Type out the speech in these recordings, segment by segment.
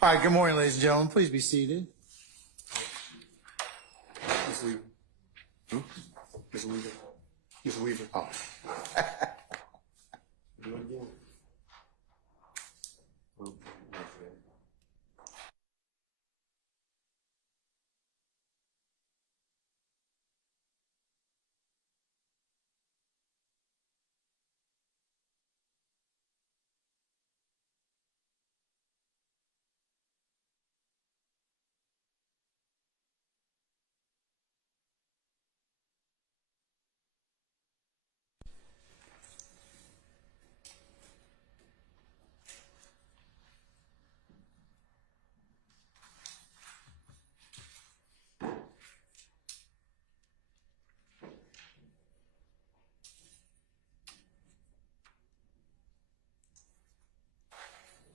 All right, good morning, ladies and gentlemen. Please be seated. Mr. Weaver. Who? Mr. Weaver. Mr. Weaver. Oh. Do it again.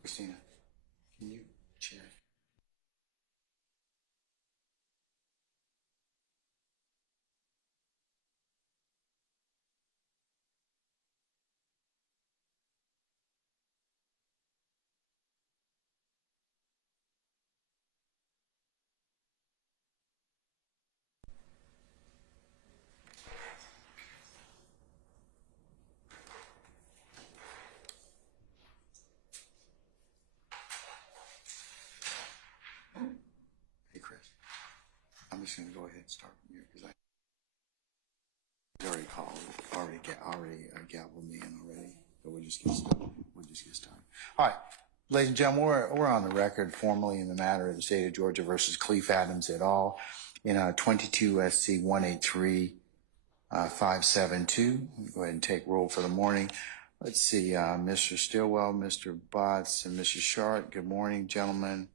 Christina, can you check? Hey, Chris, I'm just going to go ahead and start from here because I already called, already gavelled me in already. So we'll just get started. All right, ladies and gentlemen, we're on the record formally in the matter of the state of Georgia versus Cleef Adams et al. In 22 SC 183 572. Go ahead and take roll for the morning. Let's see, Mr. Stillwell, Mr. Botts, and Mrs. Sharp. Good morning, gentlemen.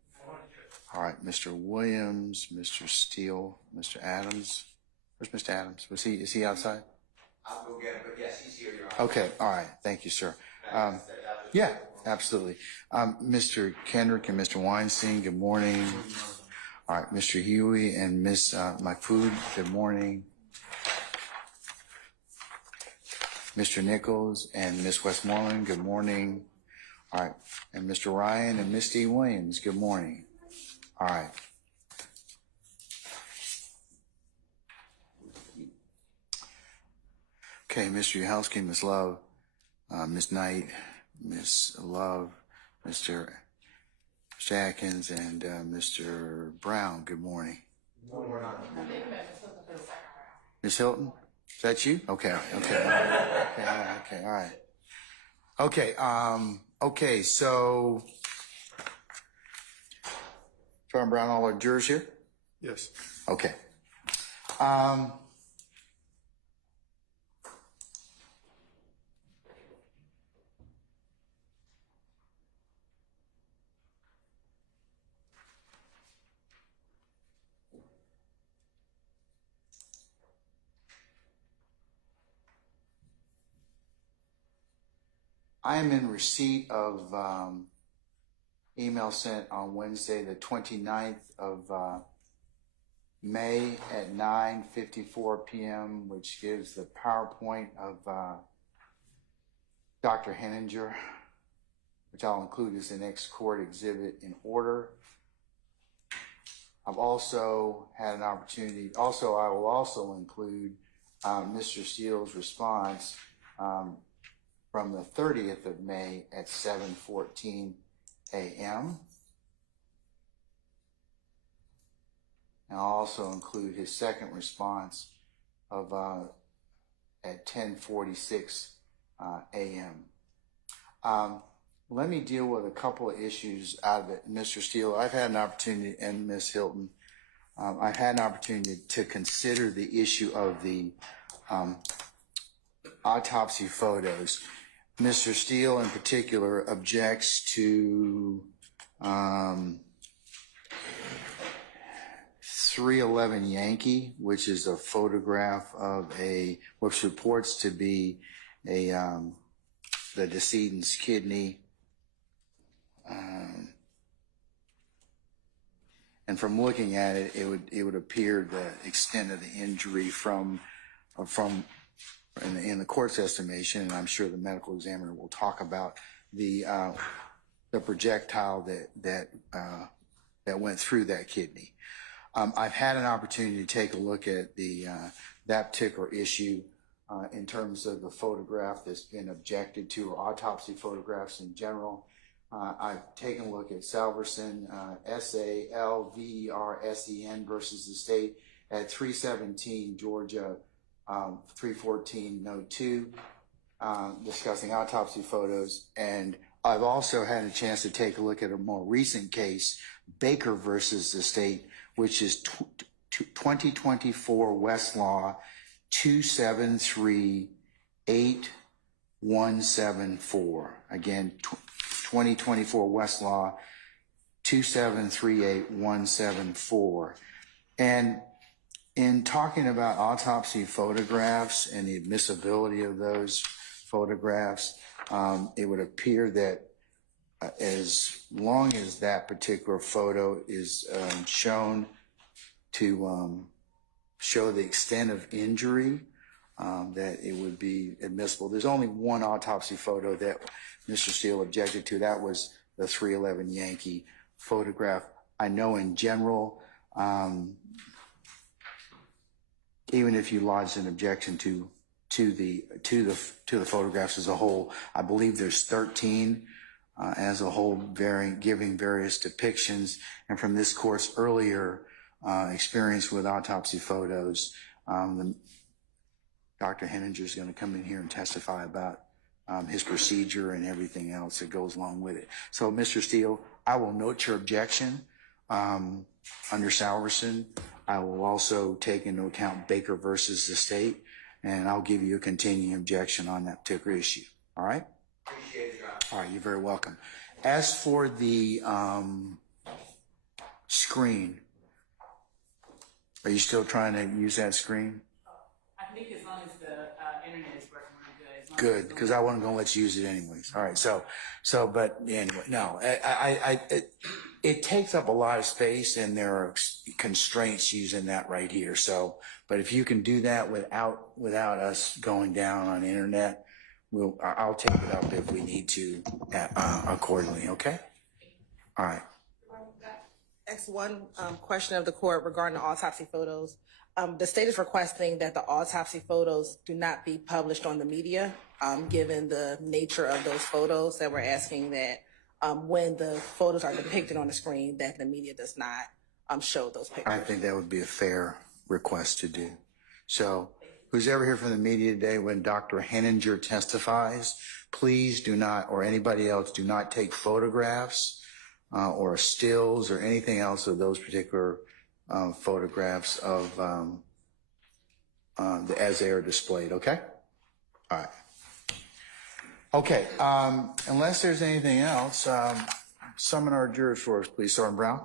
All right, Mr. Williams, Mr. Steele, Mr. Adams. Where's Mr. Adams? Is he outside? I'll go get him, but yes, he's here, Your Honor. Okay, all right. Thank you, sir. Yeah, absolutely. Mr. Kendrick and Mr. Weinstein, good morning. All right, Mr. Huey and Miss McFood, good morning. Mr. Nichols and Miss Westmoreland, good morning. All right, and Mr. Ryan and Miss D. Williams, good morning. All right. Okay, Mr. Yahelski, Miss Love, Miss Knight, Miss Love, Mr. Atkins, and Mr. Brown, good morning. Good morning. Miss Hilton, is that you? Okay, all right. Okay, so, Sergeant Brown, all our jurors here? Yes. Okay. I am in receipt of email sent on Wednesday, the 29th of May at 9:54 p.m., which gives the PowerPoint of Dr. Heninger, which I'll include as the next court exhibit in order. I've also had an opportunity, I will also include Mr. Steele's response from the 30th of May at 7:14 a.m. And I'll also include his second response of at 10:46 a.m. Let me deal with a couple of issues out of it. Mr. Steele, I've had an opportunity, and Ms. Hilton, I've had an opportunity to consider the issue of the autopsy photos. Mr. Steele in particular objects to 311 Yankee, which is a photograph of which reports to be the decedent's kidney. And from looking at it, it would appear the extent of the injury in the court's estimation, and I'm sure the medical examiner will talk about the projectile that went through that kidney. I've had an opportunity to take a look at that particular issue in terms of the photograph that's been objected to, or autopsy photographs in general. I've taken a look at Salverson, Salversen versus the state at 317 Georgia 314 Note 2, discussing autopsy photos. And I've also had a chance to take a look at a more recent case, Baker versus the state, which is 2024 Westlaw 2738174. Again, 2024 Westlaw 2738174. And in talking about autopsy photographs and the admissibility of those photographs, it would appear that as long as that particular photo is shown to show the extent of injury, that it would be admissible. There's only one autopsy photo that Mr. Steele objected to. That was the 311 Yankee photograph. I know in general, even if you lodged an objection to the photographs as a whole, I believe there's 13 as a whole, giving various depictions. And from this court's earlier experience with autopsy photos, Dr. Heninger is going to come in here and testify about his procedure and everything else that goes along with it. So, Mr. Steele, I will note your objection under Salverson. I will also take into account Baker versus the state, and I'll give you a continuing objection on that particular issue. All right? Appreciate it, Your Honor. All right, you're very welcome. As for the screen, are you still trying to use that screen? I think as long as the internet is working really good. Good, because I wasn't going to let you use it anyways. All right, so, but anyway, no, it takes up a lot of space, and there are constraints using that right here. So, but if you can do that without us going down on the internet, I'll take it up if we need to accordingly. Okay. All right. Next one question of the court regarding the autopsy photos. The state is requesting that the autopsy photos do not be published on the media, given the nature of those photos, that we're asking that when the photos are depicted on the screen, that the media does not show those pictures. I think that would be a fair request to do. So who's ever here from the media today, when Dr. Heninger testifies, please do not, or anybody else, do not take photographs or stills or anything else of those particular photographs of as they are displayed. Okay. All right. Okay. Unless there's anything else, summon our jurors for us, please. Sergeant Brown.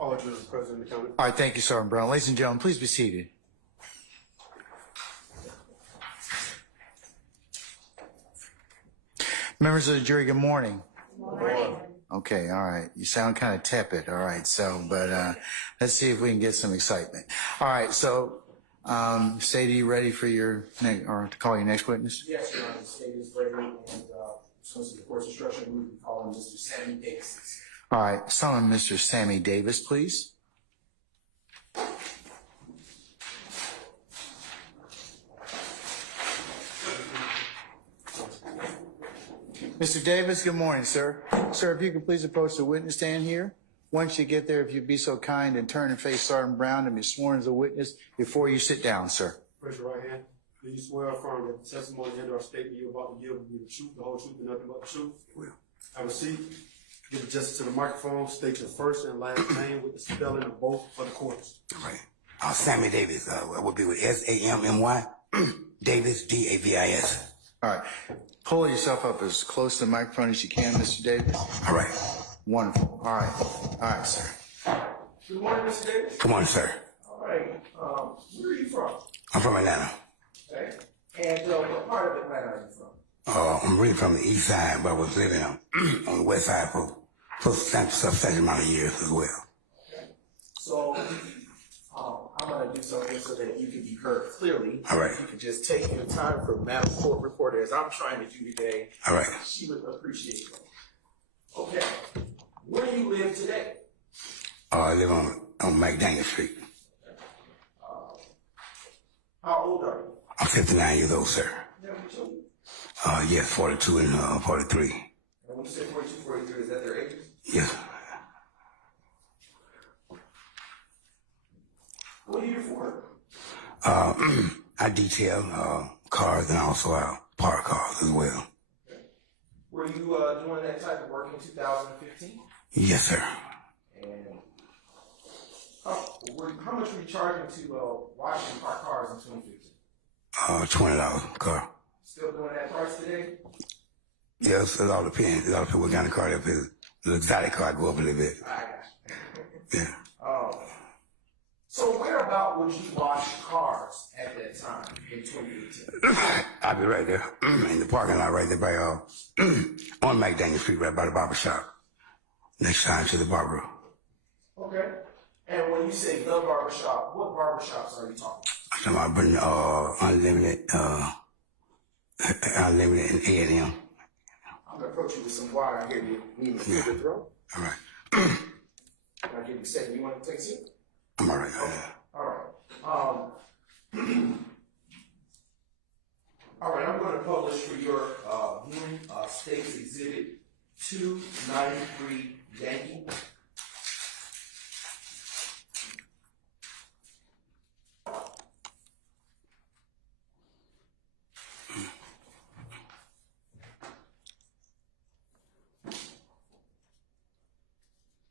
All jurors present and accounted. All right, thank you, Sergeant Brown. Ladies and gentlemen, please be seated. Members of the jury, good morning. Good morning. Okay, all right. You sound kind of tepid. All right, so, but let's see if we can get some excitement. All right, so, Sadie, you ready for your next, or to call your next witness? Yes, Your Honor, the state is ready, and so the court's instruction, we will call on Mr. Sammy Davis. All right, summon Mr. Sammy Davis, please. Mr. Davis, good morning, sir. Sir, if you could please approach the witness stand here. Once you get there, if you'd be so kind and turn and face Sergeant Brown and be sworn as a witness before you sit down, sir. Raise your right hand. Do you swear or affirm that the testimony and or statement you're about to give will be the truth, the whole truth, and nothing but the truth? Will. Have a seat. Give it justice to the microphone. State your first and last name with the spelling of both for the courts. All right. Sammy Davis. I would be with S-A-M-M-Y. Davis, D-A-V-I-S. All right. Pull yourself up as close to the microphone as you can, Mr. Davis. All right. Wonderful. All right. All right, sir. Good morning, Mr. Davis. Come on, sir. All right. Where are you from? I'm from Atlanta. Okay. And what part of Atlanta are you from? I'm really from the east side, but I was living on the west side for a substantial amount of years as well. Okay. So, I'm going to do something so that you can be heard clearly. All right. You can just take your time for Madam Court Reporter, as I'm trying to do today. All right. She would appreciate it. Okay. Where do you live today? I live on McDaniel Street. How old are you? I'm 59 years old, sir. You have any children? Yes, 42 and 43. And when you say 42, 43, is that their ages? Yes. What do you do for work? I detail cars and also park cars as well. Okay. Were you doing that type of work in 2015? Yes, sir. And how much were you charging to wash and park cars in 2015? $20 car. Still doing that price today? Yes, it all depends. It all depends what kind of car it is. The exotic car, I go up a little bit. I got you. Yeah. So where about would you wash cars at that time in 2015? I'll be right there in the parking lot right there by on McDaniel Street, right by the barber shop. Next time to the barber. Okay. And when you say the barbershop, what barbershops are you talking I'm talking about unlimited, unlimited and A&M. I'm gonna approach you with some water here. You need to clear the throat. All right. I'll give you a second. You want to take a sip? I'm all right. All right. All right. I'm going to publish for your viewing State's Exhibit 293 Yankee.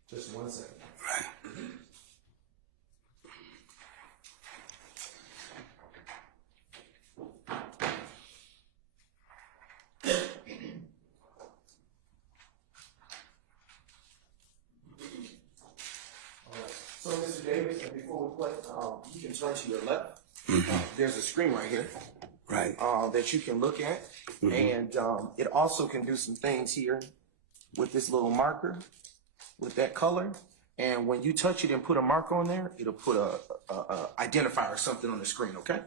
Just 1 second. Right. So, Mr. Davis, and before we play, you can turn to your left. There's a screen right here Right. that you can look at. And it also can do some things here with this little marker, with that color. And when you touch it and put a mark on there, it'll put a identifier or something on the screen, okay?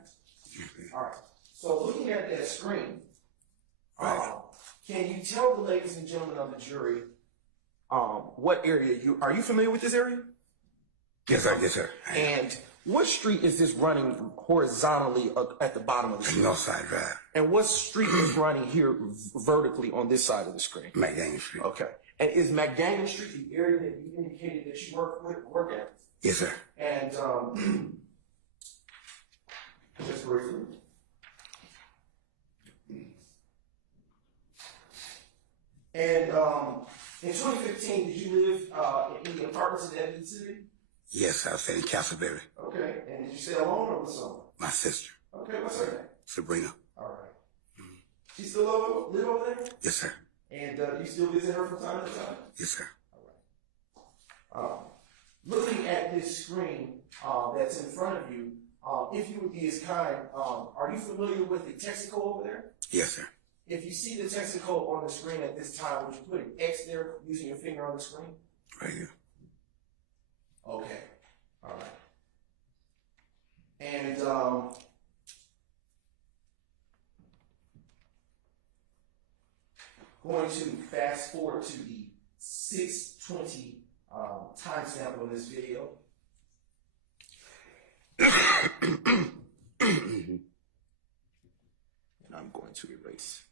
All right. So looking at that screen, can you tell the ladies and gentlemen of the jury what area are you familiar with this area? Yes, sir. Yes, sir. And what street is this running horizontally at the bottom of the screen? Northside Drive. And what street is running here vertically on this side of the screen? McDaniel Street. Okay. And is McDaniel Street the area that you indicated that you work at? Yes, sir. And just briefly. And in 2015, did you live in the apartments in Edmonton City? Yes, I was staying in Castleberry. Okay. And did you stay alone or with someone? My sister, Okay. What's her name? Sabrina. All right. She still live over there? Yes, sir. And do you still visit her from time to time? Yes, sir. Looking at this screen that's in front of you, if you would be as kind, are you familiar with the Texaco over there? Yes, sir. If you see the Texaco on the screen at this time, would you put an X there using your finger on the screen? Right here. Okay. All right. And going to fast forward to the 6:20 timestamp on this video. And I'm going to erase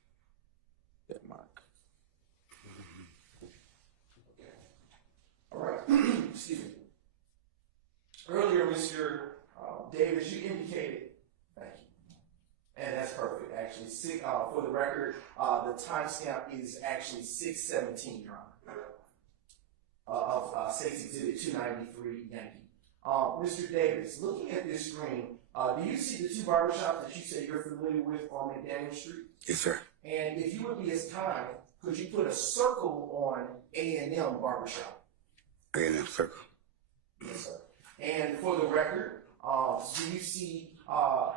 that mark. for the record, the timestamp is actually 6/17, Your Honor, of State's Exhibit 293 Yankee. Mr. Davis, looking at this screen, do you see the two barbershops that you say you're familiar with on McDaniel Street? Yes, sir. And if you would be as kind, could you put a circle on A&M Barbershop? A&M circle. Yes, sir. And for the record, do you see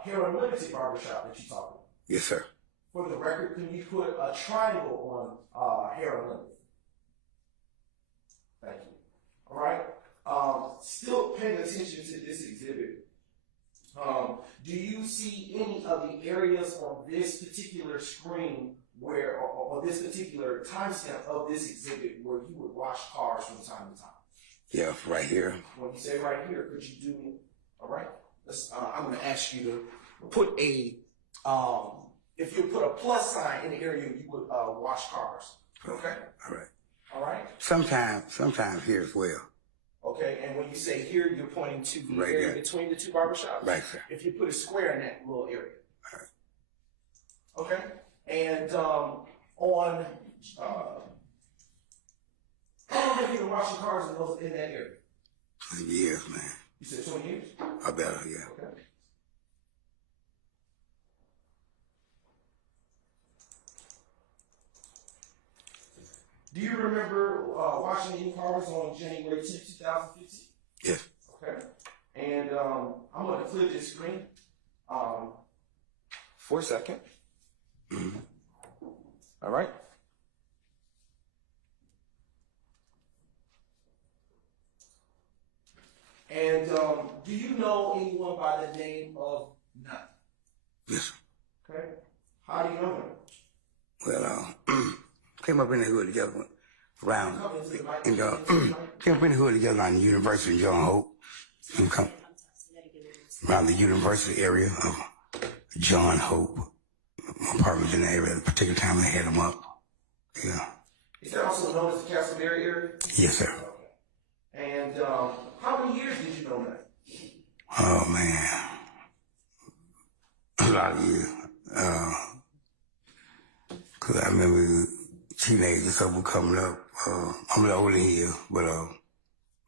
Hair Unlimited Barbershop that you talked about? Yes, sir. For the record, can you put a triangle on Hair Unlimited? Thank you. All right. Still paying attention to this exhibit. Do you see any of the areas on this particular screen where, or this particular timestamp of this exhibit where you would wash cars from time to time? Yeah, right here. When you say right here, could you do me? All right. I'm going to ask you to put a, if you put a plus sign in the area you would wash cars. Okay. All right. All right. Sometimes here as well. Okay, and when you say here, you're pointing to the Right area there. between the two barbershops? Right, sir. If you put a square in that little area. All right. Okay, and how long have you been washing cars in that area? 20 years, man. You said 20 years? I better, yeah. Okay. Do you remember washing any cars on January 10, 2015? Yes. Okay. And I'm going to clear this screen for a second. Mm-hmm. All right. And do you know anyone by the name of Nut? Yes. Okay. How do you know him? Well, came up in the hood together around, Come into the mic. and came up in the hood together around the University of John Hope. And come around the University area of John Hope. My apartment in the area. At a particular time, they had them up. Yeah. Is that also known as the Castleberry area? Yes, sir. Okay. And how many years did you know Nut? Oh man, a lot of years. 'Cause I remember teenagers couple coming up. I'm a little older than he is, but I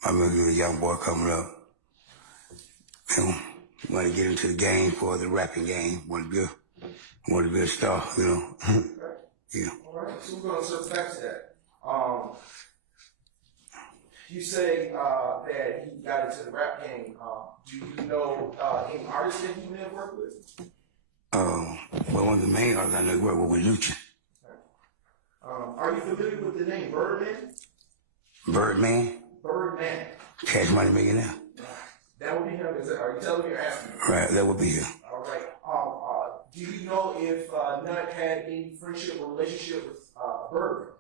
remember he was a young boy coming up. And wanted to get into the game for the rapping game. Wanted to be a star, you know. Yeah. All right, so we're going to circle back to that. You say that he got into the rap game. Do you know any artists that he may have worked with? Well, one of the main artists I know he worked with Lucha. Are you familiar with the name Birdman? Birdman, Birdman. Cash Money Millionaire. That would be him. Are you telling me or asking me? Right, that would be him. All right. Do you know if Nut had any friendship or relationship with Barber?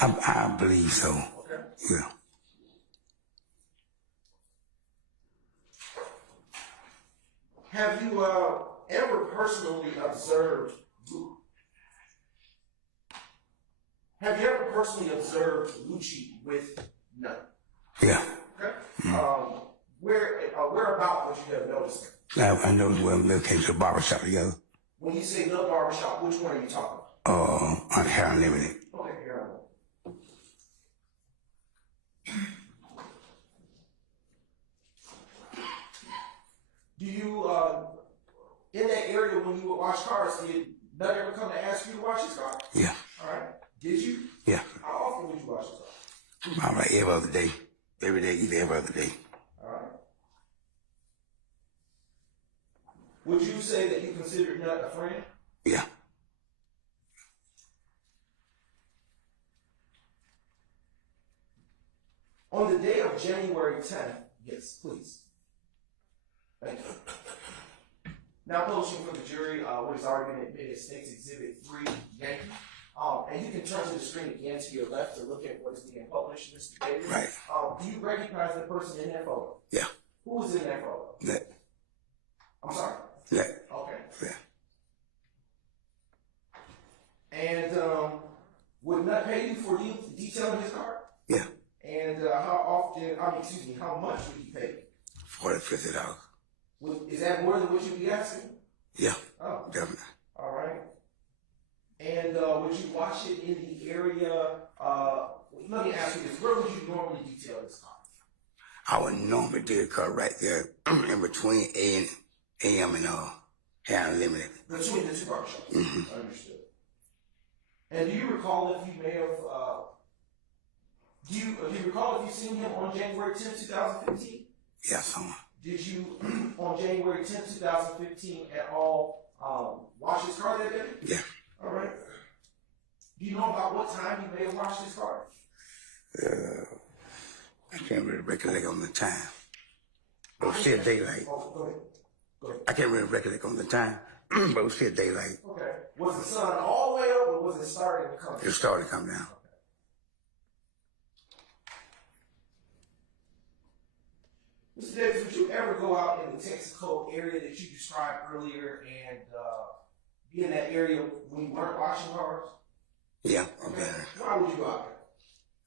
I believe so. Okay. Yeah. Have you ever personally observed? Have you ever personally observed Lucci with Nut? Yeah. Okay. Whereabout would you have noticed him? I know when we came to the barbershop together. When you say the barbershop, which one are you talking about? On Hair Unlimited. Okay, here Do you, in that area when you would wash cars, did Nut ever come to ask you to wash his car? Yeah. All right. Did you? Yeah. How often would you wash his car? All right, every other day. Every day, either every other day. All right. Would you say that you consider Nut a friend? Yeah. On the day of January 10th, yes, please. Thank you. Now posting for the jury what has already been admitted, State's Exhibit 3, Yankee. And you can turn to the screen again to your left to look at what is being published, Mr. Davis. Right. Do you recognize the person in that photo? Yeah. Who was in that photo? That. I'm sorry? That. Okay. Yeah. And would Nut pay you for you detailing his car? Yeah. And how much would he pay you? $40, $50. Is that more than what you'd be asking? Yeah. Oh, Definitely. all right. And would you watch it in the area? Let me ask you this: where would you normally detail this car? I would normally do the car right there in between AM and Hair Unlimited. Between the two barbershops. Understood. And do you recall if you may have? Do you recall if you seen him on January 10, 2015? Yes, Did you, on January 10, 2015, at all wash his car that day? Yeah. All right. Do you know about what time you may have washed his car? I can't really recollect on the time. But it was still daylight. Oh, go ahead. Go ahead. I can't really recollect on the time, but it was still daylight. Okay. Was the sun all the way up, or was it starting to come down? It started to come down. Mr. Davis, would you ever go out in the Texaco area that you described earlier and be in that area when you weren't washing cars? Yeah, I'm better. Why would you go out there?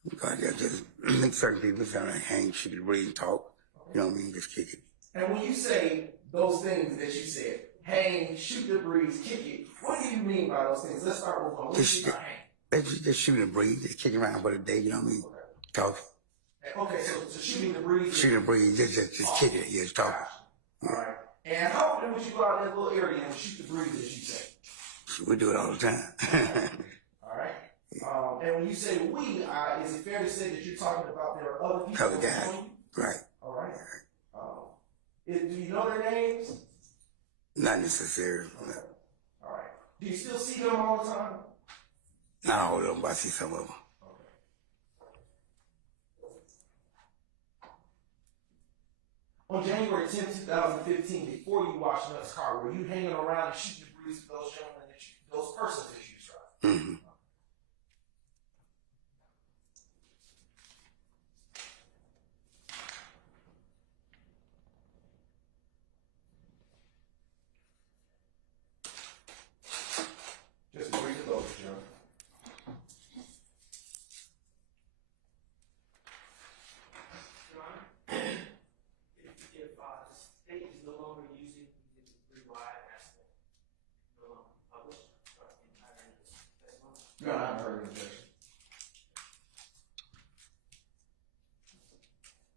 Because I just make certain people trying to hang, shoot, breathe, and talk. You know what I mean? Just kick it. And when you say those things that you said, hang, shoot the breeze, kick it, what do you mean by those things? Let's start with one. What do you mean by hang? Just shoot and breathe, just kick around for the day, you know what I mean? Talk. Okay, so shooting the breeze. Shoot and breathe, just kick it, yeah, just talk. All right. And how often would you go out in that little area and shoot the breeze, as you say? We do it all the time. All right. And when you say we, is it fair to say that you're talking about there are other people? Other guys, right. All right. Do you know their names? Not necessarily. Okay. All right. Do you still see them all the time? Not all of them, but I see some of them. On January 10, 2015, before you washed another's car, were you hanging around and shooting the breeze with those gentlemen, those persons that you described? Mm-hmm. Just agree to those, Joe. If the state is no longer using the 3Y aspect, no longer published, the entire testimony. No, I haven't heard of it.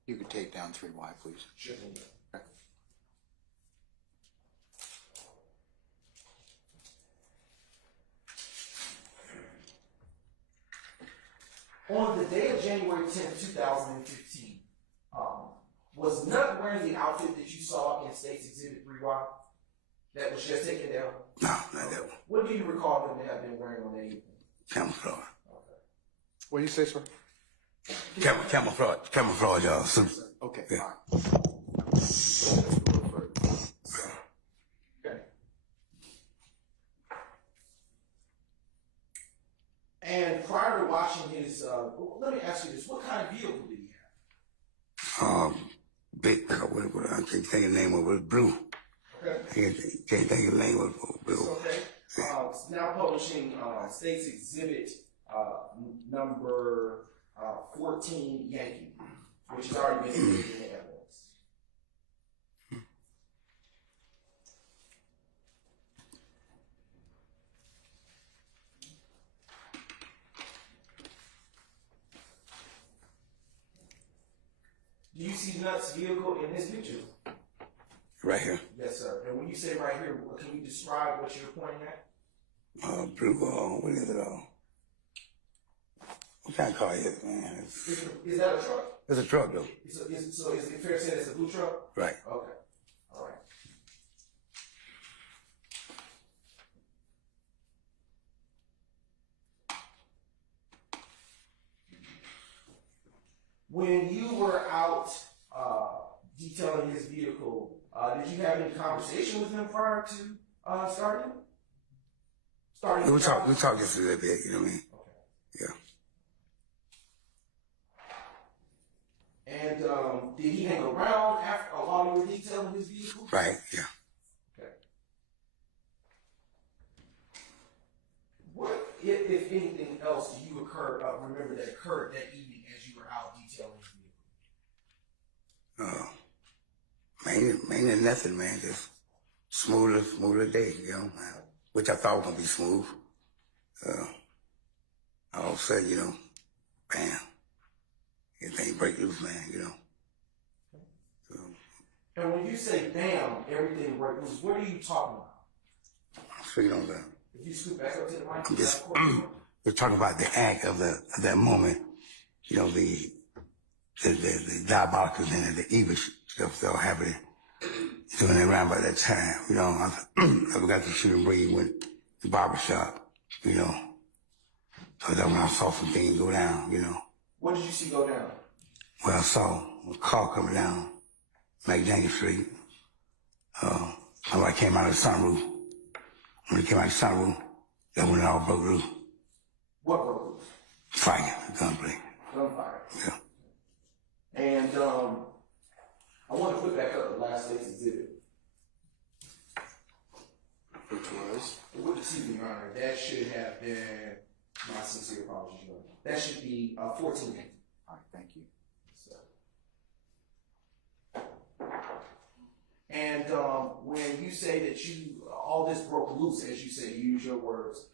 You could take down 3Y, please. Sure. Okay. On the day of January 10, 2015, was Nutt wearing the outfit that you saw in State's Exhibit 3Y that was just taken down? No, not that one. What do you recall him to have been wearing on that evening? Camouflage. What do you say, sir? Camouflage, y'all. Okay, Yeah. all right. Okay. And prior to watching his, let me ask you this: what kind of vehicle did he have? Big, what I can't think of the name of it, was blue. Okay. Can't think of the name of it, was blue. Okay. Now publishing State's Exhibit number 14 Yankee, which has already been included in the evidence. Do you see Nutt's vehicle in this picture? Right here. Yes, sir. And when you say right here, can you describe what you're pointing at? Blue, what is it, what kind of car is it, man? Is that a truck? It's a truck, though. So is it fair to say it's a blue truck? Right. Okay. All right. When you were out detailing his vehicle, did you have any conversation with him prior to starting? We talked just a little bit, you know what I mean? Okay. Yeah. And did he hang around while you were detailing his vehicle? Right, yeah. Okay. What, if anything else, do you remember that occurred that evening as you were out detailing his vehicle? Mainly nothing, man. Just smoother day, you know, which I thought was gonna be smooth. All of a sudden, you know, bam, everything break loose, man, you know. So, And when you say bam, everything breaks loose, what are you talking about? I'm speaking on that. If you scoot back up to the mic, I'm just, we're talking about the act of that moment, you know, the diabolical and the evil stuff that was happening doing it around by that time. You know, I forgot to shoot and breathe when the barber shop, you know. So that's when I saw some things go down, you know. What did you see go down? Well, I saw a car coming down McDaniel Street. I came out of the sunroof. When it came out of the sunroof, that's when it all broke loose. What broke loose? Fighting, gunplay. Gunfire. Yeah. And I want to put back up the last state's exhibit. Which was? Excuse me, Your Honor. That should have been my sincere apologies, Your Honor. That should be 14. All right, thank you. And when you say that all this broke loose, as you say, you use your words,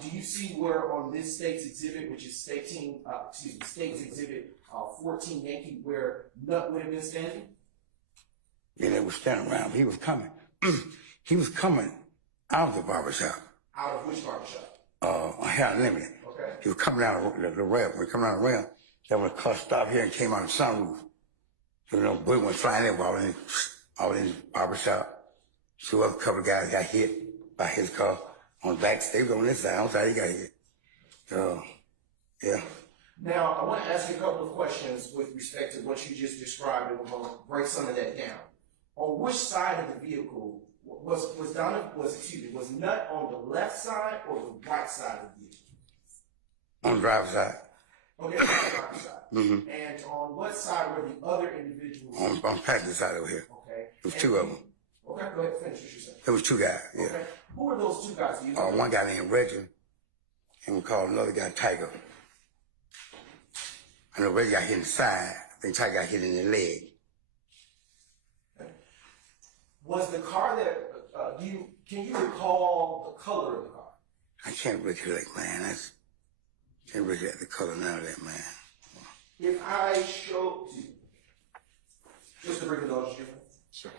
do you see where on this state's exhibit, which is state's exhibit 14 Yankee, where Nut would have been standing? Yeah, they were standing around. He was coming. He was coming out of the barbershop. Out of which barbershop? Here Unlimited. Okay. He was coming down the rail. When he coming down the rail, then when the car stopped here and came out of the sunroof, you know, bullet went flying in all in the barbershop. So a couple of guys got hit by his car on the back. They was on this side. On the side, he got hit. Yeah. Now, I want to ask you a couple of questions with respect to what you just described, and we're going to break some of that down. On which side of the vehicle was Nut on the left side or the right side of the vehicle? On the driver's side. Okay, on the driver's side. Mm-hmm. And on what side were the other individuals? On the passenger side over here. Okay. There was two of them. Okay, go ahead, finish what you said. There was two guys, yeah. Okay. Who were those two guys? Do you know? One guy named Reginald, and we called another guy Tiger. I know Reggie got hit in the side. I think Tiger got hit in the leg. Was the car that, can you recall the color of the car? I can't recollect, man. Can't recollect the color, none of that, man. If I showed you, just to bring it on, Sure.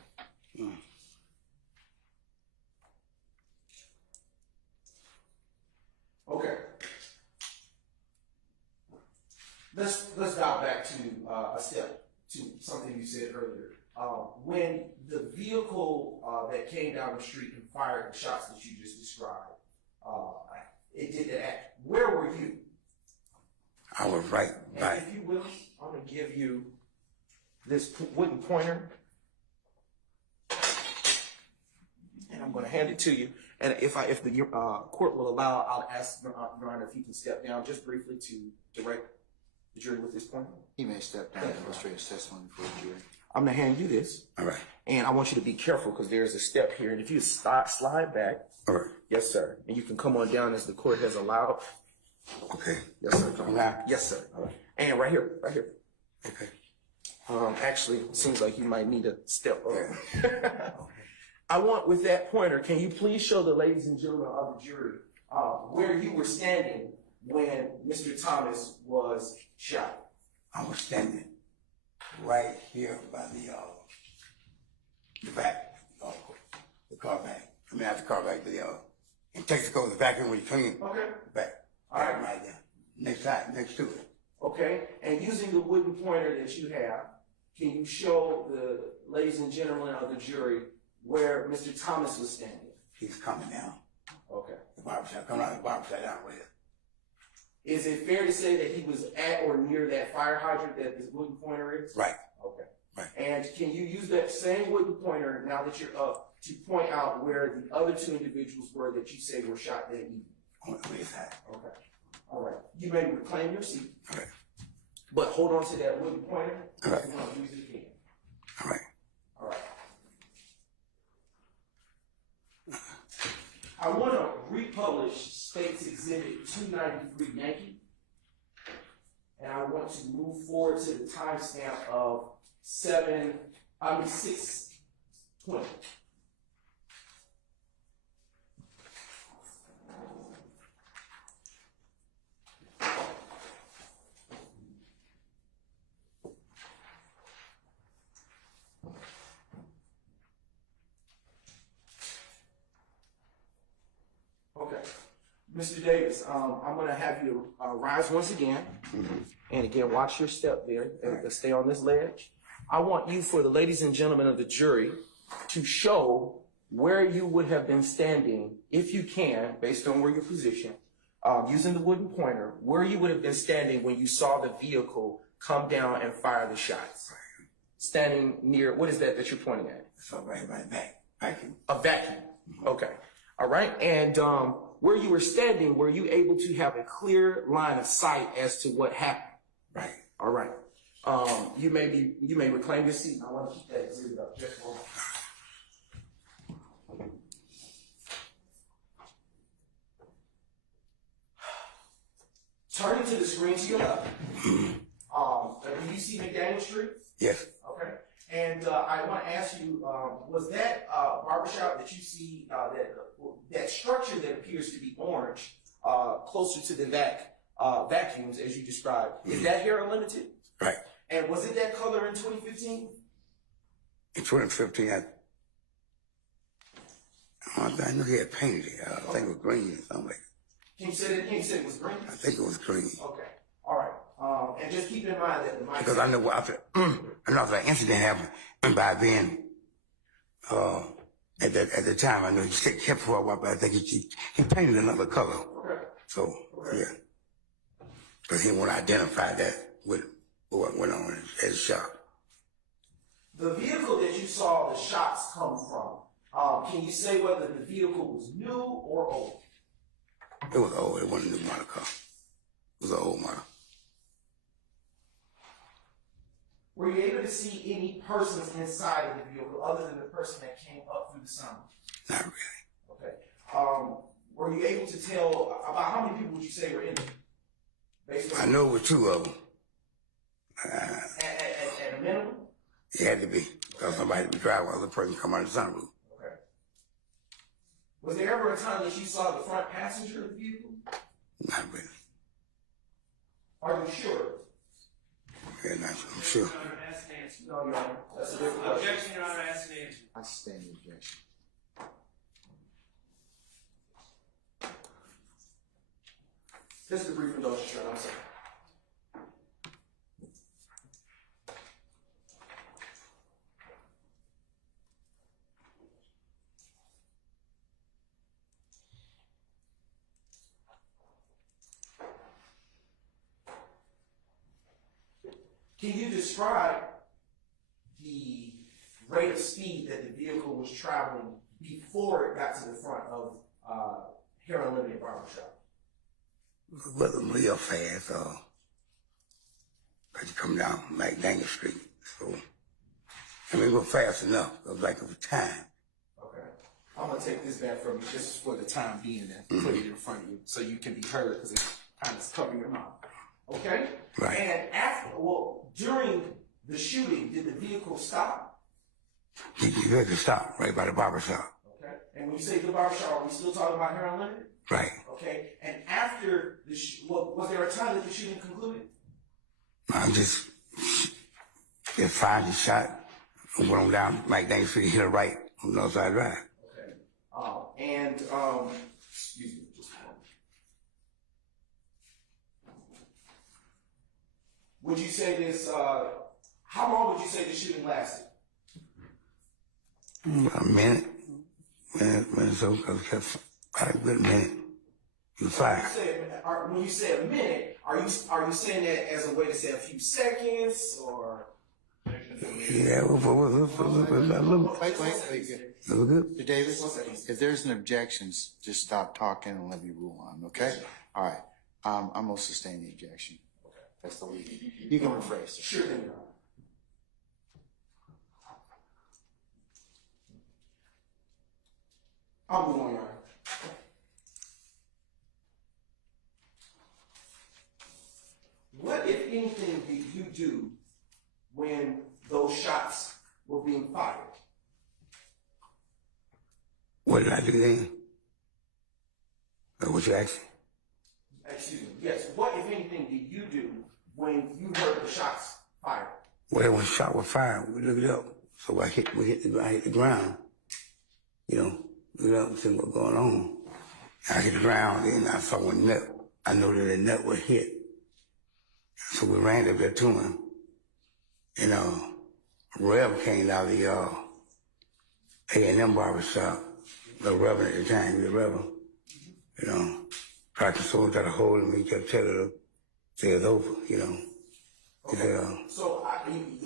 Okay. Let's dial back to a step to something you said earlier. When the vehicle that came down the street and fired the shots that you just described, it did that act. Where were you? I was right by. And if you will, I'm going to give you this wooden pointer, and I'm going to hand it to you. And if the court will allow, I'll ask Your Honor if he can step down just briefly to direct the jury with this pointer. He may step down and illustrate his testimony for the jury. I'm going to hand you this. All right. And I want you to be careful because there's a step here. And if you slide back. All right. Yes, sir. And you can come on down as the court has allowed. Okay. Yes, sir. Come on. Yes, sir. All right. And right here. Okay. Actually, it seems like you might need a step up. I want, with that pointer, can you please show the ladies and gentlemen of the jury where you were standing when Mr. Thomas was shot? I was standing right here by the back, the car back. I mean, not the car back, in Texas goes the back end when you clean. Okay. Back. All right. Right there. Next to it. Okay. And using the wooden pointer that you have, can you show the ladies and gentlemen of the jury where Mr. Thomas was standing? He's coming down. Okay. The barbershop, coming out of the barbershop down with it. Is it fair to say that he was at or near that fire hydrant that this wooden pointer is? Right. Okay. Right. And can you use that same wooden pointer now that you're up to point out where the other two individuals were that you say were shot that evening? On the way side. Okay. All right. You may reclaim your seat. All right. But hold on to that wooden pointer. All right. You want to use it again. All right. All right. I want to republish State's Exhibit 293 Yankee. And I want to move forward to the timestamp of 6:20. Mr. Davis, I'm gonna have you rise once again. And again, watch your step there. Stay on this ledge. I want you, for the ladies and gentlemen of the jury, to show where you would have been standing, if you can, based on where your position, using the wooden pointer, where you would have been standing when you saw the vehicle come down and fire the shots. Standing near, what is that you're pointing at? So right back. Vacuum. A vacuum. Okay. All right. And where you were standing, were you able to have a clear line of sight as to what happened? Right. All right. You may reclaim your seat. I want to keep that exhibit up just for a moment. Turning to the screen to your left. Do you see McDaniel Street? Yes. Okay. And I want to ask you, was that barbershop that you see, that structure that appears to be orange, closer to the vacuums as you described, is that hair unlimited? Right. And was it that color in 2015? In 2015, I knew he had painted it. I think it was green or something like that. Can you say that again? You said it was green? I think it was green. Okay. All right. And just keep in mind that the mic. Because I know after that incident happened, and by then, at the time, I know he kept for a while, but I think he painted another color. Okay. So, yeah. Because he didn't want to identify that with what went on at the shop. The vehicle that you saw the shots come from, can you say whether the vehicle was new or old? It was old. It wasn't a new model car. It was an old model. Were you able to see any persons inside of the vehicle other than the person that came up through the sunroof? Not really. Okay. Were you able to tell about how many people would you say were in it? Based on I know it was two of them. at a minimum? It had to be, because somebody would drive while the person come out of the sunroof. Okay. Was there ever a time that you saw the front passenger of the vehicle? Not really. Are you sure? Yeah, not sure. I'm sure. Your Honor, ask and answer. No, Your Honor. That's a different question. Objection, Your Honor, ask and answer. I sustain the objection. Just a brief indulgence, Your Honor. I'm sorry. Can you describe the rate of speed that the vehicle was traveling before it got to the front of Hair Unlimited Barbershop? It wasn't real fast, because you come down McDaniel Street. So, I mean, it was fast enough. It was like it was time. Okay. I'm going to take this back from you just for the time being and put it in front of you so you can be heard because it's kind of covering your mouth. Okay? Right. And during the shooting, did the vehicle stop? You had to stop right by the barber shop. Okay. And when you say the barbershop, are we still talking about Hair Unlimited? Right. Okay. And after was there a time that the shooting concluded? I just fired the shot and went on down McDaniel Street, hit a right on the other side of the drive. Okay. Excuse me, just a moment. Would you say this, how long would you say the shooting lasted? A minute or so, because about a good minute. You fired. When you say a minute, are you saying that as a way to say a few seconds or? Yeah, it was a little Wait. good. Mr. Davis, if there's an objection, just stop talking and let me rule on, okay? All right. I'm going to sustain the objection. That's the lead. You can rephrase it. Sure thing, Your Honor. I'll move on, Your Honor. What, if anything, did you do when those shots were being fired? What did I do then? What you asking? Excuse me. Yes. What, if anything, did you do when you heard the shots fired? Well, when the shot was fired, we looked up. So I hit the ground. You know, looked up and see what's going on. I hit the ground, and I saw a nut. I know that the nut was hit. So we ran up there to him. And Rev came out of the A&M barbershop. The Reverend at the time, the Reverend. Tried to sort out a hole in me, kept telling him, say it's over, Okay. So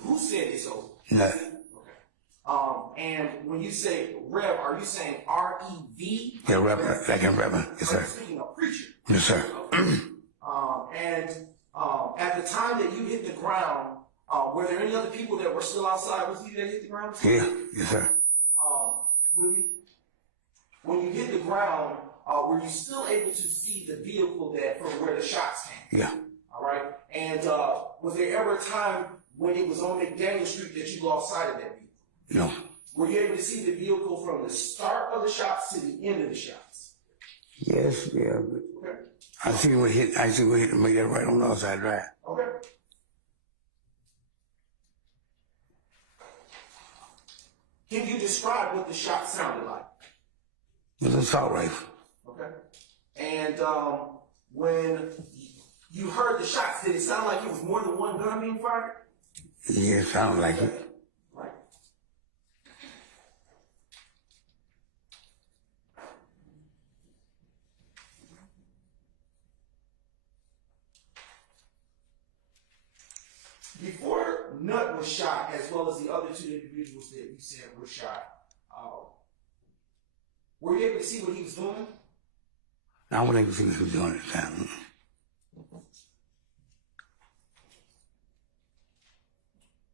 who said it's over? Nut. Okay. And when you say Rev, are you saying R-E-V? Yeah, Reverend, like a Reverend, yes, sir. Speaking of preacher. Yes, sir. And at the time that you hit the ground, were there any other people that were still outside with you that hit the ground? Yeah, yes, sir. When you hit the ground, were you still able to see the vehicle from where the shots came? Yeah. All right. And was there ever a time when it was on McDaniel Street that you lost sight of that vehicle? No. Were you able to see the vehicle from the start of the shots to the end of the shots? Yes, yeah. Okay. I see what hit to make that right on the outside drive. Okay. Can you describe what the shot sounded like? It was an assault rifle. Okay. And when you heard the shots, did it sound like it was more than one gun being fired? Yeah, it sounded like it. Right. Before Nutt was shot, as well as the other two individuals that you said were shot, were you able to see what he was doing? I wasn't able to see what he was doing at the time.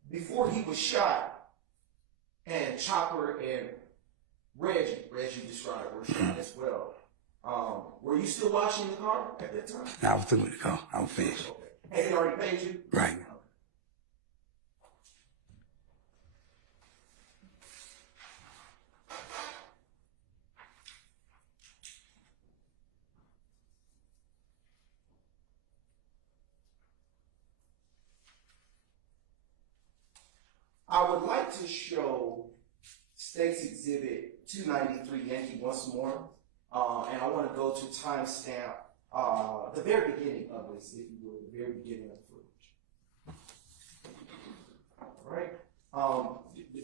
Before he was shot, and Chopper and Reggie described were shot as well. Were you still watching the car at that time? No, I was through with the car. I was finished. Okay. Had he already paid you? Right. I would like to show State's Exhibit 293 Yankee once more, and I want to go to timestamp the very beginning of this, if you will, the very beginning of the footage. All right,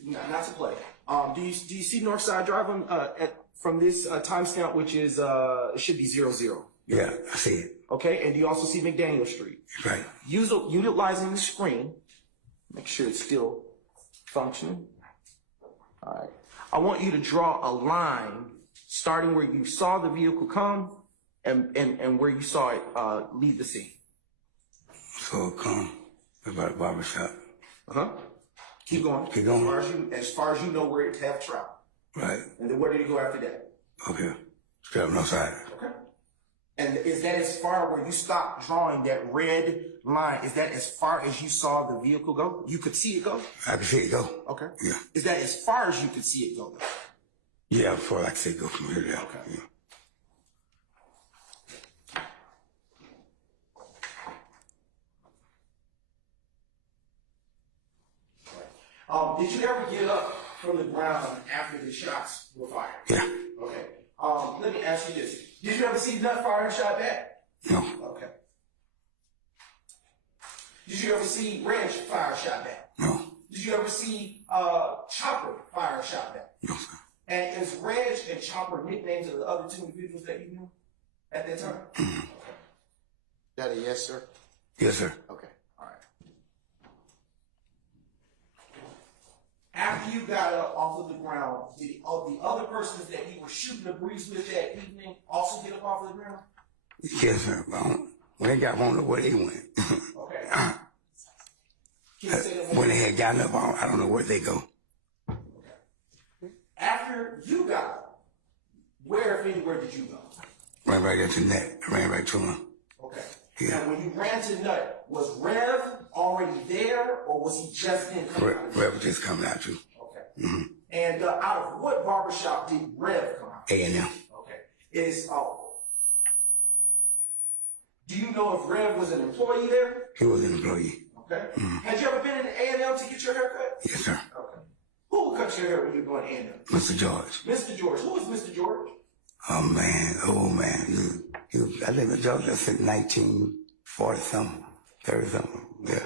not to play. Do you see Northside Drive from this timestamp, which is it should be 00? Yeah, I see it. Okay, and do you also see McDaniel Street? Right. Utilizing the screen, make sure it's still functioning. All right. I want you to draw a line starting where you saw the vehicle come and where you saw it leave the scene. So come about the barbershop. Keep going. Keep going. As far as you know where it have traveled. Right. And then where did he go after that? Okay. Straight up north side. Okay. And is that as far where you stopped drawing that red line? Is that as far as you saw the vehicle go? You could see it go? I could see it go. Okay. Yeah. Is that as far as you could see it go? Yeah, before I could see it go from here to there. Okay. Yeah. Did you ever get up from the ground after the shots were fired? Yeah. Okay. Let me ask you this. Did you ever see Nut fire a shot back? No. Okay. Did you ever see Reg fire a shot back? No. Did you ever see Chopper fire a shot back? No, sir. And is Reg and Chopper nicknames of the other two individuals that you knew at that time? Mm-hmm. That a yes, sir? Yes, sir. Okay, all right. After you got up off of the ground, did the other persons that you were shooting the breeze with that evening also get up off of the ground? Yes, sir. When they got on the where they went. Okay. Can you say that When they had gotten up, I don't know where they go. After you got up, where, if anywhere, did you go? Ran right into net. I ran right to him. Okay. Yeah. Now, when you ran to Nut, was Rev already there, or was he just in? Rev was just coming out too. Okay. Mm-hmm. And out of what barbershop did Rev come out? A&M. Okay. Do you know if Rev was an employee there? He was an employee. Okay. Mm-hmm. Had you ever been in A&M to get your hair cut? Yes, sir. Okay. Who would cut your hair when you're going to A&M? Mr. George. Mr. George. Who is Mr. George? Oh man, old man. I think the judge just said 1940 something, 30 something. Yeah,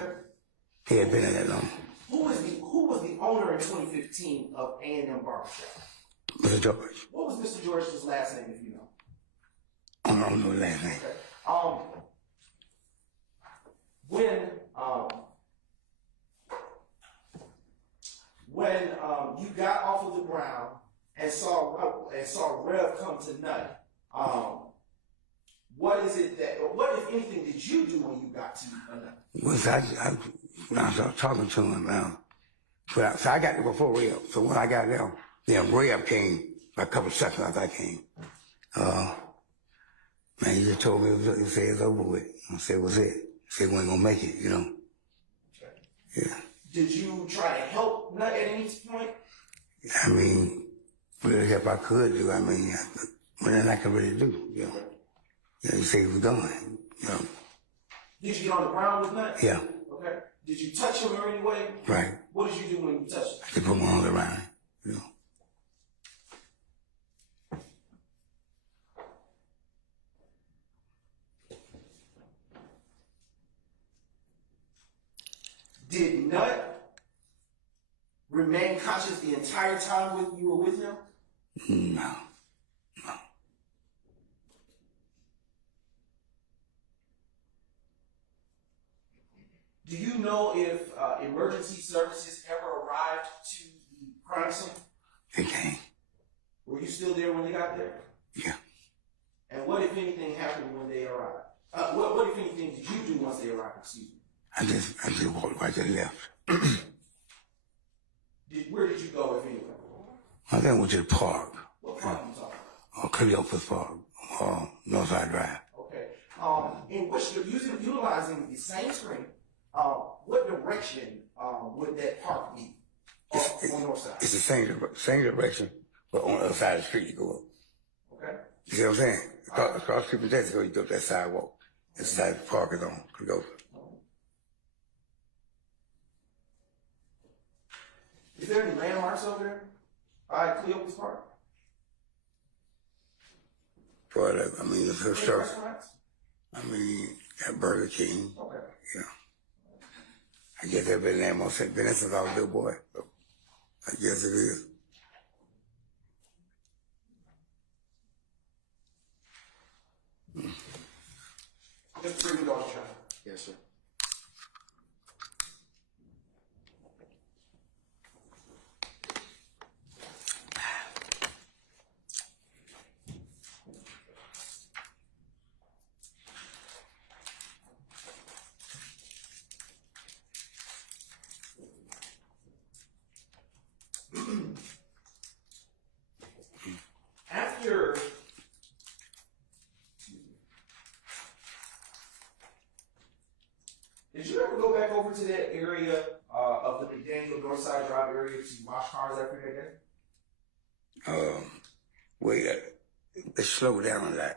he had been in that long. Who was the owner in 2015 of A&M Barbershop? Mr. George. What was Mr. George's last name, if you know? I don't know the last name. Okay. When you got off of the ground and saw Rev come to Nut, what if anything did you do when you got to Nut? Well, when I started talking to him, so I got there before Rev. So when I got there, then Rev came a couple of seconds after I came. Man, he just told me, he said it's over with. I said, what's it? He said, we ain't gonna make it, you know. Okay. Yeah. Did you try to help Nut at any point? I mean, whatever help I could do, I mean, nothing I could really do, you know. Yeah, he said he was gone, you know. Did you get on the ground with Nut? Yeah. Okay. Did you touch him in any way? Right. What did you do when you touched him? I just put my arms around him, you know. Did Nut remain conscious the entire time you were with him? No. Do you know if emergency services ever arrived to the crime scene? They came. Were you still there when they got there? Yeah. And what, if anything, happened when they arrived? What, if anything, did you do once they arrived? Excuse me. I just walked right to the left. Where did you go, if anywhere? I then went to the park. What park are you talking about? Cleopas Park, Northside Drive. Okay. In which you're utilizing the same screen, what direction would that park be on the north side? It's the same direction, but on the other side of the street you go up. Okay. You see what I'm saying? Across the street from Texaco, you go up that sidewalk. This side of the park is on Cleopas. Is there any landmarks over there by Cleopas Park? But I mean, it's her Any stuff. restaurants? I mean, at Burger King. Okay. Yeah. I guess that's been there most been there since I was a little boy. So I guess it is. Just bring it on, Sean. Yes, sir. After did you ever go back over to that area of the McDaniel Northside Drive area to wash cars after that day? Wait, it slowed down a lot.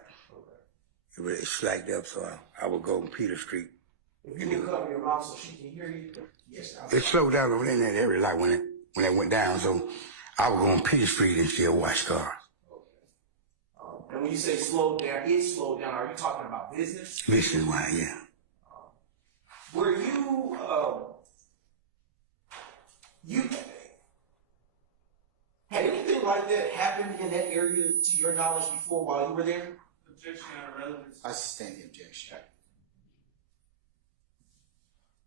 It really slacked up, so I would go on Peter Street. If you will cover your mouth so she can hear you. Yes. It slowed down over in that area, like when it went down. So I would go on Peter Street and still wash cars. Okay. And when you say slowed down, it slowed down. Are you talking about business? Business wise, yeah. Were you had anything like that happened in that area to your knowledge before while you were there? Objection out of relevance. I sustain the objection.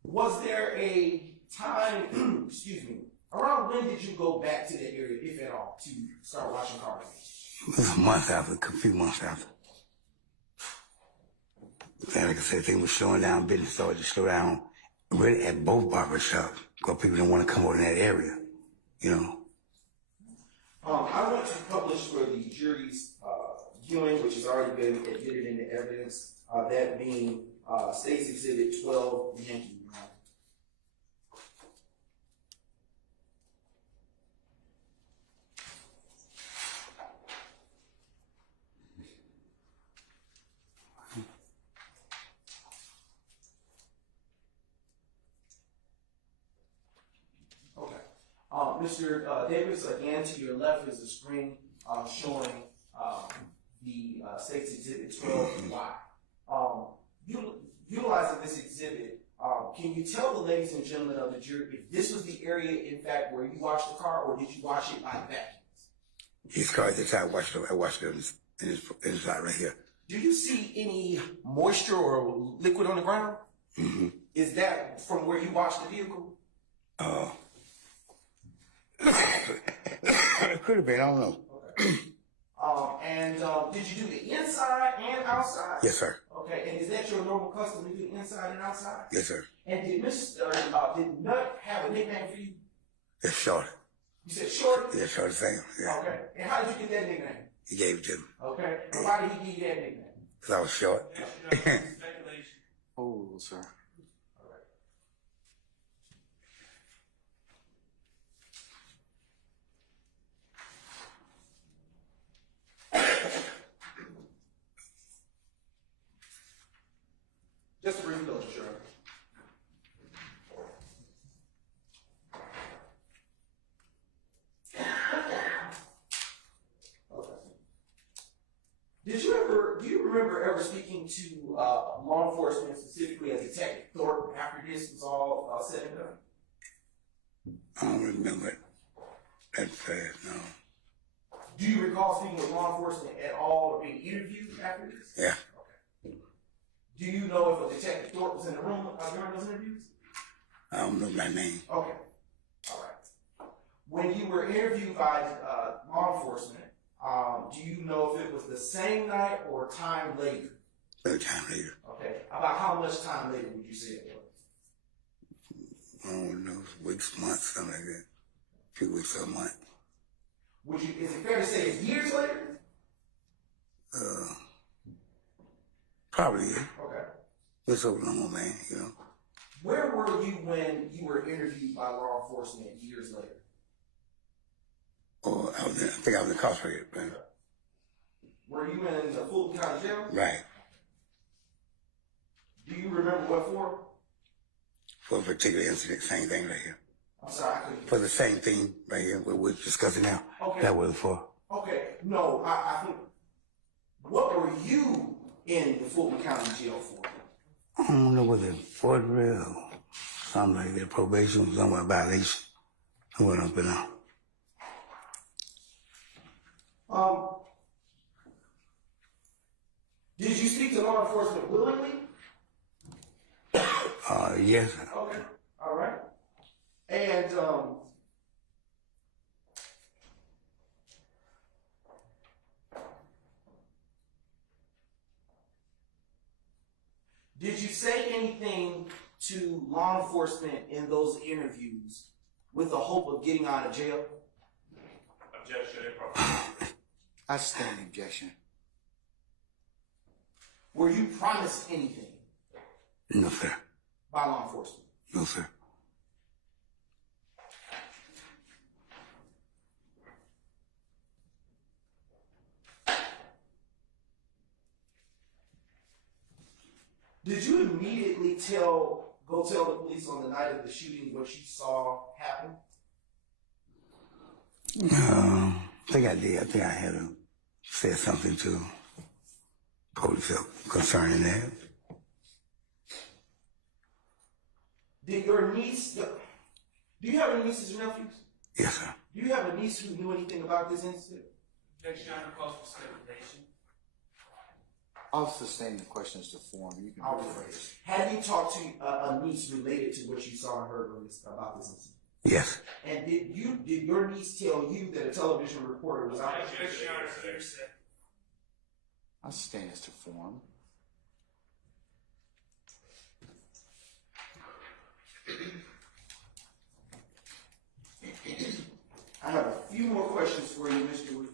Was there a time, excuse me, around when did you go back to that area, if at all, to start washing cars? It was a month after, a few months after. And like I said, things were slowing down, business started to slow down really at both barber shops because people didn't want to come over in that area, you know. I want to publish for the jury's viewing, which has already been admitted into evidence, that being State's Exhibit 12, the Yankee. Mr. Davis, again, to your left is a screen showing the State's Exhibit 12Y. Utilizing this exhibit, can you tell the ladies and gentlemen of the jury if this was the area, in fact, where you washed the car, or did you wash it by vacuums? His car, that's how I washed it inside right here. Do you see any moisture or liquid on the ground? Mm-hmm. Is that from where you washed the vehicle? It could have been, I don't know. Okay. Did you do the inside and outside? Yes, sir. Okay, and is that your normal custom to do inside and outside? Yes, sir. And did did Nut have a nickname for you? It's short. You said Shorty? Yeah, short thing. Yeah. Okay. And how did you get that nickname? He gave it to me. Okay. And why did he give you that nickname? Because I was short. Oh, sir. Just a brief note, sure. Okay. Do you remember ever speaking to law enforcement, specifically a Detective Thorpe, after this was all said and done? I don't remember it that fast, no. Do you recall speaking with law enforcement at all or being interviewed after this? Yeah. Okay. Do you know if a Detective Thorpe was in the room during those interviews? I don't know my name. Okay. All right. When you were interviewed by law enforcement, do you know if it was the same night or time later? No time later. Okay. About how much time later would you say it was? I don't know, weeks, months, something like that. A few weeks or a month. Is it fair to say it's years later? Probably, yeah. Okay. It's so long, man, you know. Where were you when you were interviewed by law enforcement years later? Or I think I was incarcerated, man. Were you in the Fulton County jail? Right. Do you remember what for? For a particular incident, same thing right here. I'm sorry, I couldn't. For the same thing right here, what we're discussing now. Okay. That was for. Okay, no, I think. What were you in the Fulton County jail for? I don't know whether Fort Real, something like that, probation, somewhere violation. I went up and down. Did you speak to law enforcement willingly? Yes. Okay, all right. And did you say anything to law enforcement in those interviews with the hope of getting out of jail? Objection. I stand the objection. Were you promised anything No, sir. by law enforcement? No, sir. Did you immediately go tell the police on the night of the shooting what you saw happen? I think I did. I think I had said something to police concerning that. Did your niece, do you have any nieces or nephews? Yes, sir. Do you have a niece who knew anything about this incident? Objection, Your Honor, calls for speculation. I'll sustain the questions to form. You can I'll rephrase. Have you talked to a niece related to what you saw and heard about this incident? Yes. And did your niece tell you that a television reporter was out? Objection, Your Honor, hearsay. I'll sustain as to form. I have a few more questions for you, Mr.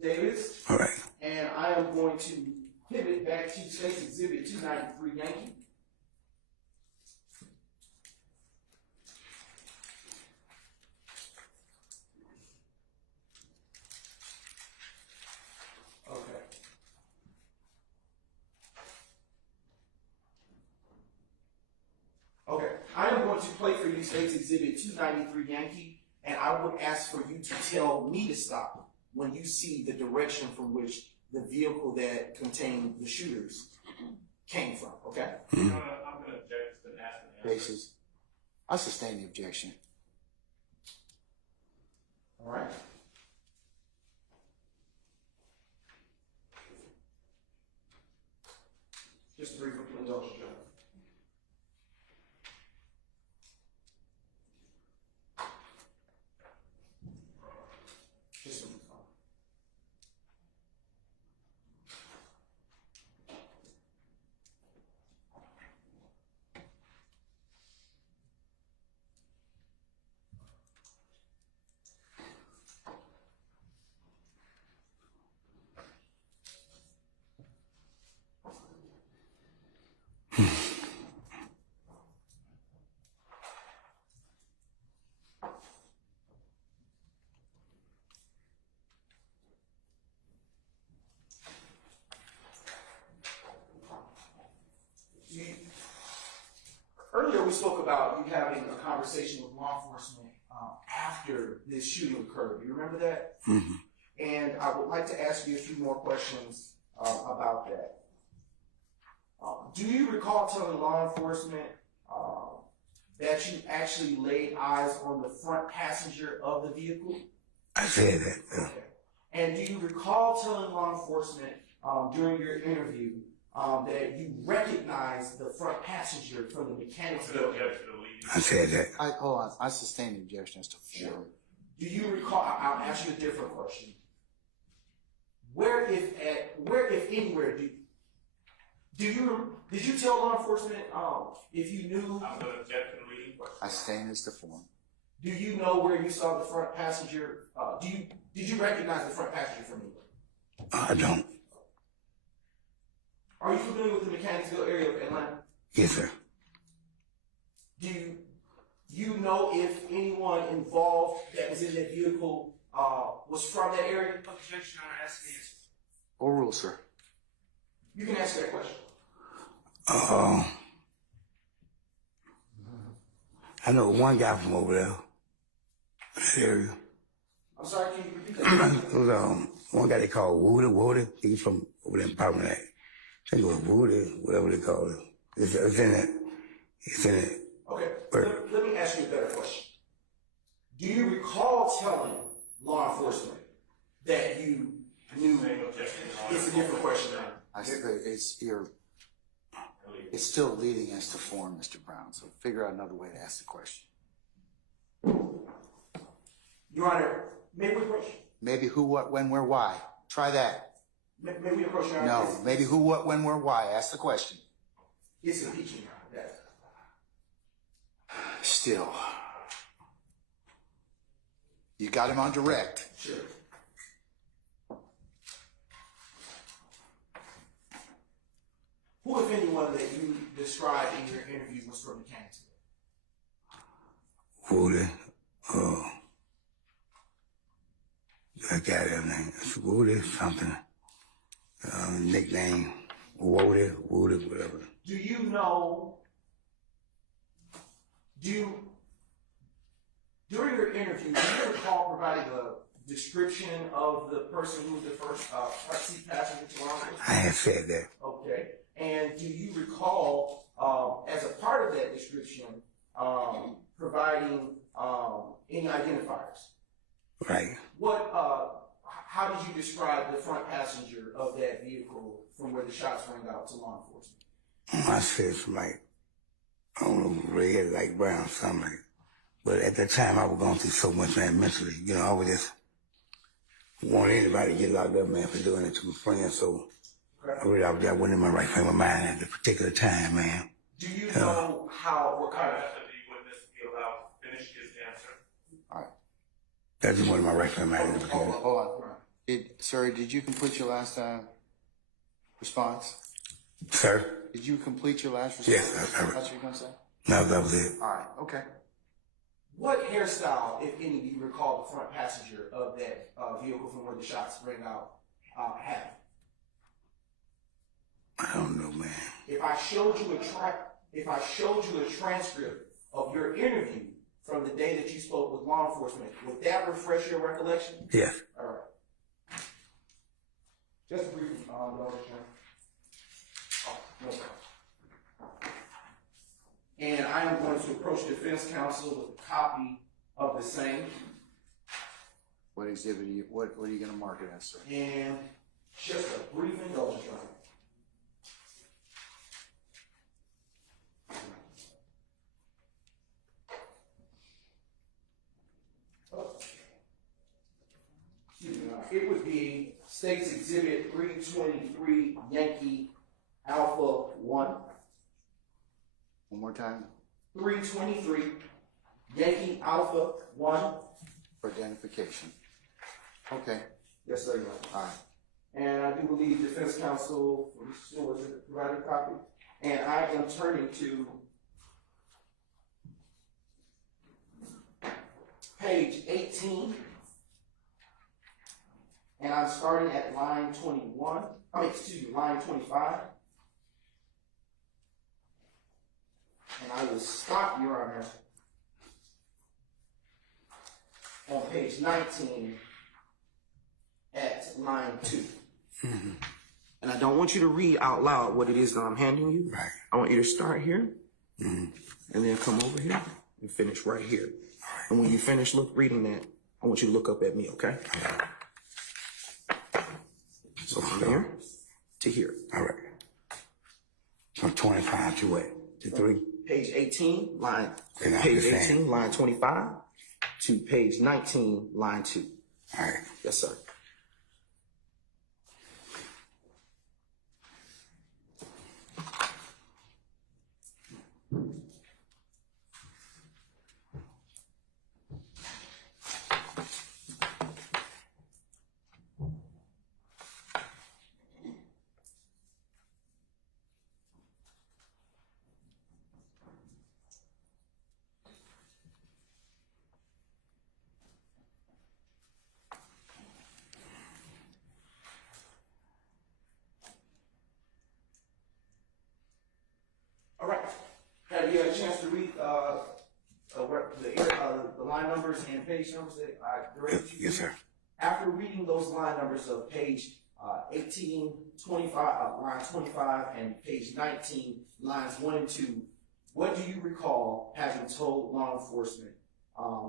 Davis. All right. And I am going to pivot back to State's Exhibit 293 Yankee. Okay. Okay. I am going to play for you State's Exhibit 293 Yankee, and I would ask for you to tell me to stop when you see the direction from which the vehicle that contained the shooters came from, okay? I'm gonna object to the asking the answer. Basis. I sustain the objection. All right. Just brief indulgence, John. Just a minute. Earlier we spoke about you having a conversation with law enforcement after this shooting occurred. You remember that? Mm-hmm. And I would like to ask you a few more questions about that. Do you recall telling law enforcement that you actually laid eyes on the front passenger of the vehicle? I said that. Okay. And do you recall telling law enforcement during your interview that you recognized the front passenger from the mechanics building? I said that. Hold on. I sustain the objection as to 4. Do you recall? I'll ask you a different question. Where, if anywhere, did you tell law enforcement if you knew? I'm gonna object to the leading question. I sustain as to 4. Do you know where you saw the front passenger? Did you recognize the front passenger from anywhere? I don't. Are you familiar with the Mechanicsville area of Atlanta? Yes, sir. Do you know if anyone involved that was in that vehicle was from that area? Objection, I'm asking the answer. Overrule, sir. You can answer that question. I know one guy from over there. That area. I'm sorry, can you repeat that? It was one guy they called Woody. He's from over there in Parliament. I think it was Woody, whatever they call it. It's in it. It's in it. Okay, let me ask you a better question. Do you recall telling law enforcement that you knew? It's a different question now. It's still leading as to 4, Mr. Brown. So figure out another way to ask the question. Your Honor, may we approach? Maybe who, what, when, where, why. Try that. May we approach, Your Honor? No. Maybe who, what, when, where, why. Ask the question. It's impeaching, Your Honor. Yes. Still. You got him on direct. Sure. Who, if anyone, that you described in your interview was from Mechanicsville? Woody. I got that name. It's Woody something. Nickname. Woody, whatever. Do you know, during your interview, do you recall providing a description of the person who was the first front seat passenger to law enforcement? I had said that. Okay. And do you recall, as a part of that description, providing any identifiers? Right. How did you describe the front passenger of that vehicle from where the shots rang out to law enforcement? I said some like, I don't know, red, like brown, something like. But at that time, I was going through so much, man, mentally. You know, I was just want anybody to get locked up, man, for doing it to my friends. So I wasn't in my right frame of mind at the particular time, man. Do you know what kind of... The witness be allowed to finish his answer. All right. That's just one of my right frame of mind. Hold on. Sir, did you complete your last response? Sir? Did you complete your last response? Yes, That's what you're going to say? No, that was it. All right. Okay. What hairstyle, if any, do you recall the front passenger of that vehicle from where the shots rang out had? I don't know, man. If I showed you a transcript of your interview from the day that you spoke with law enforcement, would that refresh your recollection? Yes. All right. Just briefly, no problem. And I am going to approach defense counsel with a copy of the same. What exhibit are you, what are you gonna mark it as, sir? And just a brief indulgence, Your Honor. It would be State's Exhibit 323 Yankee Alpha 1. One more time, 323 Yankee Alpha 1. for identification. Okay, Yes, sir, Your Honor. all right. And I do believe defense counsel was provided a copy. And I am turning to page 18. And I'm starting at line 21. Line 25. And I will stop, Your Honor, on page 19 at line 2. And I don't want you to read out loud what it is that I'm handing you. Right. I want you to start here, and then come over here and finish right here. And when you finish reading that, I want you to look up at me, okay? So from here to here. All right. From 25 to what? To 3? Page 18, line, Okay, now page understand. 18, line 25, to page 19, line 2. All right. Yes, sir. All right. Have you had a chance to read the line numbers and page numbers that I directed you to? Yes, sir. After reading those line numbers of page 18, 25, line 25, and page 19, lines 1 and 2, what do you recall having told law enforcement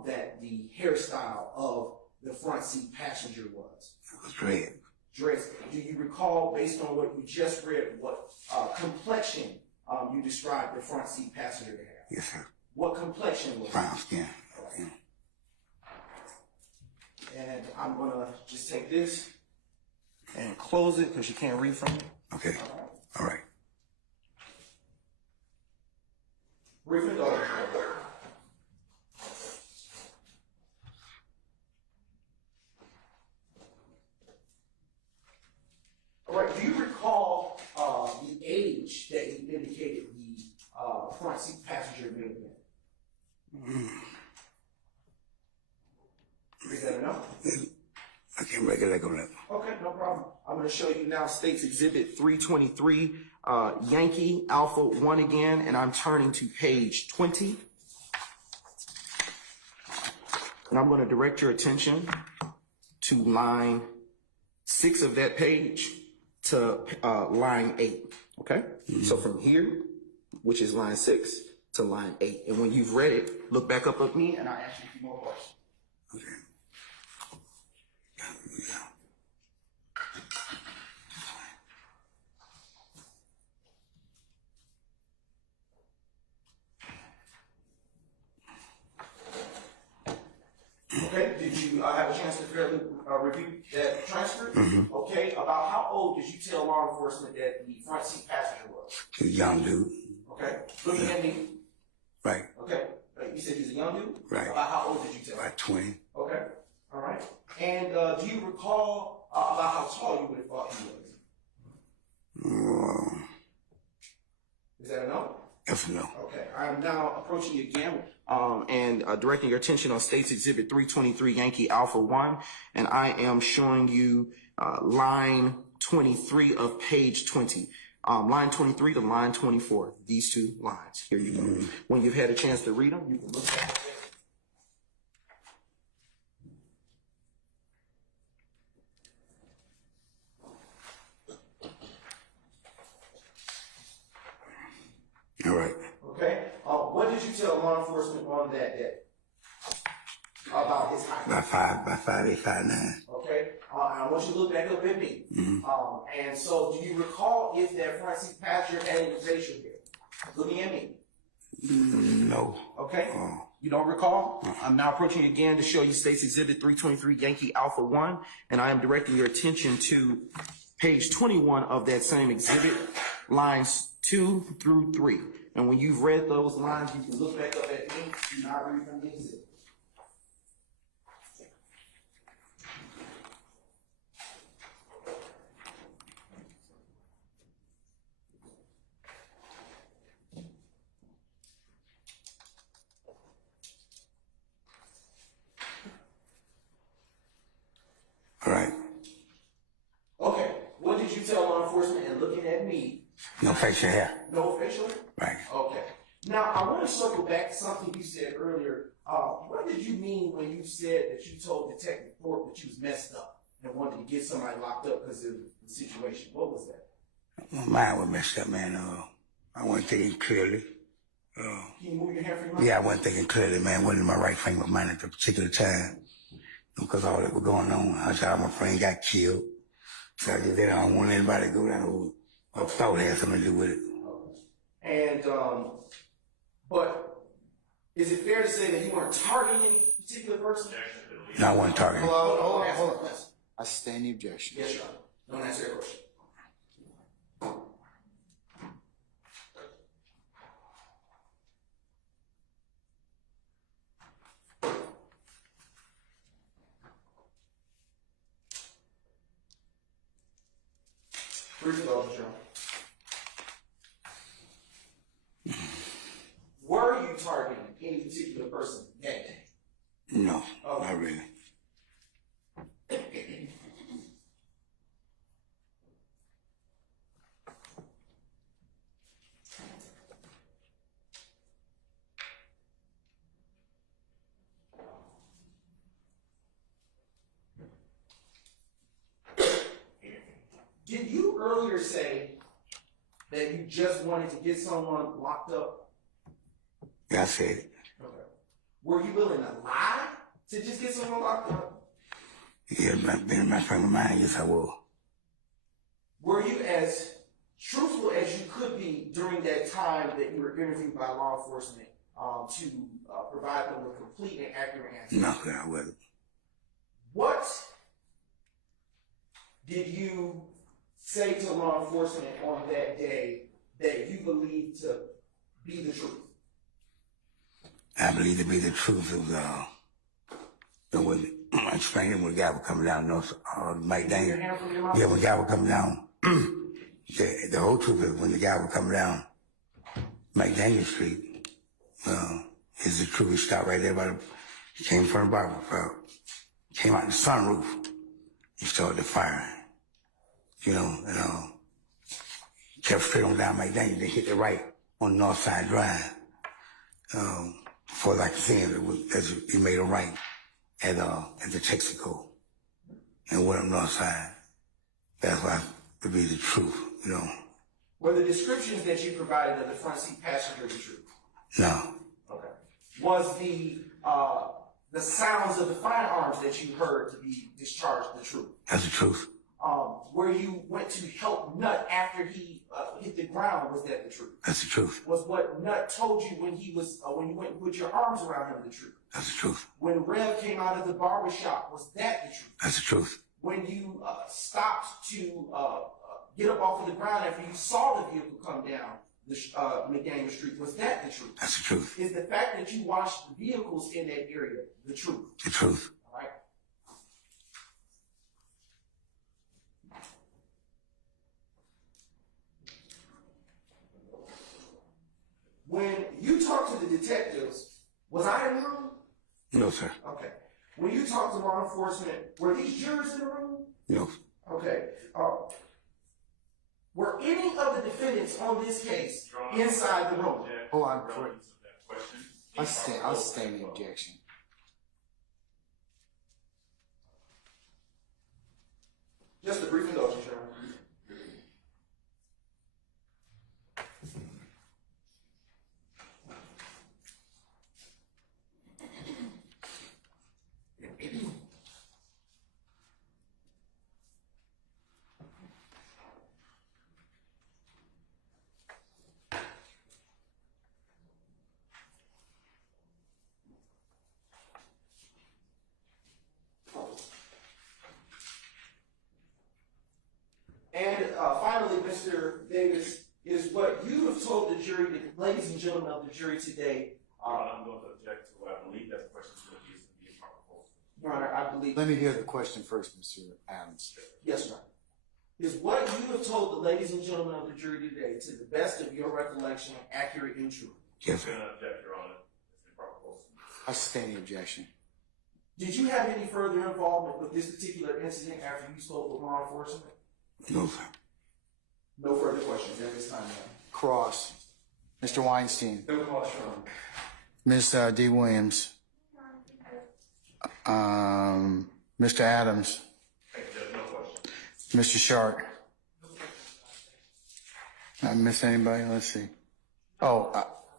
that the hairstyle of the front seat passenger was? It was red. Dress. Do you recall, based on what you just read, what complexion you described the front seat passenger to have? Yes, sir. What complexion was it? Brown skin. Yeah. And I'm gonna just take this and close it because you can't read from it. Okay. All right. Brief indulgence. All right, do you recall the age that you indicated the front seat passenger may have been? Is that enough? I can't recollect on that. Okay, no problem. I'm going to show you now State's Exhibit 323, Yankee Alpha 1 again, and I'm turning to page 20. And I'm going to direct your attention to line 6 of that page to line 8, okay? So from here, which is line 6, to line 8. And when you've read it, look back up at me and I'll ask you a few more questions. Okay. Okay, did you have a chance to fairly review that transcript? Okay, about how old did you tell law enforcement that the front seat passenger was? He's a young dude. Okay, looking at me. Right. Okay, you said he's a young dude? Right. About how old did you tell? About 20. Okay, all right. And do you recall about how tall you would have thought he was? Is that a no? Yes or no? Okay, I am now approaching you again and directing your attention on State's Exhibit 323 Yankee Alpha 1, and I am showing you line 23 of page 20. Line 23 to line 24, these 2 lines. Here you go. When you've had a chance to read them, you can look back. What did you tell law enforcement on that day about his height? By 5'8", 5'9". Okay, I want you to look back up at me. And so, do you recall if that front seat passenger had any facial hair? Looking at me. No. Okay. You don't recall? I'm now approaching you again to show you State's Exhibit 323 Yankee Alpha 1, and I am directing your attention to page 21 of that same exhibit, lines 2 through 3. And when you've read those lines, you can look back up at me. Do not read from the exhibit. All right. Okay. What did you tell law enforcement and looking at me? No facial hair. No facial? Right. Okay. Now, I want to circle back to something you said earlier. What did you mean when you said that you told Detective Thorpe that you was messed up and wanted to get somebody locked up because of the situation? What was that? My mind was messed up, man. I wasn't thinking clearly. Can you move your hand for your mouth? Yeah, I wasn't thinking clearly, man. Wasn't in my right frame of mind at the particular time. Because all that was going on. I said, my friend got killed. So I just said, I don't want anybody to go down. I thought it had something to do with it. And, but is it fair to say that you weren't targeting any particular person? No, I wasn't targeting. Hold on. I stand the objection. Yes, Your Honor. Don't answer your question. Were you targeting any particular person that day? No, not really. Did you earlier say that you just wanted to get someone locked up? Yeah, I said it. Okay. Were you willing to lie to just get someone locked up? Yeah, being in my frame of mind, yes, I will. Were you as truthful as you could be during that time that you were interviewed by law enforcement to provide them with complete and accurate answers? No, I wasn't. What did you say to law enforcement on that day that you believed to be the truth? I believe to be the truth. It was, I explained it when the guy was coming down, Mike Daniel. Yeah, when the guy was coming down, the whole truth is when the guy was coming down Mike Daniel Street, is the truth. He stopped right there he came from the Barber, came out the sunroof, he started firing, and kept straight on down Mike Daniel, then hit the right on North Side Drive. Before I could see him, he made a right at the Texaco and went up North Side. That's why to be the truth, Were the descriptions that you provided of the front seat passenger the truth? No. Okay. Was the sounds of the firearms that you heard to be discharged the truth? That's the truth. Where you went to help Nut after he hit the ground, was that the truth? That's the truth. Was what Nut told you when you went and put your arms around him the truth? That's the truth. When Rev came out of the barber shop, was that the truth? That's the truth. When you stopped to get up off of the ground after you saw the vehicle come down McDaniel Street, was that the truth? That's the truth. Is the fact that you watched the vehicles in that area the truth? The truth. All right. When you talked to the detectives, was I in the room? No, sir. Okay. When you talked to law enforcement, were these jurors in the room? No. Okay. Were any of the defendants on this case inside the room? Hold on, I'll stand the objection. Just a brief indulgence, Your Honor. told the jury, that, ladies and gentlemen of the jury today, I'm going to object to what I believe that the question is going to be a proper poll. Your Honor, I believe. Let me hear the question first, Mr. Adams. Yes, Your Honor. Is what you have told the ladies and gentlemen of the jury today, to the best of your recollection, accurate and true? Yes, sir. I'm going to object, Your Honor. It's a proper poll. I sustain the objection. Did you have any further involvement with this particular incident after you spoke with law enforcement? No, sir. No further questions at this time, Your Honor. Cross. Mr. Weinstein. No cross, Your Honor. Ms. D. Williams. Mr. Adams. Thank you, Judge. No question. Mr. Sharp. I miss anybody? Let's see. Oh,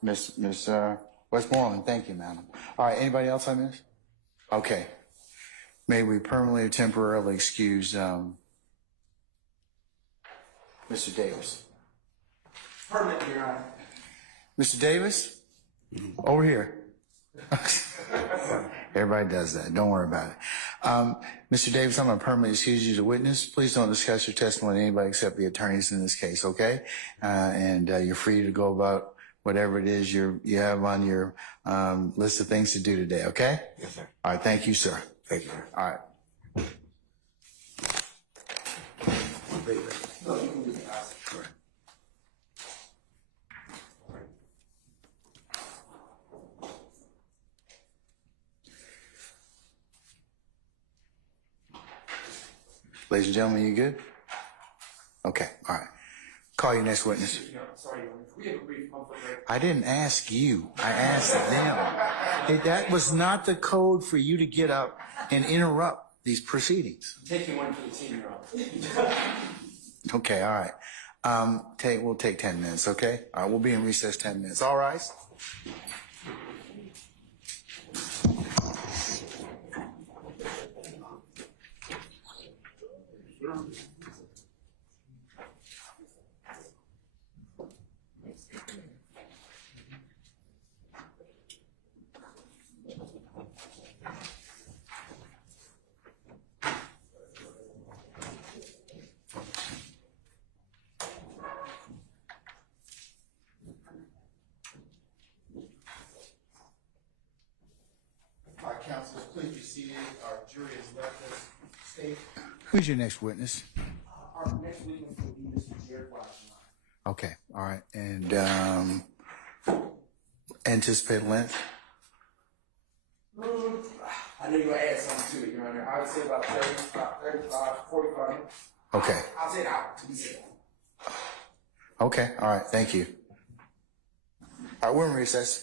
Miss Westmoreland. Thank you, madam. All right. Anybody else I missed? Okay. May we permanently or temporarily excuse Mr. Davis? Permanently, Your Honor. Mr. Davis? Over here. Everybody does that. Don't worry about it. Mr. Davis, I'm going to permanently excuse you as a witness. Please don't discuss your testimony with anybody except the attorneys in this case, okay? And you're free to go about whatever it is you have on your list of things to do today, okay? Yes, sir. All right. Thank you, sir. Thank you, sir. All right. No, you can do that. Ladies and gentlemen, you good? Okay. All right. Call your next witness. Sorry, Your Honor. We have a brief comfort break. I didn't ask you. I asked them. That was not the code for you to get up and interrupt these proceedings. Taking one for the team, Your Honor. Okay, all right. We'll take 10 minutes, okay? All right, we'll be in recess 10 minutes. All rise. All right, counsel, please be seated. Our jury has left us. State. Who's your next witness? Our next witness will be Mr. Jared Washington. Okay, all right. And anticipated length? I know you're going to add something to it, Your Honor. I would say about 45 minutes. Okay. I'll say an hour to be safe. Okay, all right. Thank you. All right, we're in recess.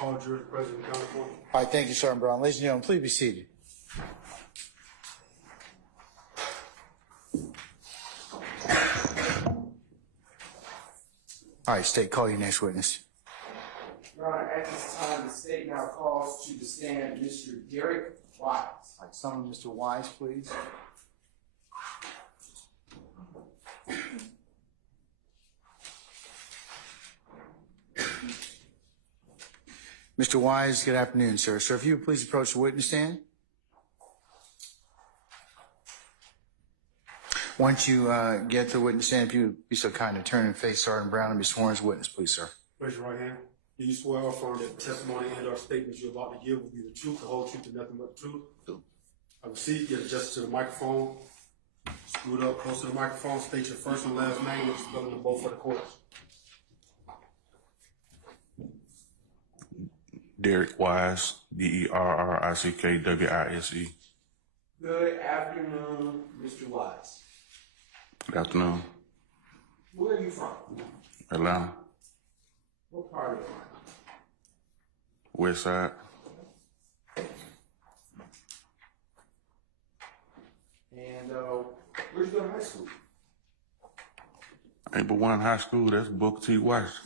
All jurors present in county court. All right, thank you, Sergeant Brown. Ladies and gentlemen, please be seated. All right, State, call your next witness. Your Honor, at this time, the state now calls to the stand Mr. Derek Wise. All right, summon Mr. Wise, please. Mr. Wise, good afternoon, sir. Sir, if you would please approach the witness stand. Once you get to the witness stand, if you would be so kind to turn and face Sergeant Brown and be sworn as witness, please, sir. Raise your right hand. Do you swear or affirm that the testimony and/or statements you're about to give will be the truth, the whole truth, and nothing but the truth? I will see you get adjusted to the microphone. Scoot up close to the microphone. State your first and last name and spell them both for the court. Derek Wise, DERRICKWISE. Good afternoon, Mr. Wise. Good afternoon. Where are you from? Atlanta, What part of Atlanta? West Side. And where'd you go to high school? Ain't but one high school, that's Booker T. Washington.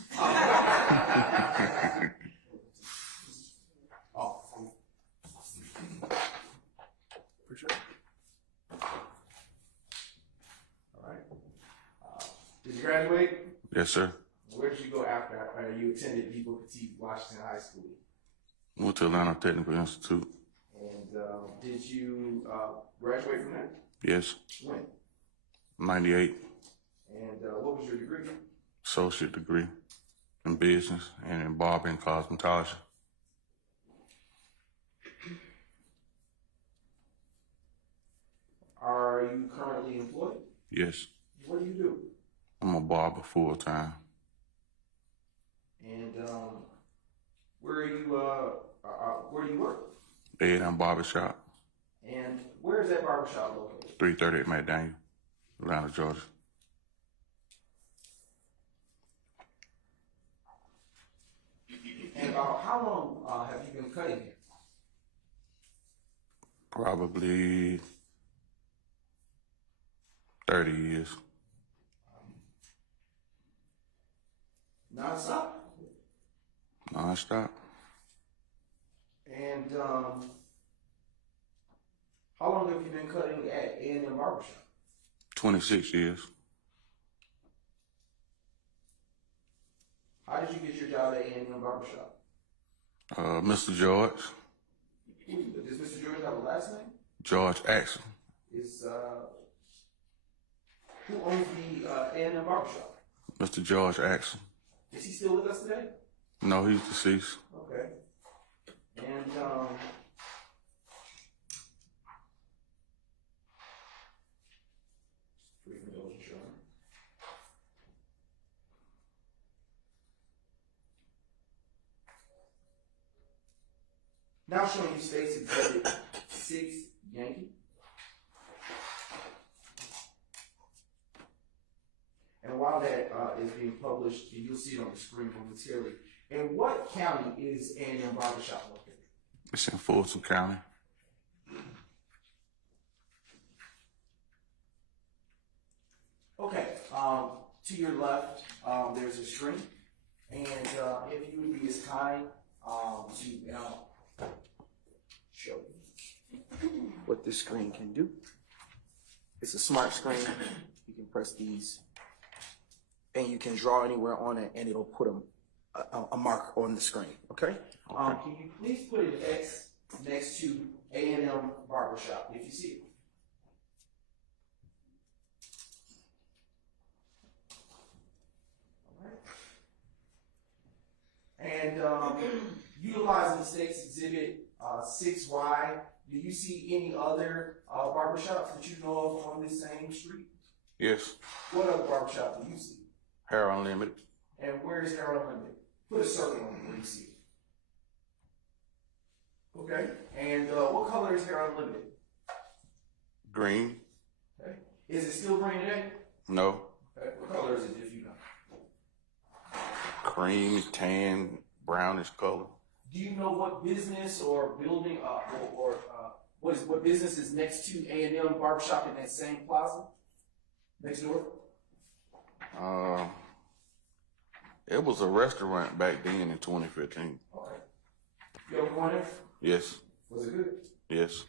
Oh, Appreciate it. all right. Did you graduate? Yes, sir. Where did you go after you attended the Booker T. Washington High School? Went to Atlanta Technical Institute. And did you graduate from there? Yes. When? 98. And what was your degree? Associate degree in business and in barber and cosmetology. Are you currently employed? Yes. What do you do? I'm a barber full time. And where do you work? A&M Barbershop, And where is that barbershop located? 338 McDaniel, Atlanta, Georgia. And about how long have you been cutting hair? Probably 30 years. Non-stop? Non-stop. And how long have you been cutting at A&M Barbershop? 26 years. How did you get your job at A&M Barbershop? Mr. George, Does Mr. George have a last name? George Axel. Is who owns the A&M Barbershop? Mr. George Axel. Is he still with us today? No, he's deceased. Okay. And now showing you State's Exhibit 6 Yankee. that is being published, and you'll see it on the screen momentarily. In what county is A&M Barbershop located? It's in Fulton County. Okay, to your left, there's a screen, and if you would be as kind to show you what this screen can do. It's a smart screen. You can press these, and you can draw anywhere on it, and it'll put a mark on the screen. Okay? Can you please put an X next to A&M Barbershop if you see it? And utilizing the state's exhibit 6Y, do you see any other barbershops that you know of on this same street? Yes. What other barbershop do you see? Hair Unlimited. And where is Hair Unlimited? Put a circle on it where you see it. Okay. And what color is Hair Unlimited? Green. Okay. Is it still green today? No. Okay. What color is it if you know? Cream, tan, brownish color. Do you know what business or building what business is next to A&M Barbershop in that same plaza? Next door? It was a restaurant back then in 2015. Okay. You ever go in there? Yes. Was it good? Yes.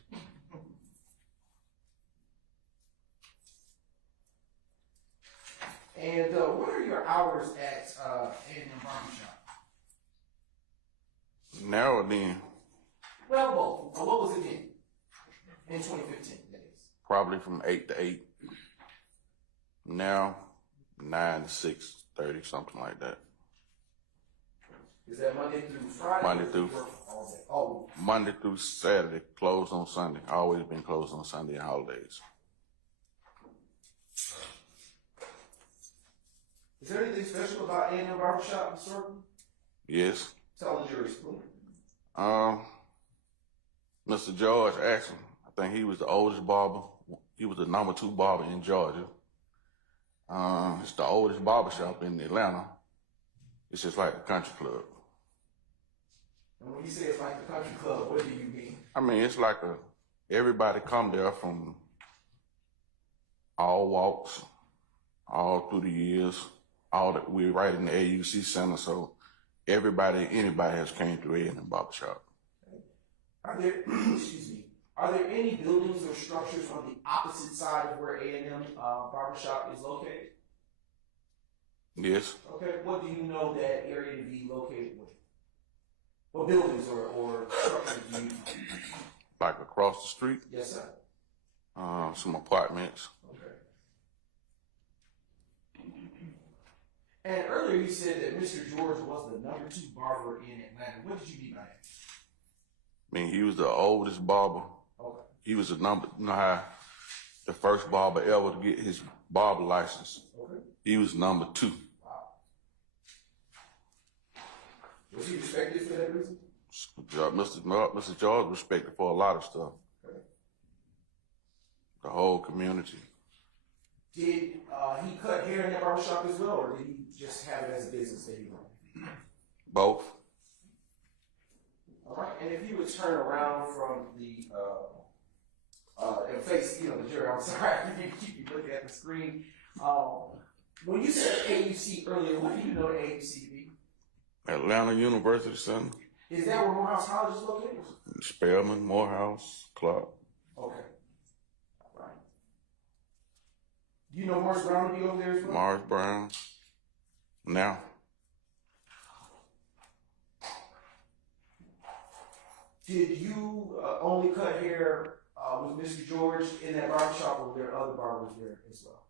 And what are your hours at A&M Barbershop? Now or then, Well, both. What was it then? In 2015, that is. probably from 8 to 8. Now, 9 to 6:30, something like that. Is that Monday through Friday? Monday or is it through- work all day? Oh, Monday through Saturday, closed on Sunday. Always been closed on Sunday and holidays. is there anything special about A&M Barbershop in Circle? Yes. Tell the jury, please. Mr. George Axel, I think he was the oldest barber. He was the number 2 barber in Georgia. It's the oldest barbershop in Atlanta. It's just like the country club. And when you say it's like the country club, what do you mean? I mean, it's like everybody come there from all walks, all through the years. We're right in the AUC Center, so anybody has came through A&M Barbershop. Are there, excuse me, are there any buildings or structures on the opposite side of where A&M Barbershop is located? Yes. Okay, what do you know that area to be located with? What buildings or structures do you know? Like across the street, Yes, sir. some apartments. Okay. And earlier you said that Mr. George was the number 2 barber in Atlanta. What did you mean by that? I mean, he was the oldest barber. Okay. He was the first barber ever to get his barber license. Okay. He was number 2. Wow. Was he respected for that reason? Mr. George was respected for a lot of stuff. Okay. The whole community. Did he cut hair in that barbershop as well, or did he just have it as a business that he ran? Both. All right, and if you would turn around from the and face, the jury. I'm sorry, I keep looking at the screen. When you said AUC earlier, what do you know AUC to be? Atlanta University Center. Is that where Morehouse College is located? Spelman, Morehouse, Clark. Okay. All right. Do you know Morris Brown to be over there as well? Morris Brown. Now. Did you only cut hair with Mr. George in that barbershop, or were there other barbers there as well?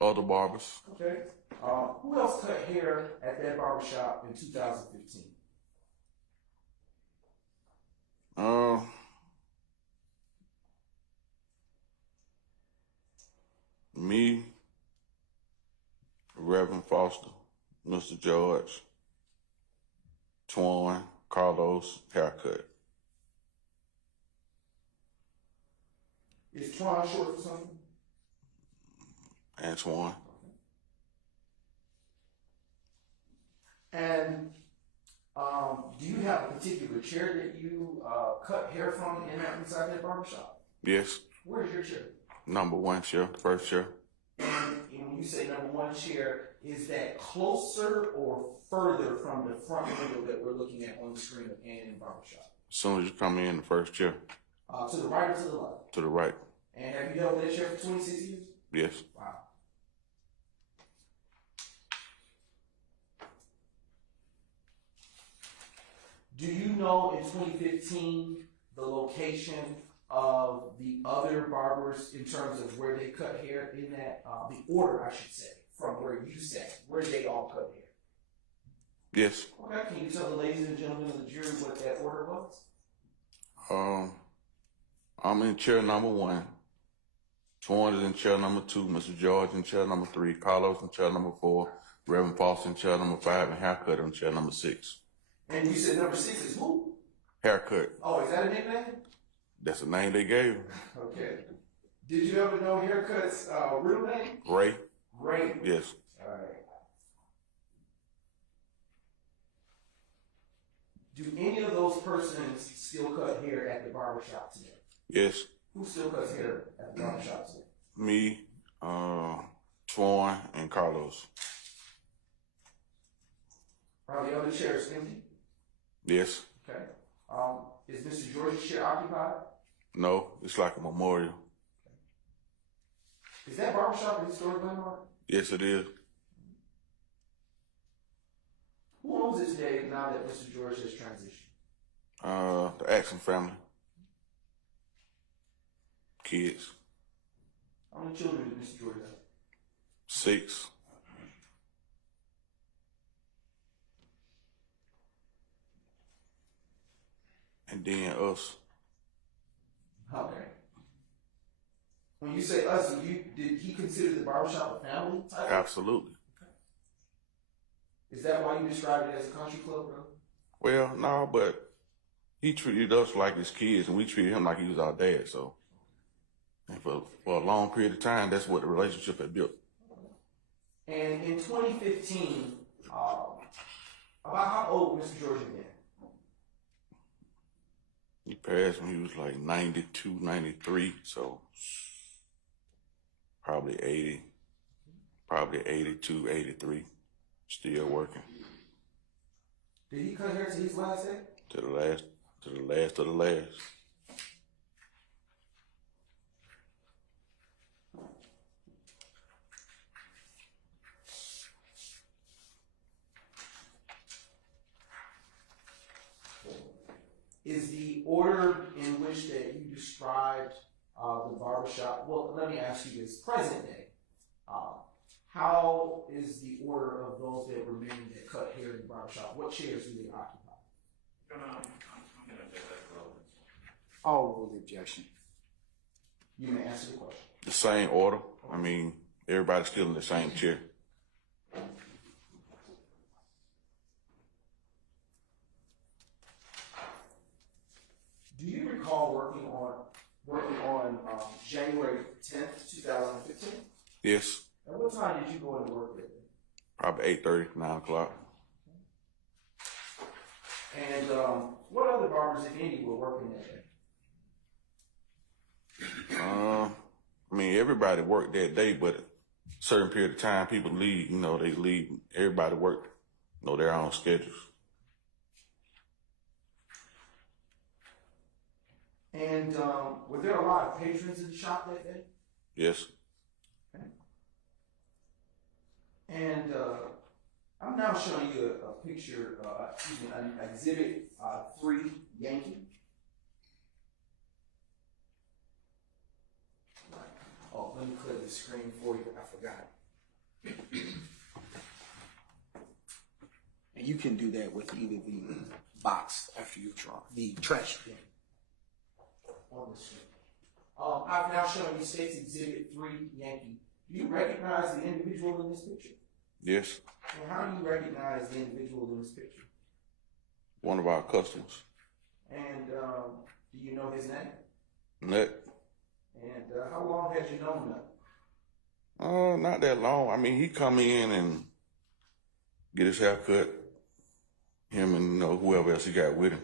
Other barbers. Okay. Who else cut hair at that barbershop in 2015? Me, Reverend Foster, Mr. George, Twan, Carlos, haircut. Is Twan short for something? Antoine. And do you have a particular chair that you cut hair from inside that barbershop? Yes. Where's your chair? Number one chair, the first chair. And when you say number one chair, is that closer or further from the front window that we're looking at on the screen in the barbershop? As soon as you come in, the first chair. To the right or to the left? To the right. And have you held that chair for 26 years? Yes. Wow. Do you know in 2015 the location of the other barbers in terms of where they cut hair in that, the order, I should say, from where you sat, where they all cut hair? Yes. Okay, can you tell the ladies and gentlemen of the jury what that order was? I'm in chair number one. Twan is in chair number two. Mr. George in chair number three. Carlos in chair number four. Reverend Foster in chair number five. And Haircut in chair number 6. And you said number 6 is who? Haircut. Oh, is that a nickname? That's the name they gave him. Okay. Did you ever know Haircut's real name? Ray. Ray. Yes. All right. Do any of those persons still cut hair at the barbershop today? Yes. Who still cuts hair at the barbershop today? Me, Twan, and Carlos. Are the other chairs empty? Yes. Okay. Is Mr. George's chair occupied? No, it's like a memorial. Is that barbershop a historic landmark? Yes, it is. Who owns it today now that Mr. George has transitioned? The Axon family. Kids. How many children did Mr. George have? 6. And then us. Okay. When you say us, did he consider the barbershop a family type? Absolutely. Is that why you described it as a country club, bro? Well, no, but he treated us like his kids, and we treated him like he was our dad. So, and for a long period of time, that's what the relationship had built. And in 2015, about how old Mr. George had been? He passed when he was like 92, 93, so probably 80, probably 82, 83, still working. Did he cut hair to his last day? To the last of the last. Is the order in which that you described the barbershop, well, let me ask you this, present day, how is the order of those that remain that cut hair in the barbershop? What chairs do they occupy? I'll rule the objection. You may answer the question. The same order. I mean, everybody's still in the same chair. Do you recall working on January 10th, 2015? Yes. At what time did you go into work there? Probably 8:30, 9 o'clock. And what other barbers, if any, were working that day? I mean, everybody worked that day, but a certain period of time, people leave. You know, they leave. Everybody worked, their own schedules. And were there a lot of patrons in the shop that day? Yes. Okay. And I'm now showing you a picture, an exhibit 3 Yankee. Oh, let me clear the screen for you. I forgot. And you can do that with either the box after you draw, the trash bin. On the screen. I've now shown you State's Exhibit 3 Yankee. Do you recognize the individual in this picture? Yes. And how do you recognize the individual in this picture? One of our customers. And do you know his name? Nut. And how long had you known that? Not that long. I mean, he come in and get his hair cut him and, you know, whoever else he got with him.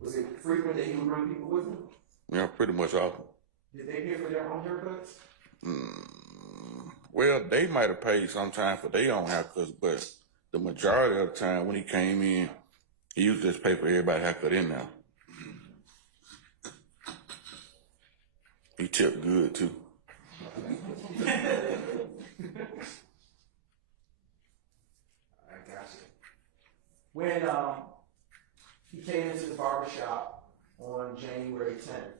Was it frequent that he would bring people with him? Yeah, pretty much often. Did they pay for their own haircuts? Well, they might have paid sometime for their own haircuts, but the majority of the time when he came in, he used to just pay for everybody's haircut in there. He tipped good too. I got you. When he came into the barber shop on January 10th,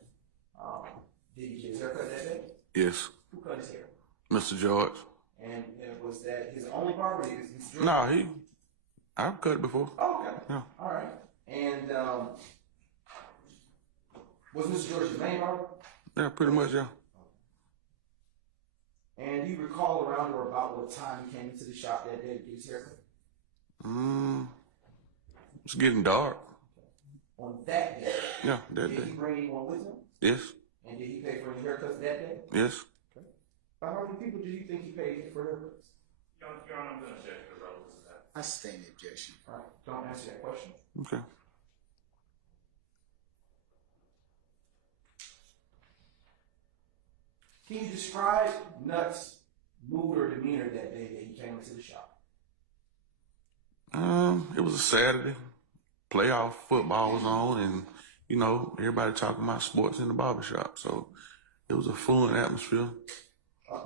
did he get his haircut that day? Yes. Who cut his hair? Mr. George. And was that his only barber? Is George? No, I've cut it before. Oh, okay. Yeah. All right. And was Mr. George his main barber? Yeah, pretty much, yeah. And do you recall around or about what time he came into the shop that day to get his haircut? It's getting dark. On that day? Yeah, that Did day. he bring anyone with him? Yes, And did he pay for any haircuts that day? yes. By how many people do you think he paid for haircuts? Your Honor, I'm going to object to the relevance of that. I sustain the objection. All right, don't answer that question. Okay. Can you describe Nutt's mood or demeanor that day that he came into the shop? It was a Saturday. Playoff football was on, and you know everybody talking about sports in the barbershop. So it was a fluent atmosphere.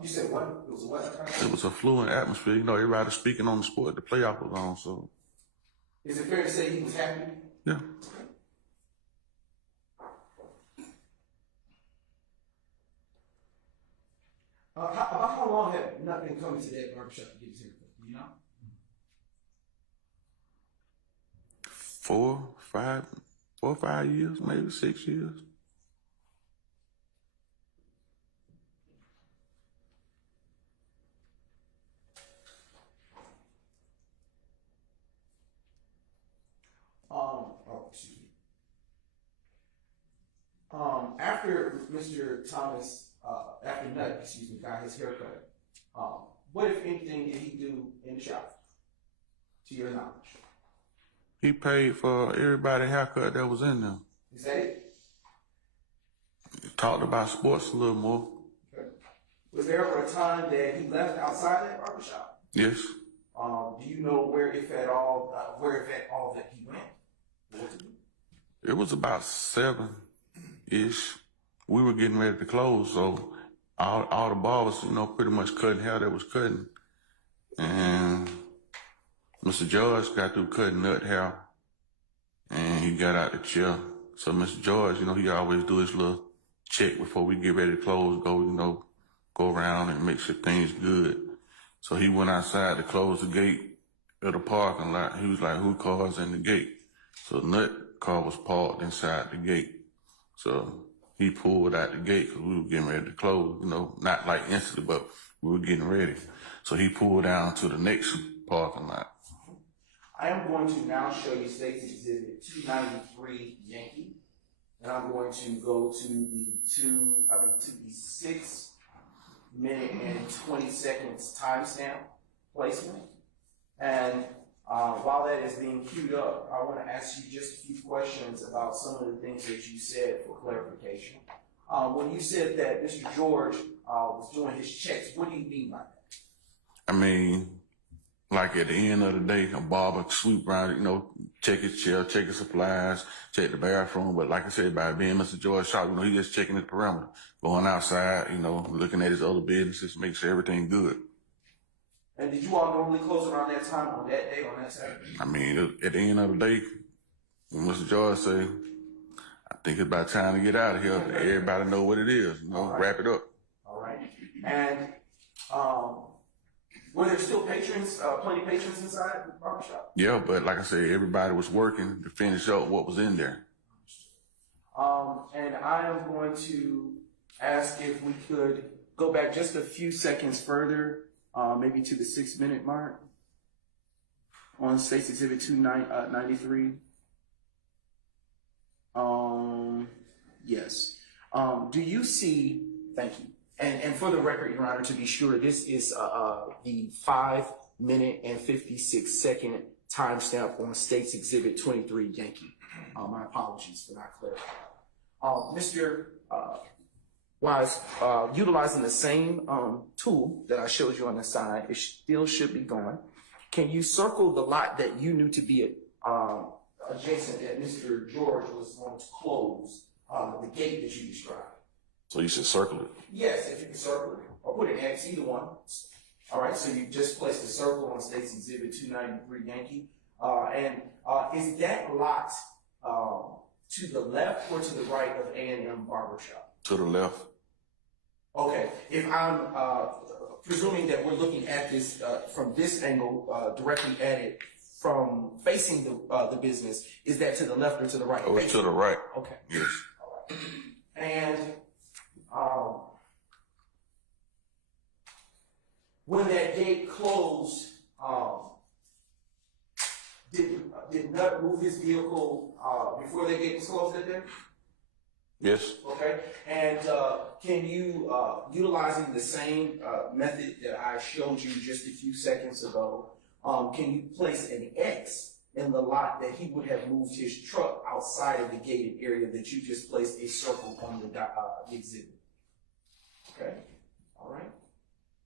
You said what? It was what? It was a fluent atmosphere. You know, everybody speaking on the sport. The playoff was on, so Is it fair to say he was happy? yeah. About how long have Nutt been coming to that barbershop to get his haircut? Do you know? 4 or 5 years, maybe 6 years. Excuse me. After Mr. Thomas, after Nutt, excuse me, got his haircut, what, if anything, did he do in the shop, to your knowledge? He paid for everybody's haircut that was in there. Is that it? Talked about sports a little more. Okay. Was there ever a time that he left outside that barbershop? Yes. Do you know where, if at all, that he went? It was about 7-ish. We were getting ready to close, so all the barbers, you know, pretty much cutting hair that was cutting. And Mr. George got through cutting Nutt hair, and he got out the chair. So Mr. George, you know, he always do his little check before we get ready to close, go around and make sure things good. So he went outside to close the gate of the parking lot. He was like, who car's in the gate? So Nutt car was parked inside the gate. So he pulled out the gate because we were getting ready to close, you know, not like instantly, but we were getting ready. So he pulled down to the next parking lot. I am going to now show you State's Exhibit 293 Yankee, and I'm going to go to the 6 minute and 20 seconds timestamp placement. And while that is being queued up, I want to ask you just a few questions about some of the things that you said for clarification. When you said that Mr. George was doing his checks, what do you mean by that? I mean, like at the end of the day, a barber sweep around, you know, check his chair, check his supplies, check the bathroom. But like I said, by being Mr. George's shop, you know, he just checking the perimeter, going outside, you know, looking at his other businesses, make sure everything good. And did you all normally close around that time on that day, on that Saturday? I mean, at the end of the day, when Mr. George say, I think it's about time to get out of here, everybody know what it is, you know, wrap it up. All right. And were there still patrons, plenty of patrons inside the barbershop? Yeah, but like I said, everybody was working to finish up what was in there. And I am going to ask if we could go back just a few seconds further, maybe to the 6 minute mark on State's Exhibit 293. Yes. Do you see, thank you. And for the record, Your Honor, to be sure, this is the 5 minute and 56 second timestamp on State's Exhibit 23 Yankee. My apologies for not clarifying. Mr. Wise, utilizing the same tool that I showed you on the side, it still should be going. Can you circle the lot that you knew to be adjacent that Mr. George was going to close, the gate that you described? So you should circle it. Yes, if you can circle it, or put an X, either one. All right, so you just placed a circle on State's Exhibit 293 Yankee. Is that lot to the left or to the right of A&M Barbershop? To the left. Okay, if I'm presuming that we're looking at this from this angle, directly at it, from facing the business, is that to the left or to the right? Oh, it's to the right. Okay. Yes. All right. And when that gate closed, did Nutt move his vehicle before that gate was closed that day? Yes. Okay. And can you, utilizing the same method that I showed you just a few seconds ago, can you place an X in the lot that he would have moved his truck outside of the gated area that you just placed a circle on the exhibit? Okay. All right.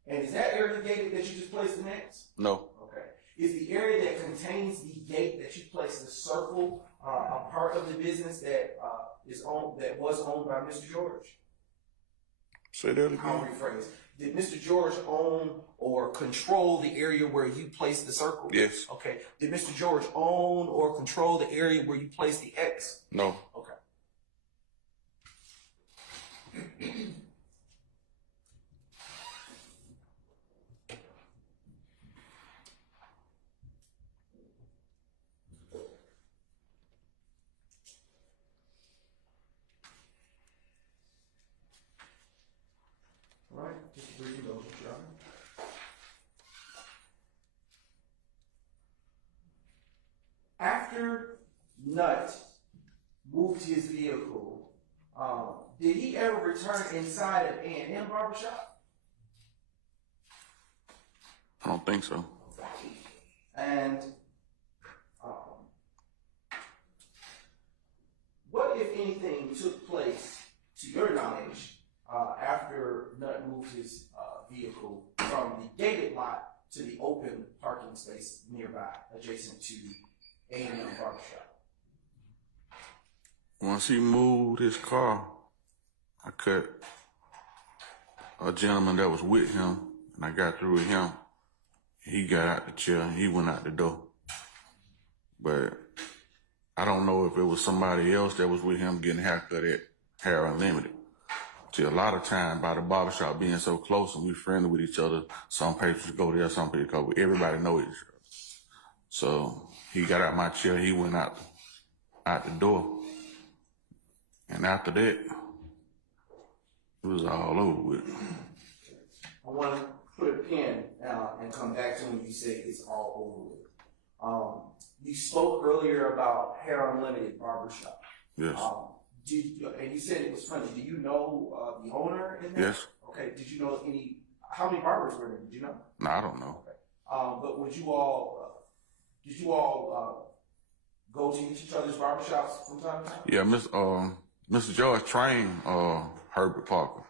And is that area gated that you just placed an X? No. Okay. Is the area that contains the gate that you placed a circle a part of the business that was owned by Mr. George? Say that again. I'll rephrase. Did Mr. George own or control the area where you placed the circle? Yes. Okay. Did Mr. George own or control the area where you placed the X? No. Okay. All right, just briefly go, Your Honor. After Nutt moved his vehicle, did he ever return inside of A&M Barbershop? I don't think so. And what, if anything, took place, to your knowledge, after Nutt moved his vehicle from the gated lot to the open parking space nearby, adjacent to A&M Barbershop? Once he moved his car, I cut a gentleman that was with him, and I got through with him. He got out the chair and he went out the door. But I don't know if it was somebody else that was with him getting a haircut at Hair Unlimited. See, a lot of time by the barbershop being so close and we friendly with each other, some patrons go there, some people go, everybody know each other. So he got out my chair, he went out the door. And after that, it was all over with. I want to put a pin and come back to when you say it's all over with. You spoke earlier about Hair Unlimited Barbershop. Yes. And you said it was funny. Do you know the owner in there? Yes. Okay. Did you know how many barbers were there? Did you know? No, I don't know. Okay. But did you all go to each other's barbershops from time to time? Yeah, Mr. George trained Herbert Parker.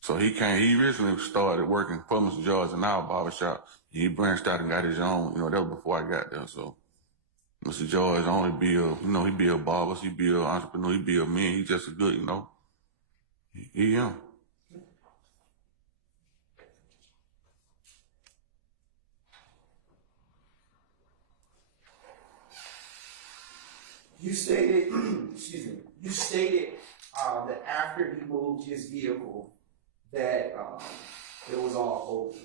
So he originally started working for Mr. George in our barbershop. He branched out and got his own, that was before I got there. So Mr. George only he build barbers, he build entrepreneur, he build men. He's just a good, he him. You stated, that after he moved his vehicle, that it was all over.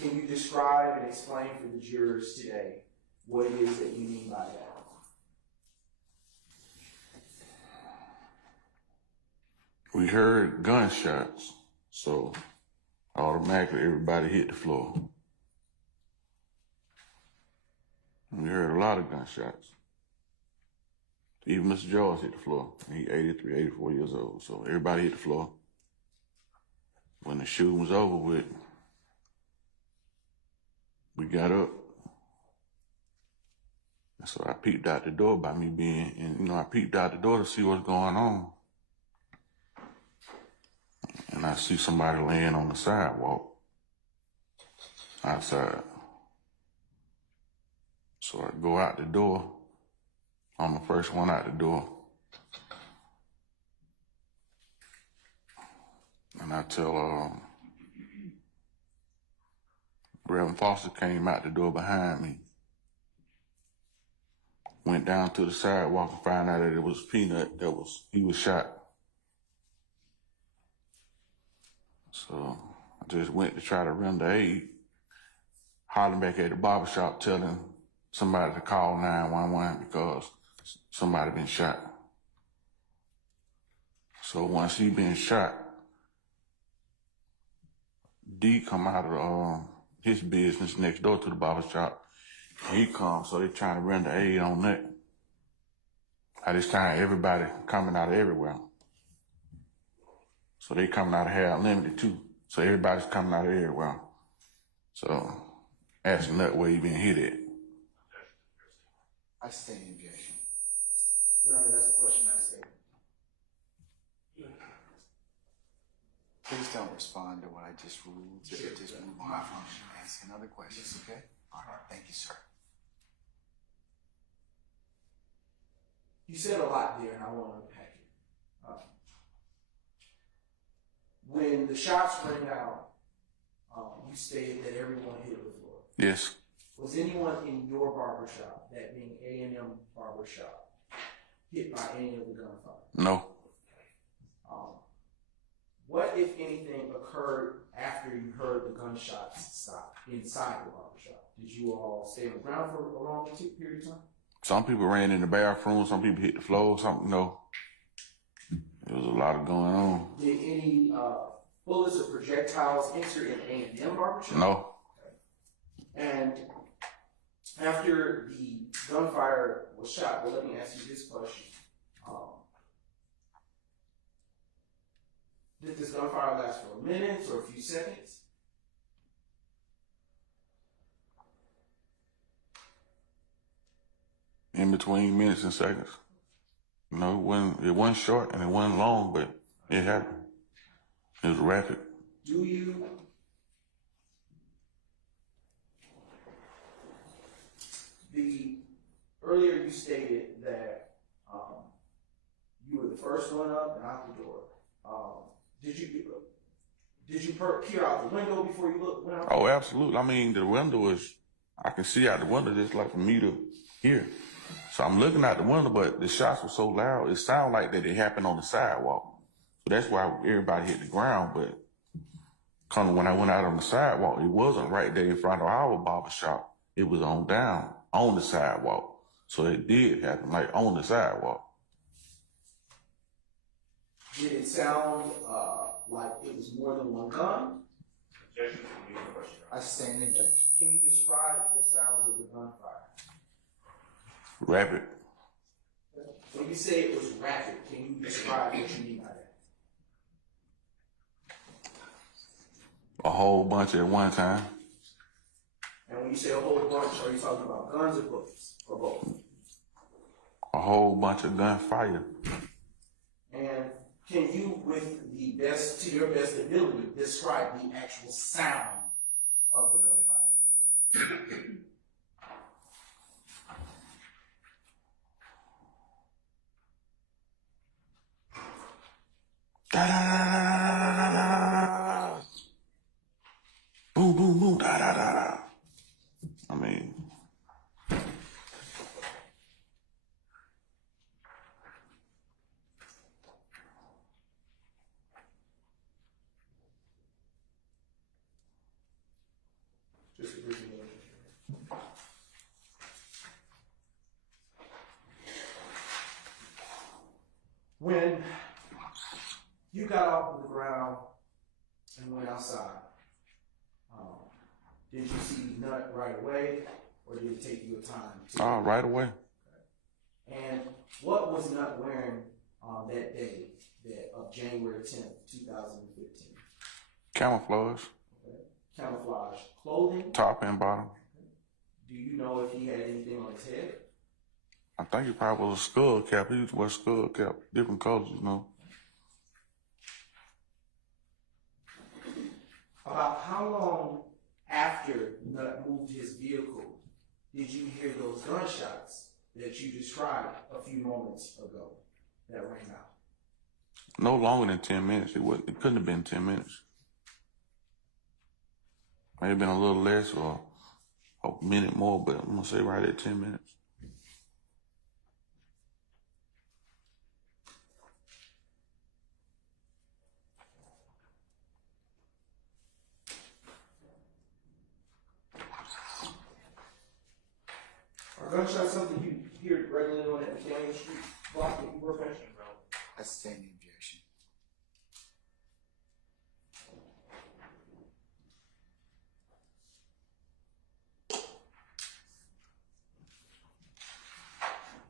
Can you describe and explain for the jurors today what it is that you mean by that? We heard gunshots, so automatically everybody hit the floor. We heard a lot of gunshots. Even Mr. George hit the floor. He 83, 84 years old, so everybody hit the floor. When the shooting was over with, we got up, So I peeped out the door by me being, and you know, I peeped out the door to see what's going on. And I see somebody laying on the sidewalk outside. So I go out the door. I'm the first one out the door. And I tell, Reverend Foster came out the door behind me. Went down to the sidewalk and found out that it was Peanut he was shot. So I just went to try to render aid, hollering back at the barber shop telling somebody to call 911 because somebody been shot. So once he been shot, D come out of his business next door to the barber shop. He comes, so they trying to render aid on that. At this time, everybody coming out of everywhere. So they coming out of Hair Limited too. So everybody's coming out of everywhere. So asking that where you been hit at. I stay in objection. Your Honor, that's a question I stated. Please don't respond to what I just ruled. Just move on from asking other questions, okay? All right, thank you, sir. You said a lot there, and I want to unpack it. When the shots rang out, you stated that everyone hit the floor. Yes. Was anyone in your barbershop, that being A&M barbershop, hit by any of the gunfire? No. What, if anything, occurred after you heard the gunshots stop inside the barbershop? Did you all stay on the ground for a long period of time? Some people ran in the bathroom, some people hit the floor, some no. There was a lot of going on. Did any bullets or projectiles enter in A&M barbershop? No. And after the gunfire was shot, well, let me ask you this question. Did this gunfire last for a minute or a few seconds? In between minutes and seconds. You know, it wasn't short and it wasn't long, but it happened. It was rapid. Do you earlier you stated that you were the first one up and out the door. Did you peer out the window before you went out? Oh, absolutely. I mean, the window I can see out the window just like from me to here. So I'm looking out the window, but the shots were so loud, it sounded like that it happened on the sidewalk. So that's why everybody hit the ground, but kind of when I went out on the sidewalk, it wasn't right there in front of our barber shop. It was on down, on the sidewalk. So it did happen, like on the sidewalk. Did it sound like it was more than one gun? I stay in objection. Can you describe the sounds of the gunfire? Rapid. When you say it was rapid, can you describe what you mean by that? A whole bunch at one time. And when you say a whole bunch, are you talking about guns or bullets, or both? A whole bunch of gunfire. And can you, to your best ability, describe the actual sound of the gunfire? Da da da da da da. Boom boom boom da da da da. I mean, Just a brief minute. When you got off of the ground and went outside, did you see Nut right away, or did it take you a time? right away. And what was Nut wearing that day of January 10th, 2015? Camouflage. Okay. Camouflage clothing? Top and bottom. Do you know if he had anything on his head? I think it probably was a skull cap. He used to wear skull cap, different colors, you know. About how long after Nut moved his vehicle did you hear those gunshots that you described a few moments ago that rang out? No longer than 10 minutes. It couldn't have been 10 minutes. Maybe been a little less or a minute more, but I'm gonna say right at 10 minutes. Are gunshots something you hear regularly on that McDaniel Street block that you work at? That's standing objection.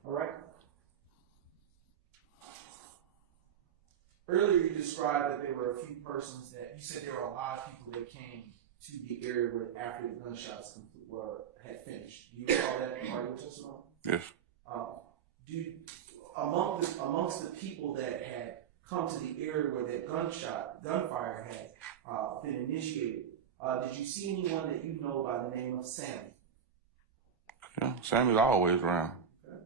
All right. Earlier you described that there were a few persons that, you said there were a lot of people that came to the area where after the gunshots had finished. Do you recall that part of your testimony? Yes. Amongst the people that had come to the area where that gunfire had been initiated, did you see anyone that you know by the name of Sammy? Yeah, Sammy's always around. Okay.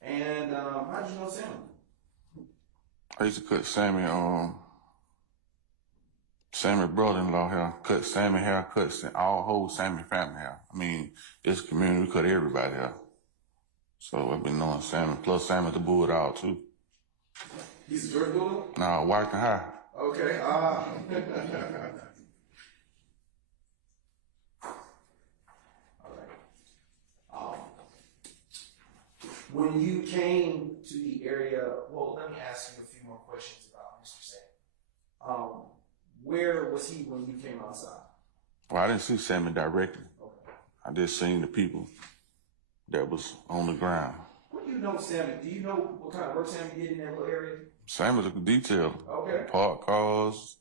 And how did you know Sammy? I used to cut Sammy brother-in-law hair, cut Sammy hair, cut all whole Sammy family hair. I mean, this community, we cut everybody hair. So I've been knowing Sammy, plus Sammy the Bulldog too. He's a Georgia Bulldog? No, Washington High. Okay. All right. When you came to the area, well, let me ask you a few more questions about Mr. Sam. Where was he when you came outside? Well, I didn't see Sammy directly. Okay. I just seen the people that was on the ground. What do you know, Sammy? Do you know what kind of work Sammy did in that little area? Sammy's a detailer. Okay. Park cars.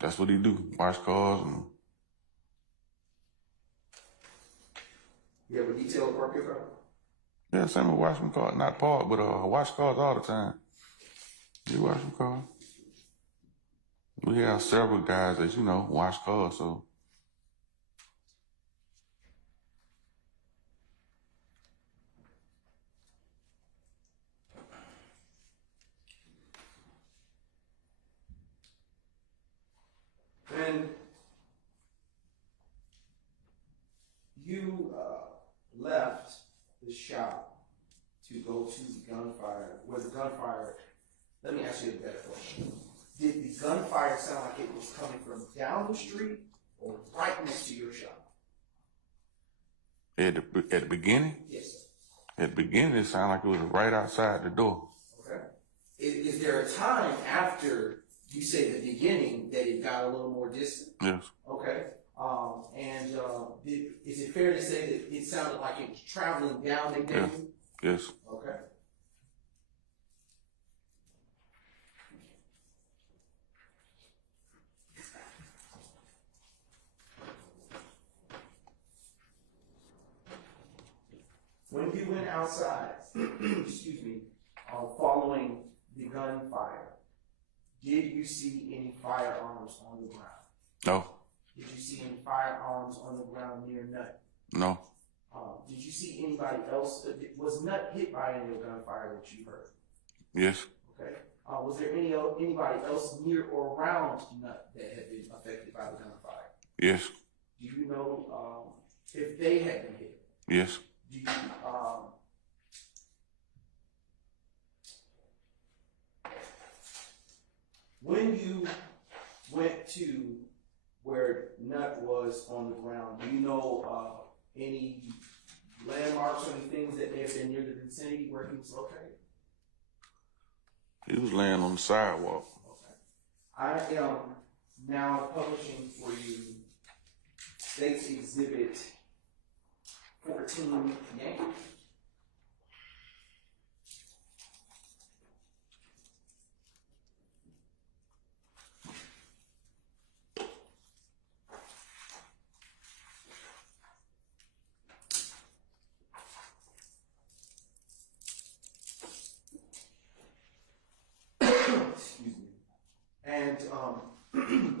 That's what he do. Wash cars and. You ever detail a park your car? Yeah, Sammy wash them cars, not park, but wash cars all the time. You wash them cars. We have several guys that, wash cars, so. When you left the shop to go to the gunfire, let me ask you a better question. Did the gunfire sound like it was coming from down the street or right next to your shop? At the beginning? Yes, sir. At the beginning, it sounded like it was right outside the door. Okay. Is there a time after you say the beginning that it got a little more distant? Yes. Okay. Is it fair to say that it sounded like it was traveling down the Yes. Yes. Okay. When you went outside, excuse me, following the gunfire, did you see any firearms on the ground? No. Did you see any firearms on the ground near Nut? No. Did you see anybody else? Was Nut hit by any of the gunfire that you heard? Yes. Okay. Was there anybody else near or around Nut that had been affected by the gunfire? Yes. Do you know if they had been hit? Yes. Do you, when you went to where Nut was on the ground, do you know any landmarks or any things that may have been near the vicinity where he was located? He was laying on the sidewalk. Okay. I am now publishing for you State's Exhibit 14 Yankee.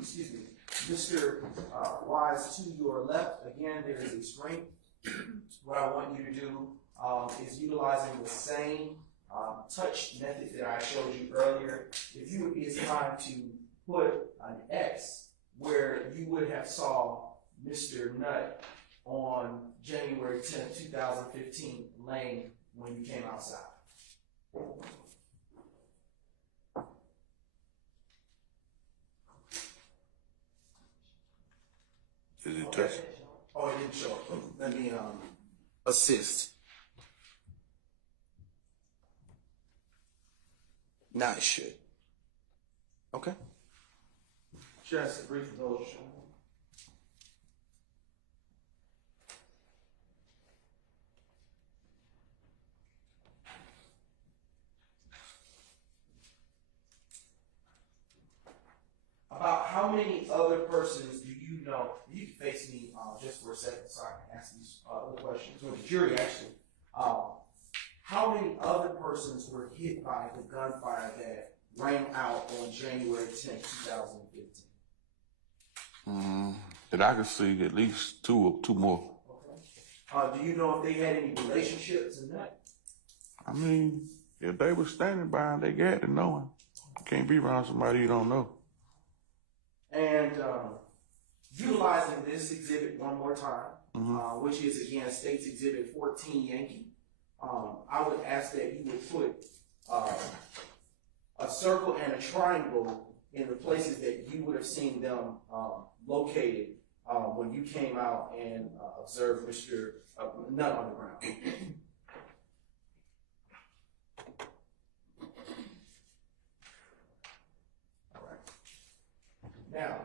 excuse me, Mr. Wise, to your left, again, there is a screen. What I want you to do is utilizing the same touch method that I showed you earlier. If you would be as kind to put an X where you would have saw Mr. Nutt on January 10th, 2015 laying when you came outside. Did it touch? Oh, it didn't show up. Let me assist. Now it should. Okay. Just a brief motion. About how many other persons do you know? You can face me just for a second so I can ask these other questions, or the jury actually. How many other persons were hit by the gunfire that rang out on January 10th, 2015? That I could see at least two more. Okay. Do you know if they had any relationships in that? I mean, if they were standing by and they got to know him, you can't be around somebody you don't know. And utilizing this exhibit one more time, which is again State's Exhibit 14 Yankee, I would ask that you would put a circle and a triangle in the places that you would have seen them located when you came out and observed Mr. Nutt on the ground. All right. Now,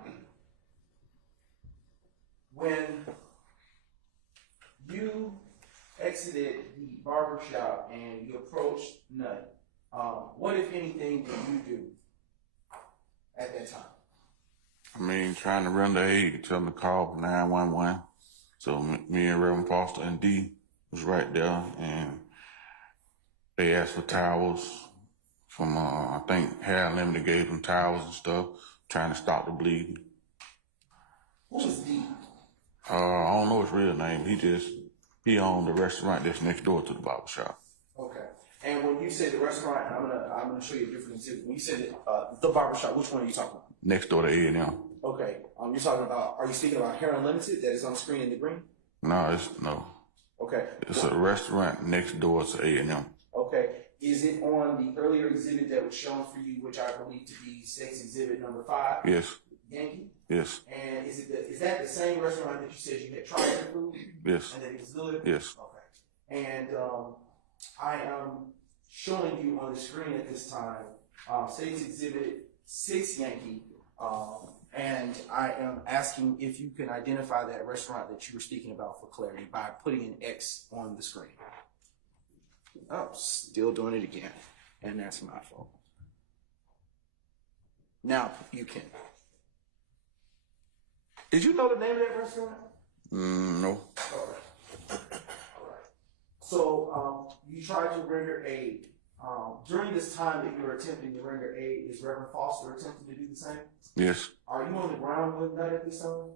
when you exited the barber shop and you approached Nutt, what, if anything, did you do at that time? I mean, trying to render aid, tell them to call 911. So me and Reverend Foster and D was right there, and they asked for towels from, I think Hair Unlimited gave them towels and stuff, trying to stop the bleeding. Who was D? I don't know his real name. He owned the restaurant that's next door to the barber shop. Okay. And when you said the restaurant, I'm gonna show you a different exhibit. When you said the barber shop, which one are you talking about? Next door to A&M. Okay. You're talking about, are you speaking about Hair Unlimited that is on the screen in the green? No. Okay. It's a restaurant next door to A&M. Okay. Is it on the earlier exhibit that was shown for you, which I believe to be State's Exhibit number 5? Yes. Yankee? Yes. And is that the same restaurant that you said you had tried their food? Yes. And that it was good? Yes. Okay. And I am showing you on the screen at this time State's Exhibit 6 Yankee, and I am asking if you can identify that restaurant that you were speaking about for clarity by putting an X on the screen. Oh, still doing it again, and that's my fault. Now you can. Did you know the name of that restaurant? No. All right. So you tried to render aid. During this time that you were attempting to render aid, is Reverend Foster attempting to do the same? Yes. Are you on the ground with that at this time?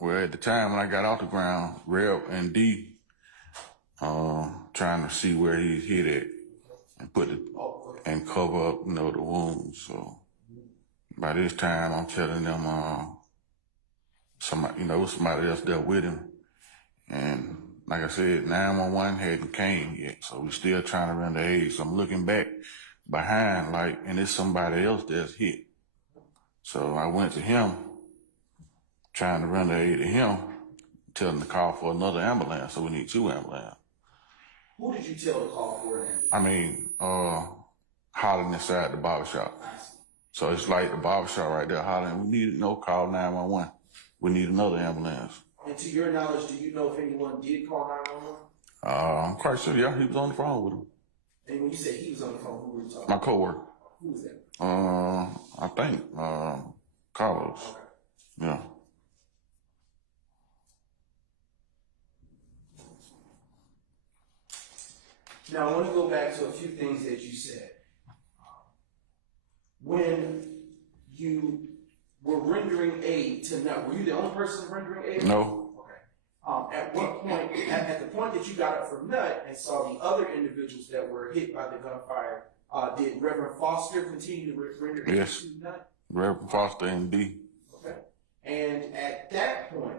Well, at the time when I got off the ground, Rev and D trying to see where he hit it and and cover up, the wounds. So by this time, I'm telling them somebody, it was somebody else there with him, and like I said, 911 hadn't came yet, so we're still trying to render aid. So I'm looking back behind, and it's somebody else that's hit. So I went to him, trying to render aid to him, tell him to call for another ambulance, so we need 2 ambulances. Who did you tell to call for an ambulance? I mean, hollering inside the barbershop. So it's like the barbershop right there hollering, we need, call 911. We need another ambulance. And to your knowledge, do you know if anyone did call 911? I'm quite sure, yeah, he was on the phone with him. And when you said he was on the phone, who were you talking My about? coworker. Who was that? I think, Carlos. Okay. Yeah. Now, I want to go back to a few things that you said. When you were rendering aid to Nut. Were you the only person rendering aid? No. Okay. At what point, at the point that you got up from Nut and saw the other individuals that were hit by the gunfire, did Reverend Foster continue to render aid Yes. to Nut? Reverend Foster and D. Okay. And at that point,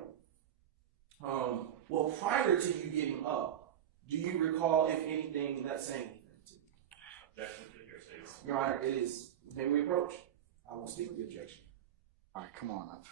well, prior to you getting up, do you recall, if anything, Nut saying anything to you? Objection to hearsay. Your Honor, it is. May we approach? I will speak the objection. All right, come on up.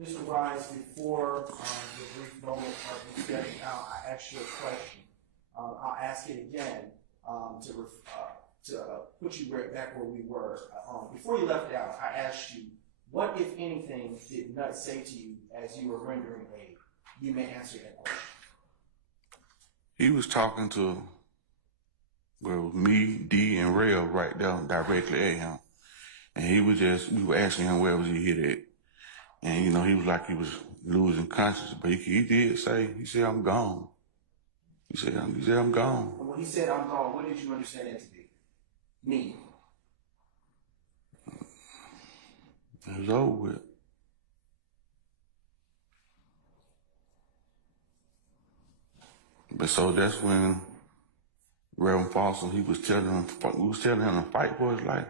Mr. Wise, before the brief moment of you stepping out, I asked you a question. I'll ask it again to put you right back where we were. Before you left out, I asked you, what, if anything, did Nut say to you as you were rendering aid? You may answer that question. He was talking to, well, me, D, and Rail right there directly at him. And we were asking him where was he hit at. And, you know, he was like he was losing consciousness. But he did say, he said, I'm gone. He said, I'm gone. And when he said, I'm gone, what did you understand that to be? Me. It was over with. But so that's when Reverend Foster, we was telling him to fight for his life.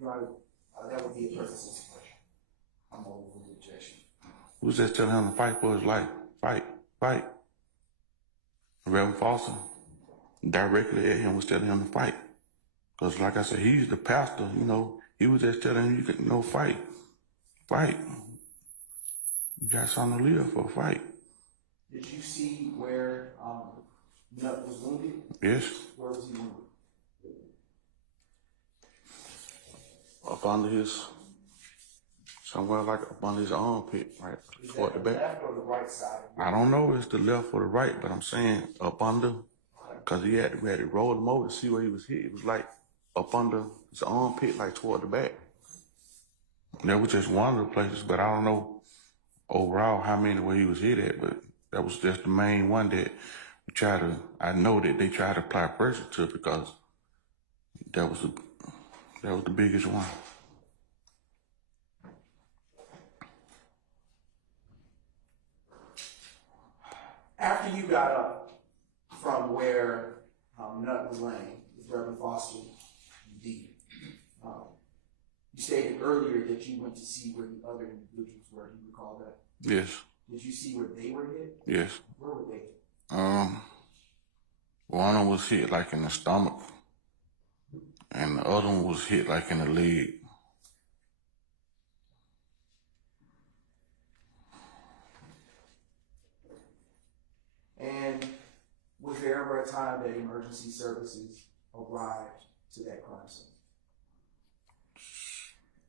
Right. That would be a person's situation. I'm over the objection. We was just telling him to fight for his life. Fight. Reverend Foster directly at him was telling him to fight. Because like I said, he's the pastor, you know. He was just telling him, you know, fight. You got something to live for, fight. Did you see where Nut was wounded? Yes. Where was he wounded? Up under his, somewhere like up under his armpit, right? Is Toward that the the back. left or the right side? I don't know if it's the left or the right, but I'm saying up under, because we had to roll him over to see where he was hit. It was like up under his armpit, like toward the back. And that was just one of the places, but I don't know overall how many where he was hit at, but that was just the main one that I know that they tried to apply pressure to because that was the biggest one. After you got up from where Nut was laying with Reverend Foster and D, you stated earlier that you went to see where the other individuals were. Do you recall that? Yes. Did you see where they were hit? Yes. Where were they? One of them was hit like in the stomach, and the other one was hit like in the leg. And was there ever a time that emergency services arrived to that crime scene?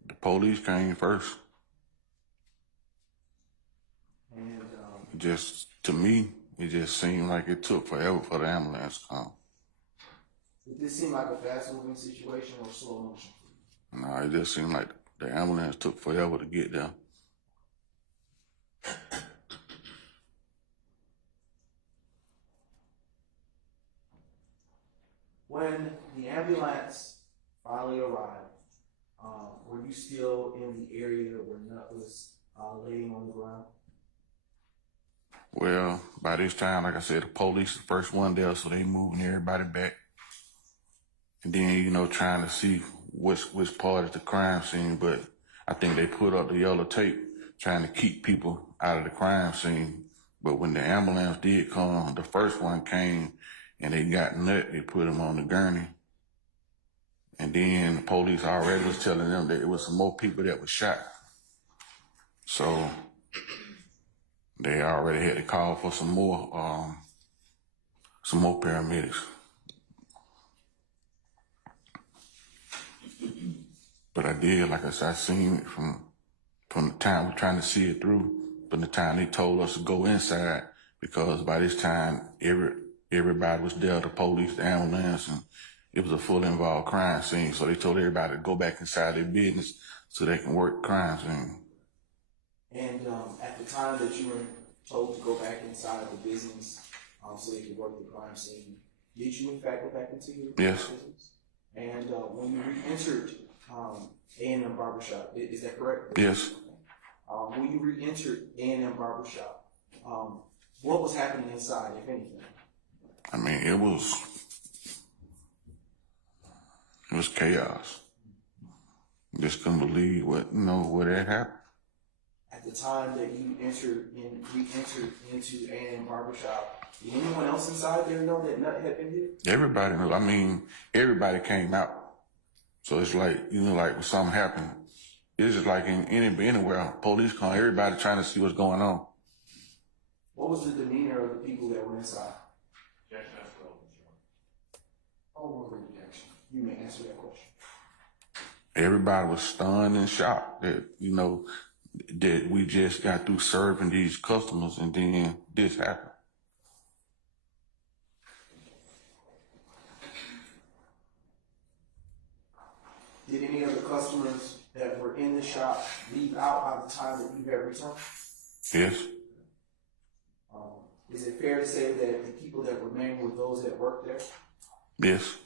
The police came first. And To me, it just seemed like it took forever for the ambulance to come. did this seem like a fast-moving situation or slow motion? No, it just seemed like the ambulance took forever to get there. When the ambulance finally arrived, were you still in the area where Nut was laying on the ground? Well, by this time, like I said, the police the first one there, so they moving everybody back. And then, you know, trying to see which part is the crime scene, but I think they put up the yellow tape trying to keep people out of the crime scene. But when the ambulance did come, the first one came and they got Nut, they put him on the gurney. And then the police already was telling them that it was some more people that was shot. So they already had to call for some more paramedics. But I did, like I said, I seen it from the time we're trying to see it through, from the time they told us to go inside, because by this time, everybody was there, the police, the ambulance, and it was a fully involved crime scene. So they told everybody to go back inside their business so they can work the crime scene. And at the time that you were told to go back inside the business so they could work the crime scene, did you in fact go back into your business? And when you re-entered A&M Barbershop, is that correct? Yes. When you re-entered A&M Barbershop, what was happening inside, if anything? I mean, it was chaos. Just couldn't believe what had happened. At the time that you re-entered into A&M Barbershop, did anyone else inside there know that Nut had been hit? Everybody knew. I mean, everybody came out. So it's like, like when something happened, It's just like anywhere. Police come, everybody trying to see what's going on. What was the demeanor of the people that were inside? How was the reaction? You may answer that question. Everybody was stunned and shocked that, that we just got through serving these customers and then this happened. Did any of the customers that were in the shop leave out by the time that you had returned? Yes. Is it fair to say that the people that remained were those that worked there? Yes.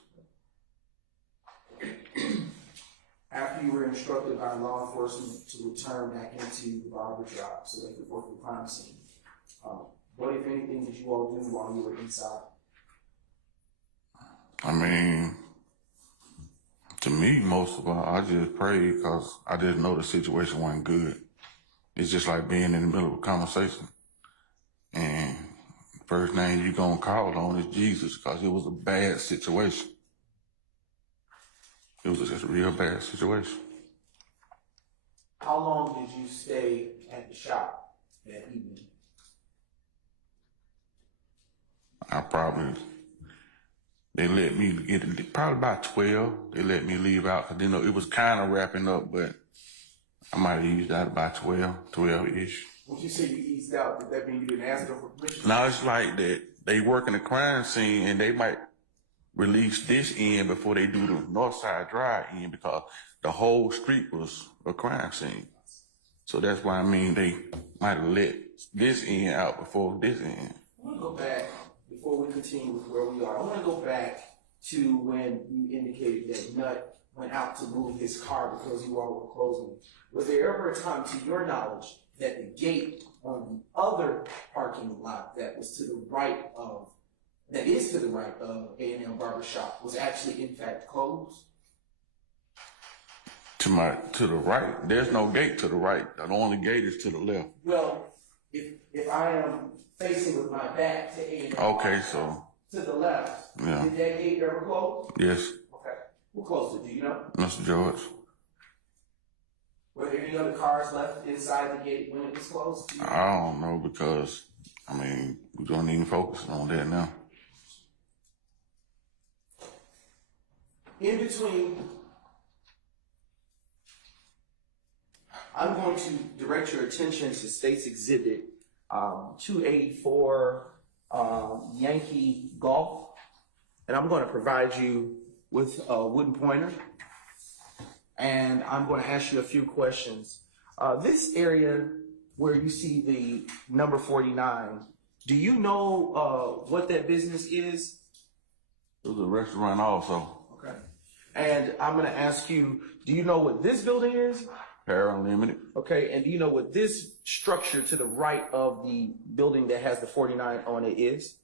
After you were instructed by law enforcement to return back into the barber shop so they could work the crime scene, what, if anything, did you all do while you were inside? I mean, to me, most of all, I just prayed because I didn't know the situation wasn't good. It's just like being in the middle of a conversation. And first name you gonna call on is Jesus because it was a bad situation. It was just a real bad situation. How long did you stay at the shop that evening? They let me get it, probably about 12. They let me leave out because, it was kind of wrapping up, but I might have eased out about 12-ish. When you say you eased out, did that mean you didn't ask them for permission? Now it's like that they work in the crime scene and they might release this end before they do the North Side Drive end because the whole street was a crime scene. So that's why they might have let this end out before this end. I want to go back before we continue with where we are. I want to go back to when you indicated that Nut went out to move his car because you all were closing. Was there ever a time, to your knowledge, that the gate on the other parking lot that was to the right of, that is to the right of A&M Barbershop was actually in fact closed? To the right, there's no gate to the right. The only gate is to the left. Well, if I am facing with my back to A&M Okay, so to the left, yeah. Did that gate ever close? Yes. Okay. Who closed it? Do you know? Mr. George. Were there any other cars left inside the gate when it was closed? I don't know because, we don't even focus on that now. In between, I'm going to direct your attention to State's Exhibit 284 Yankee Golf, and I'm going to provide you with a wooden pointer, and I'm going to ask you a few questions. This area where you see the number 49, do you know what that business is? It was a restaurant also. Okay. And I'm going to ask you, do you know what this building is? Hair Unlimited. Okay, and do you know what this structure to the right of the building that has the 49 on it is?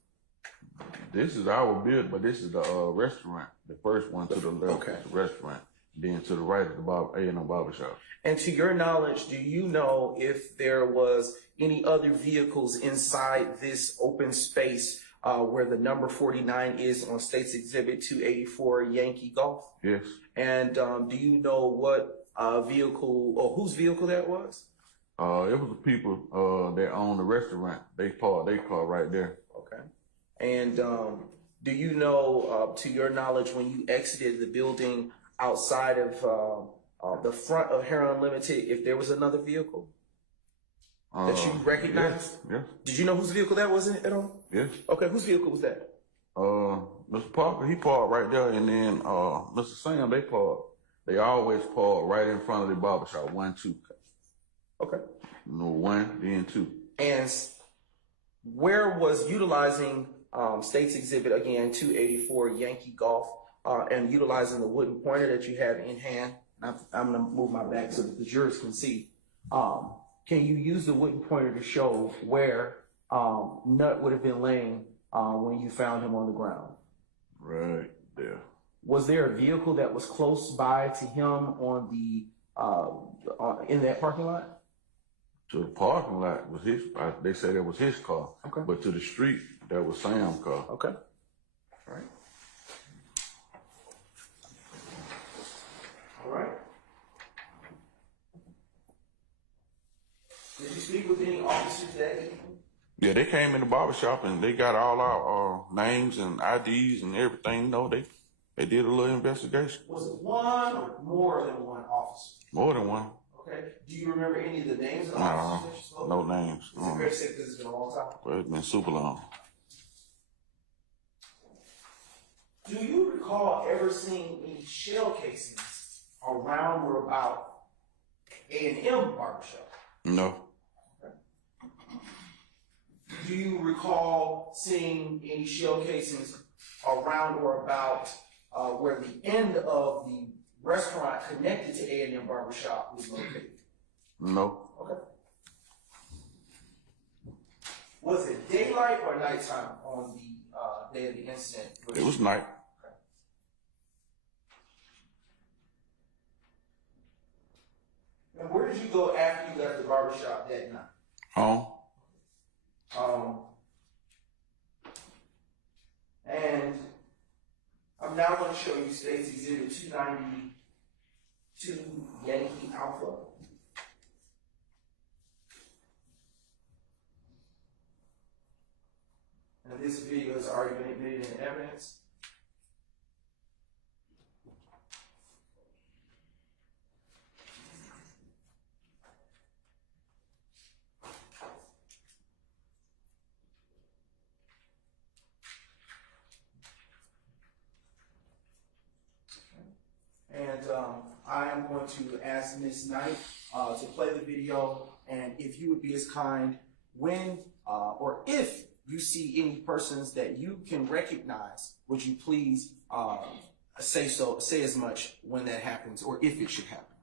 This is our building, but this is the restaurant. The first one to the left is the restaurant. Then to the right is the A&M Barbershop. And to your knowledge, do you know if there was any other vehicles inside this open space where the number 49 is on State's Exhibit 284 Yankee Golf? Yes. And do you know what vehicle or whose vehicle that was? It was the people that own the restaurant. They parked their car right there. Okay. And do you know, to your knowledge, when you exited the building outside of the front of Hair Unlimited, if there was another vehicle that you recognized? Yes. Did you know whose vehicle that was at all? Yes. Okay, whose vehicle was that? Mr. Parker, he parked right there, and then Mr. Sam, they parked. They always park right in front of the barbershop, 1, 2. Okay. 1, then 2. And where was utilizing State's Exhibit, again, 284 Yankee Golf, and utilizing the wooden pointer that you have in hand? I'm going to move my back so that the jurors can see. Can you use the wooden pointer to show where Nut would have been laying when you found him on the ground? Right there. Was there a vehicle that was close by to him on the in that parking lot? To the parking lot was his. They said it was his car. Okay. But to the street, that was Sam's car. Okay. All right. All right. speak with any officers that evening? Yeah, they came in the barber shop and they got all our names and IDs and everything. You know, they did a little investigation. Was it one or more than one officer? More than one. Okay. Do you remember any of the names of the officers that you spoke No with? names. Is it fair to say because it's been a long time? But it's been super long. Do you recall ever seeing any shell casings around or about A&M barbershop? No. Do you recall seeing any shell casings around or about where the end of the restaurant connected to A&M barbershop was located? No. Okay. Was it daylight or nighttime on the day of the incident? It was night. Okay. And where did you go after you left the barbershop that night? Home. And I'm now going to show you State's Exhibit 292 Yankee Alpha. And this video has already been admitted into evidence. And I am going to ask Ms. Knight to play the video, and if you would be as kind, when or if you see any persons that you can recognize, would you please say as much when that happens, or if it should happen.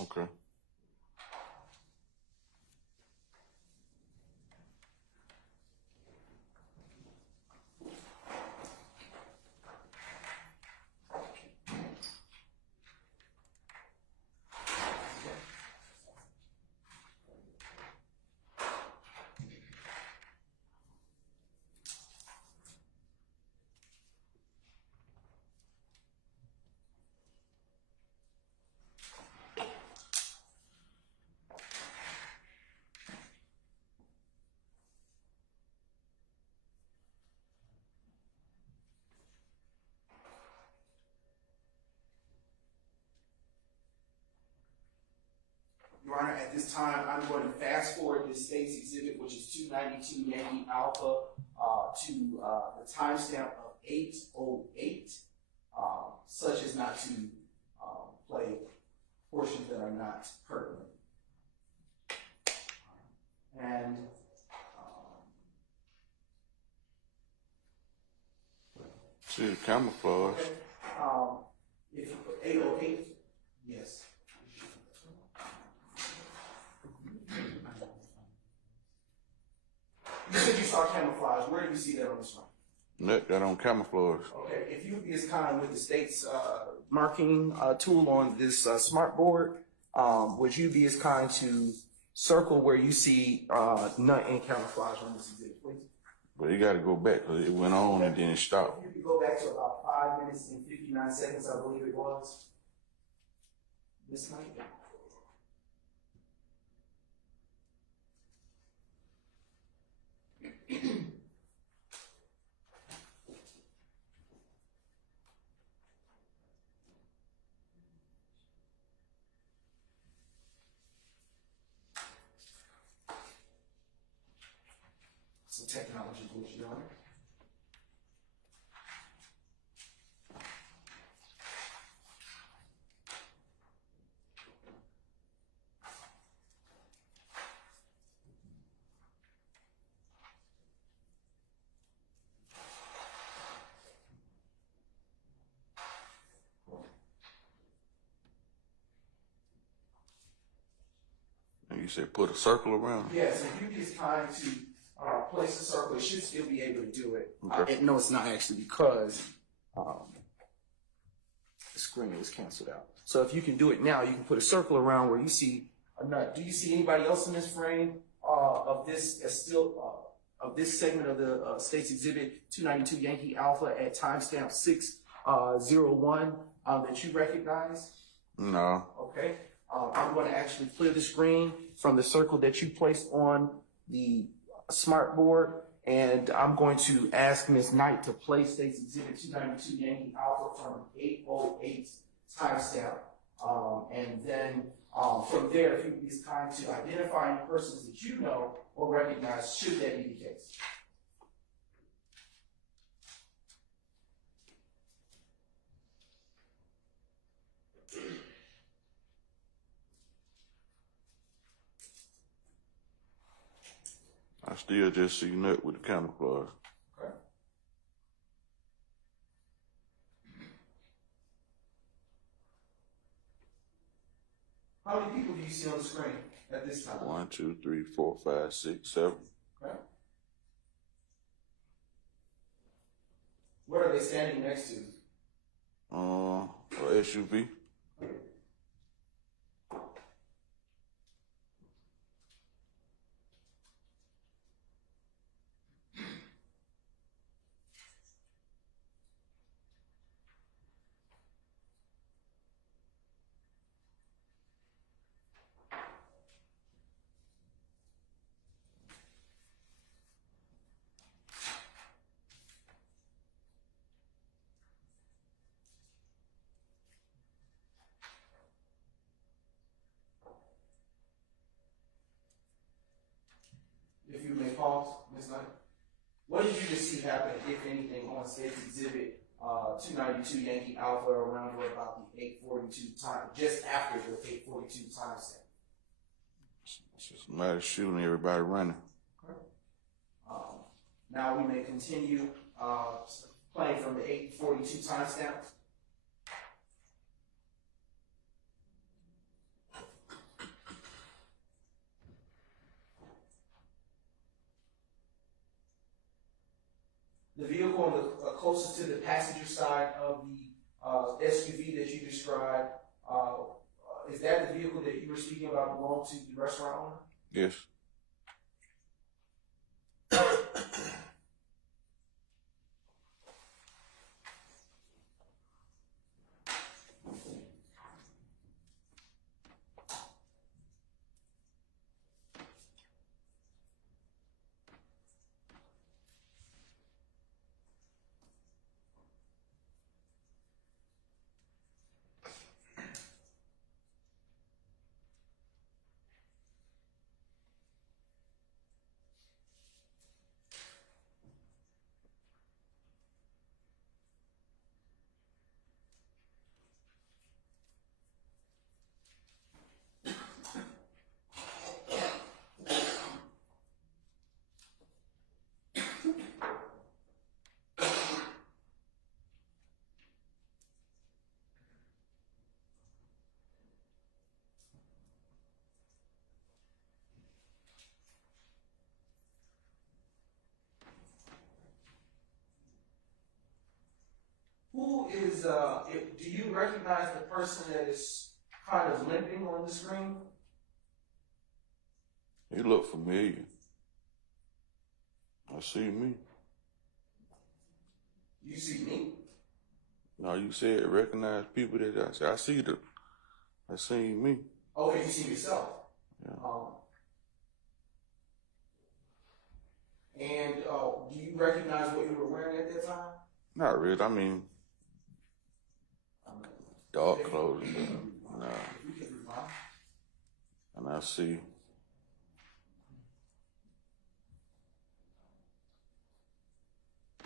Okay. Your Honor, at this time, I'm going to fast forward this State's Exhibit, which is 292 Yankee Alpha, to the timestamp of 8:08, such as not to play portions that are not pertinent. And See the camouflage. if 8:08, yes. You said you saw camouflage. Where do you see that on the screen? That on camouflage. Okay, if you would be as kind with the state's marking tool on this smart board, would you be as kind to circle where you see none in camouflage on this exhibit, please? But you got to go back because it went on and then it stopped. If you could go back to about 5 minutes and 59 seconds, I believe it was. This night. Some technology glitch, Your Honor. And you said put a circle around. Yes, if you be kind to place a circle, it should still be able to do it. Okay. No, it's not actually because the screen was canceled out. So if you can do it now, you can put a circle around where you see a nut. Do you see anybody else in this frame of this of this segment of the State's Exhibit 292 Yankee Alpha at timestamp 6:01 that you recognize? No. Okay. I'm going to actually clear the screen from the circle that you placed on the smart board, and I'm going to ask Ms. Knight to play State's Exhibit 292 Yankee Alpha from 808 timestamp. And then from there, if you would be kind to identify any persons that you know or recognize, should that be the case. I still just see Nut with the camouflage. Okay. How many people do you see on the screen at this time? 1, 2, 3, 4, 5, 6, 7. Okay. What are they standing next to? A SUV. If you may pause, Ms. Knight. What did you just see happen, if anything, on State's Exhibit 292 Yankee Alpha around or about the 8:42 time, just after the 8:42 timestamp? It's just a matter of shooting everybody running. Okay. Now we may continue playing from the 8:42 timestamp. The vehicle on the closest to the passenger side of the SUV that you described, is that the vehicle that you were speaking about belonged to the restaurant owner? Yes. Who is, do you recognize the person that is kind of limping on the screen? He looked familiar. I see me. You see me? No, you said recognize people that I said. I see them. I seen me. Okay, you see yourself. Yeah. And do you recognize what you were wearing at that time? Not really. I mean, dark clothes. Nah. And I see.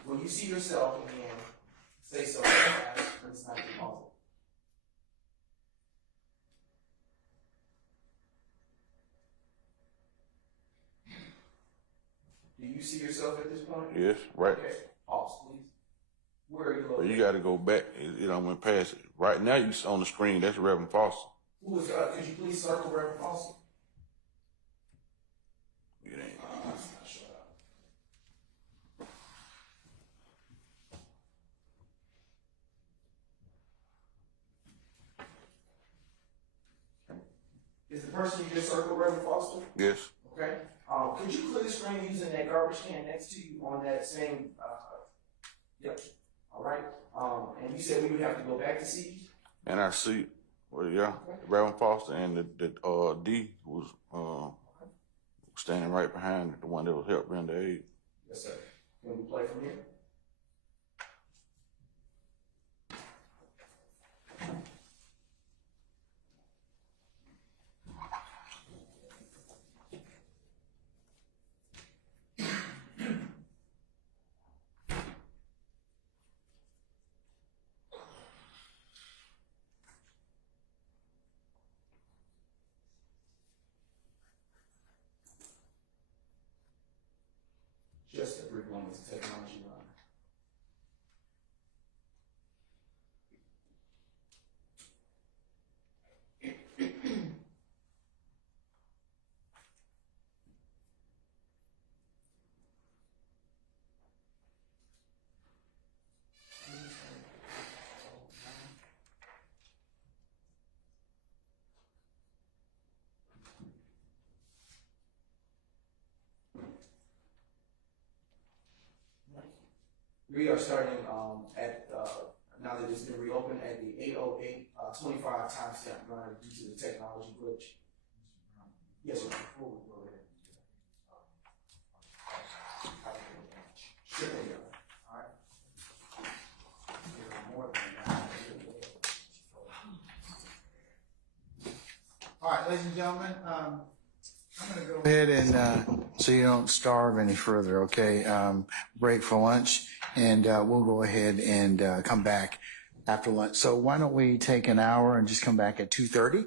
When you see yourself again, say so. It's not possible. Do you see yourself at this point? Yes, right. Okay. Pause, please. Where are you But located? you got to go back. It went past it. Right now, you on the screen. That's Reverend Foster. Who is? Could you please circle Reverend Foster? It ain't. Is the person you just circled Reverend Foster? Yes. Okay. Could you clear the screen using that garbage can next to you on that same? Yep. All right. And you said we would have to go back to see. And I see Well, yeah, Reverend Foster and the D was standing right behind the one that was helping render aid. Yes, sir. Can we play from here? Just a brief moment to technology run. We are starting at now that it's been reopened at the 8:08 25 timestamp run due to the technology glitch. Yes, sir. Before we go ahead. Sure, yeah. All right. More than that. All right, ladies and gentlemen, I'm going to go ahead and so you don't starve any further, okay? Break for lunch, and we'll go ahead and come back after lunch. So why don't we take an hour and just come back at 2:30?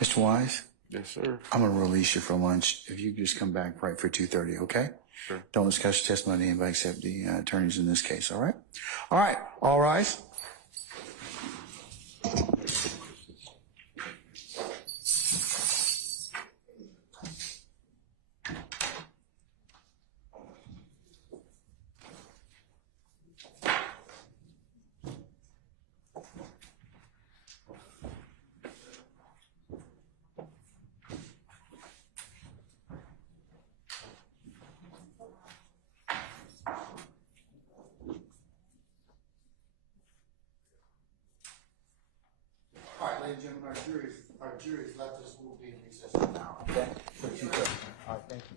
Mr. Wise? Yes, sir. I'm going to release you for lunch. If you just come back right for 2:30, okay? Sure. Don't discuss your testimony, anybody except the attorneys in this case, all right? All right, all rise. All right, ladies and gentlemen, our jury has left us. We'll be in recess now, okay? All right, thank you.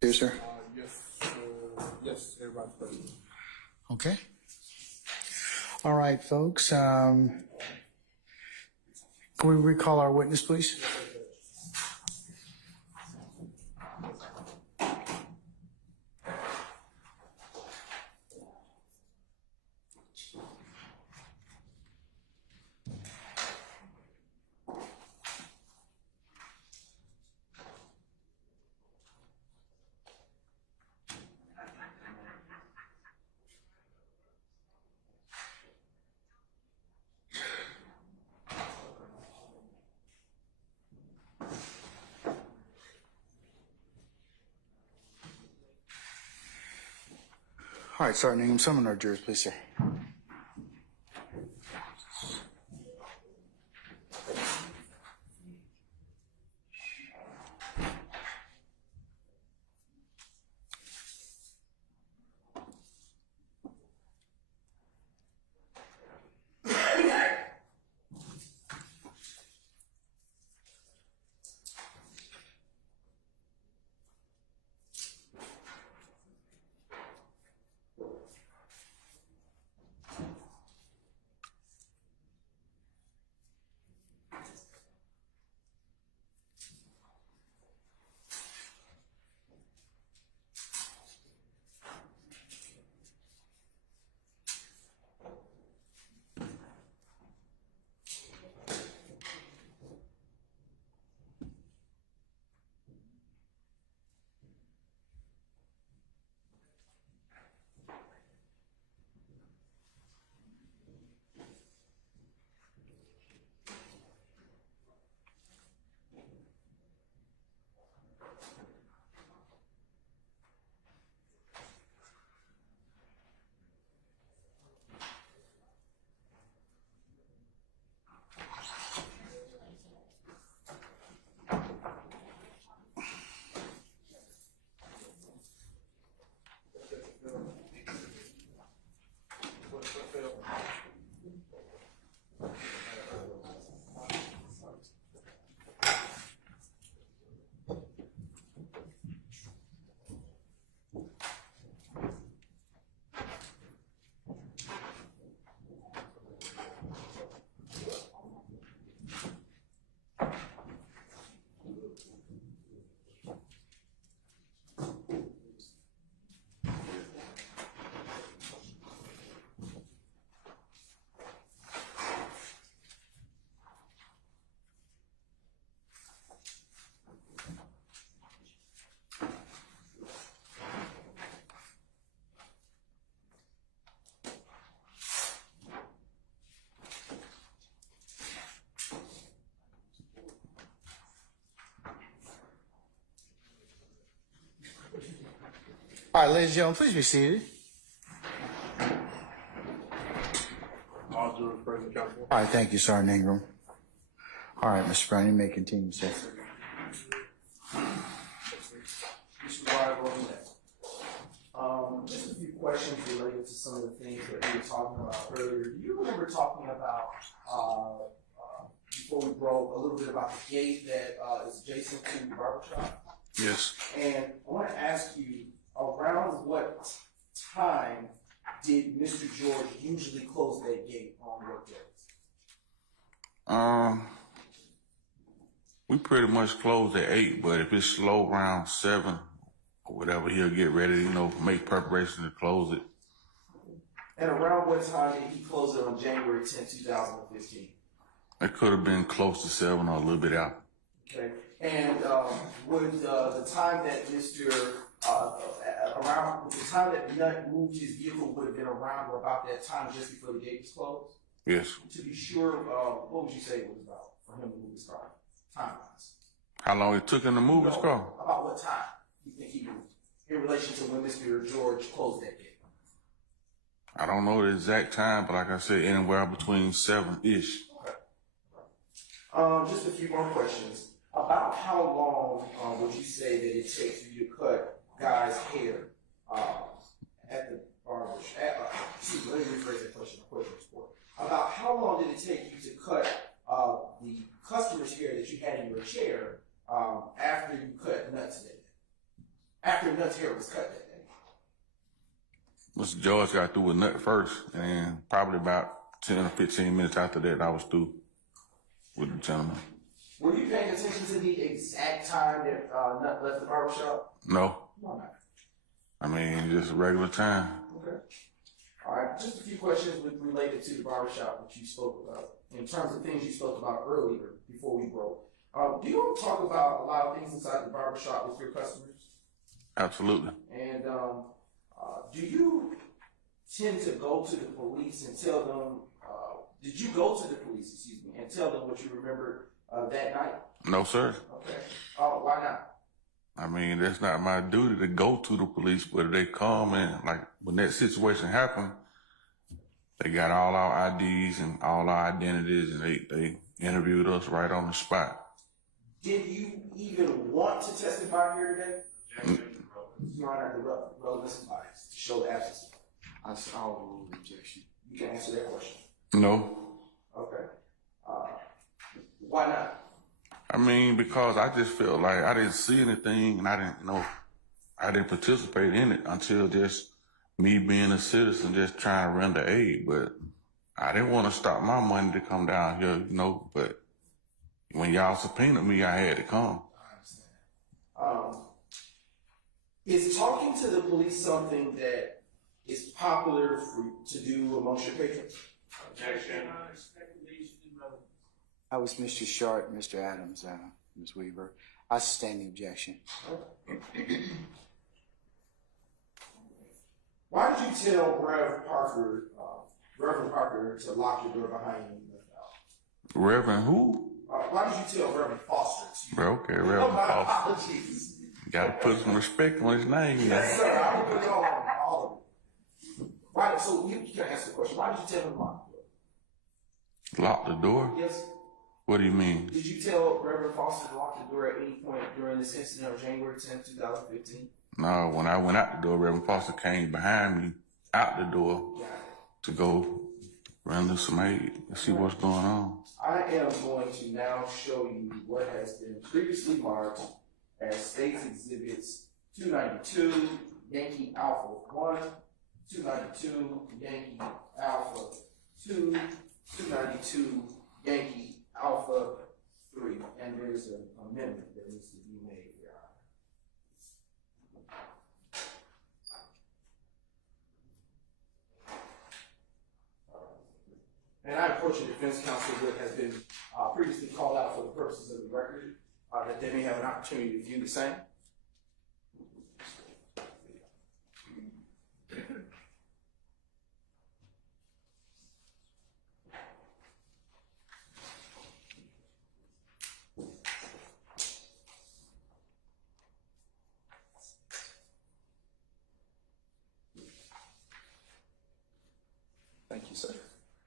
Here, sir. Yes, everybody's present. Okay. All right, folks. Can we recall our witness, please? All right, Sergeant Ingham, summon our jurors, please, sir. All right, ladies and gentlemen, please be seated. All jurors present, counsel. All right, thank you, Sergeant Ingram. All right, Mr. Brown, you may continue, sir. Mr. Barber, just a few questions related to some of the things that we were talking about earlier. Do you remember talking about, before we broke, a little bit about the gate that is adjacent to the barber shop? Yes. And I want to ask you, around what time did Mr. George usually close that gate on work days? We pretty much close at 8, but if it's slow around 7 or whatever, he'll get ready, make preparation to close it. And around what time did he close it on January 10, 2015? It could have been close to 7 or a little bit out. Okay. And would the time that around the time that Nutt moved his vehicle would have been around or about that time just before the gate was closed? Yes. To be sure, what would you say it was about for him to move his car, time-wise? How long it took him to move his car? About what time you think he moved in relation to when Mr. George closed that gate? I don't know the exact time, but like I said, anywhere between 7-ish. Okay. Just a few more questions. About how long would you say that it takes for you to cut guys' hair at the barber shop? Let me rephrase that question. About how long did it take you to cut the customer's hair that you had in your chair after you cut Nutt today? After hair was cut that day? Mr. George got through with nut first, and probably about 10 or 15 minutes after that, I was through with the gentleman. Were you paying attention to the exact time that Nut left the barbershop? No. Why not? I mean, just a regular time. Okay. All right, just a few questions related to the barbershop that you spoke about. In terms of things you spoke about earlier before we broke. Do you want to talk about a lot of things inside the barbershop with your customers? Absolutely. And do you tend to go to the police and tell them, did you go to the police, excuse me, and tell them what you remembered that night? No, sir. Okay. Why not? I mean, that's not my duty to go to the police, but if they come and, like, when that situation happened, they got all our IDs and all our identities, and they interviewed us right on the spot. Did you even want to testify here today? Your Honor, the relevance of bias to show the absence. I'll rule the objection. You can answer that question. No. Okay. Why not? I mean, because I just felt like I didn't see anything, and I didn't participate in it until just me being a citizen, just trying to render aid. But I didn't want to stop my money to come down here, but when y'all subpoenaed me, I had to come. I understand. Is talking to the police something that is popular to do amongst your patrons? Objection. I was Mr. Short, Mr. Adams, Ms. Weaver. I sustain the objection. Why did you tell Reverend Parker to lock your door behind you? Reverend who? Why did you tell Reverend Foster? Okay, Reverend my Foster. apologies. Gotta put some respect on his name. Yes, sir. I will put all of it. Why? So you can answer the question. Why did you tell him to lock the door? Lock the door? Yes. What do you mean? Did you tell Reverend Foster to lock the door at any point during this incident on January 10th, 2015? No, when I went out the door, Reverend Foster came behind me out the door to go render some aid and see what's going on. I am going to now show you what has been previously marked as States Exhibits 292, Yankee Alpha 1, 292, Yankee Alpha 2, 292, Yankee Alpha 3. And there's an amendment that needs to be made here. And I approach the defense counsel that has been previously called out for the purposes of the record, that they may have an opportunity to view the same. Thank you, sir.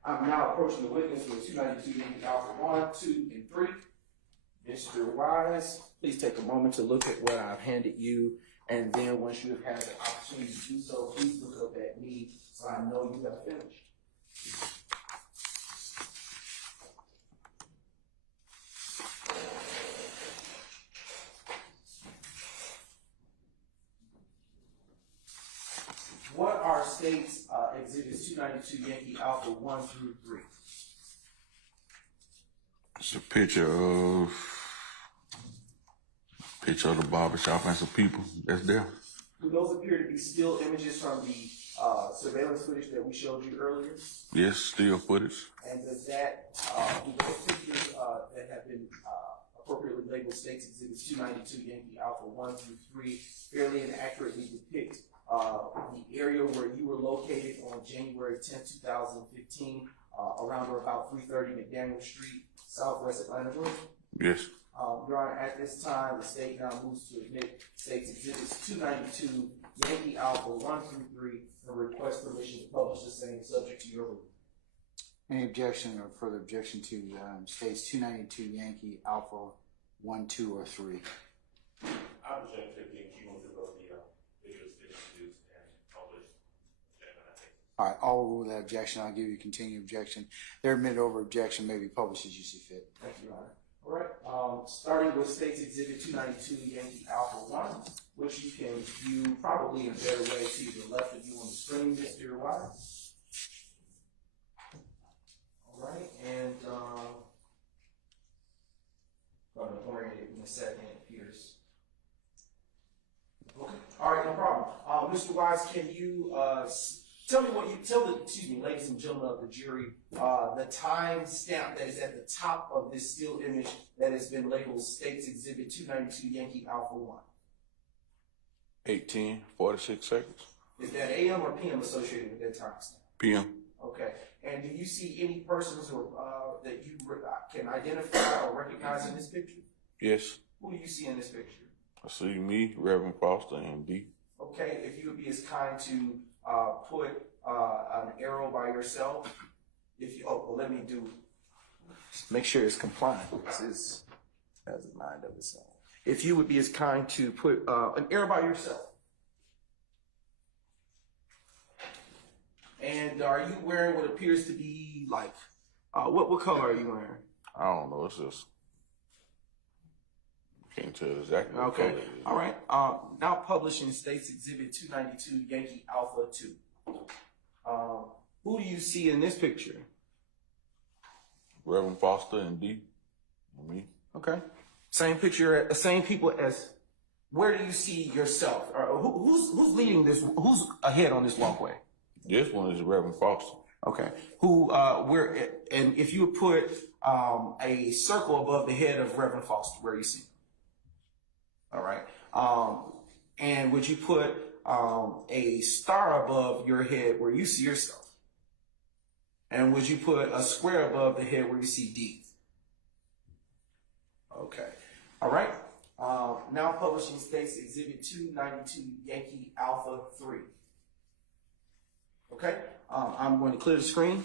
I'm now approaching the witness with 292 Yankee Alpha 1, 2, and 3. Mr. Wise, please take a moment to look at what I've handed you, and then once you have had the opportunity to do so, please look up at me so I know you have finished. What are States Exhibits 292 Yankee Alpha 1 through 3? It's a picture of the barbershop and some people that's there. Do those appear to be still images from the surveillance footage that we showed you earlier? Yes, still footage. And does that, do those pictures that have been appropriately labeled States Exhibits 292 Yankee Alpha 1 through 3 fairly and accurately depict the area where you were located on January 10, 2015, around or about 330 McDaniel Street, Southwest Atlanta, Georgia? Yes. Your Honor, at this time, the state now moves to admit States Exhibits 292 Yankee Alpha 1 through 3 and request permission to publish the same subject to your rule. Any objection or further objection to States 292 Yankee Alpha 1, 2, or 3? I object to being cumulative of the videos introduced and published. All right, I'll rule that objection. I'll give you continued objection. Their admitted over objection may be published as you see fit. Thank you, Your Honor. All right, starting with State's Exhibit 292, Yankee Alpha 1, which you can view probably in a better way to the left of you on the screen, Mr. Wise. All right, and I'm going to orient it in a second, Pierce. Okay, all right, no problem. Mr. Wise, can you tell the ladies and gentlemen of the jury, the time stamp that is at the top of this still image that has been labeled State's Exhibit 292 Yankee Alpha 1? 18:46 seconds. Is that AM or PM associated with that time stamp? PM. Okay. And do you see any persons or that you can identify or recognize in this picture? Yes. Who do you see in this picture? I see me, Reverend Foster, and D. Okay. If you would be as kind to put an arrow by yourself. If you, let me do. Make sure it's compliant. This has a mind of its own. If you would be as kind to put an arrow by yourself. And are you wearing what appears to be like, what color are you wearing? I don't know. It's just can't tell exactly. What Okay. color it is. All right. Now published in State's Exhibit 292 Yankee Alpha 2. Who do you see in this picture? Reverend Foster and D. And me. Okay. Same picture, same people as. Where do you see yourself? Or who's leading this? Who's ahead on this walkway? This one is Reverend Foster. Okay. And if you would put a circle above the head of Reverend Foster, where you see him? All right. And would you put a star above your head where you see yourself? And would you put a square above the head where you see D? Okay. All right. Now publishing State's Exhibit 292 Yankee Alpha 3. Okay. I'm going to clear the screen.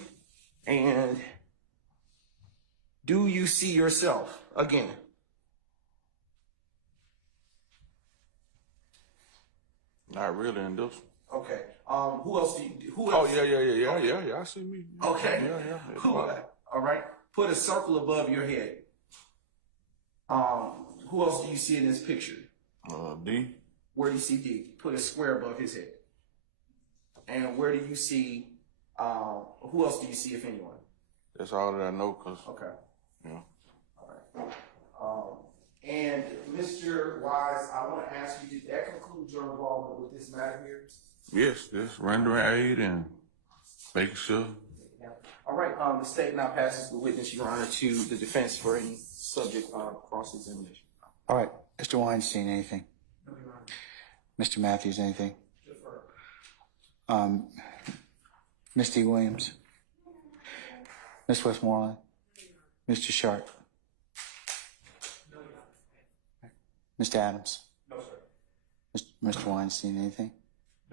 And do you see yourself again? Not really in this. Okay. Who else do you? Who Oh else? yeah. I see me. Okay. Yeah. Who? All right. Put a circle above your head. Who else do you see in this picture? D. Where do you see D? Put a square above his head. And where do you see? Who else do you see, if anyone? That's all that I know. Cause Okay. yeah. All right. And Mr. Wise, I want to ask you: did that conclude your involvement with this matter here? Yes, this rendering aid and making sure. Yeah. All right. The state now passes the witness, Your Honor, to the defense for any subject cross-examination. All right, Mr. Weinstein, anything? No, Your Honor. Mr. Matthews, anything? Defer. Ms. Williams? Ms. Westmoreland? Mr. Sharp? No, Your Honor. Mr. Adams? No, sir. Mr. Weinstein, anything?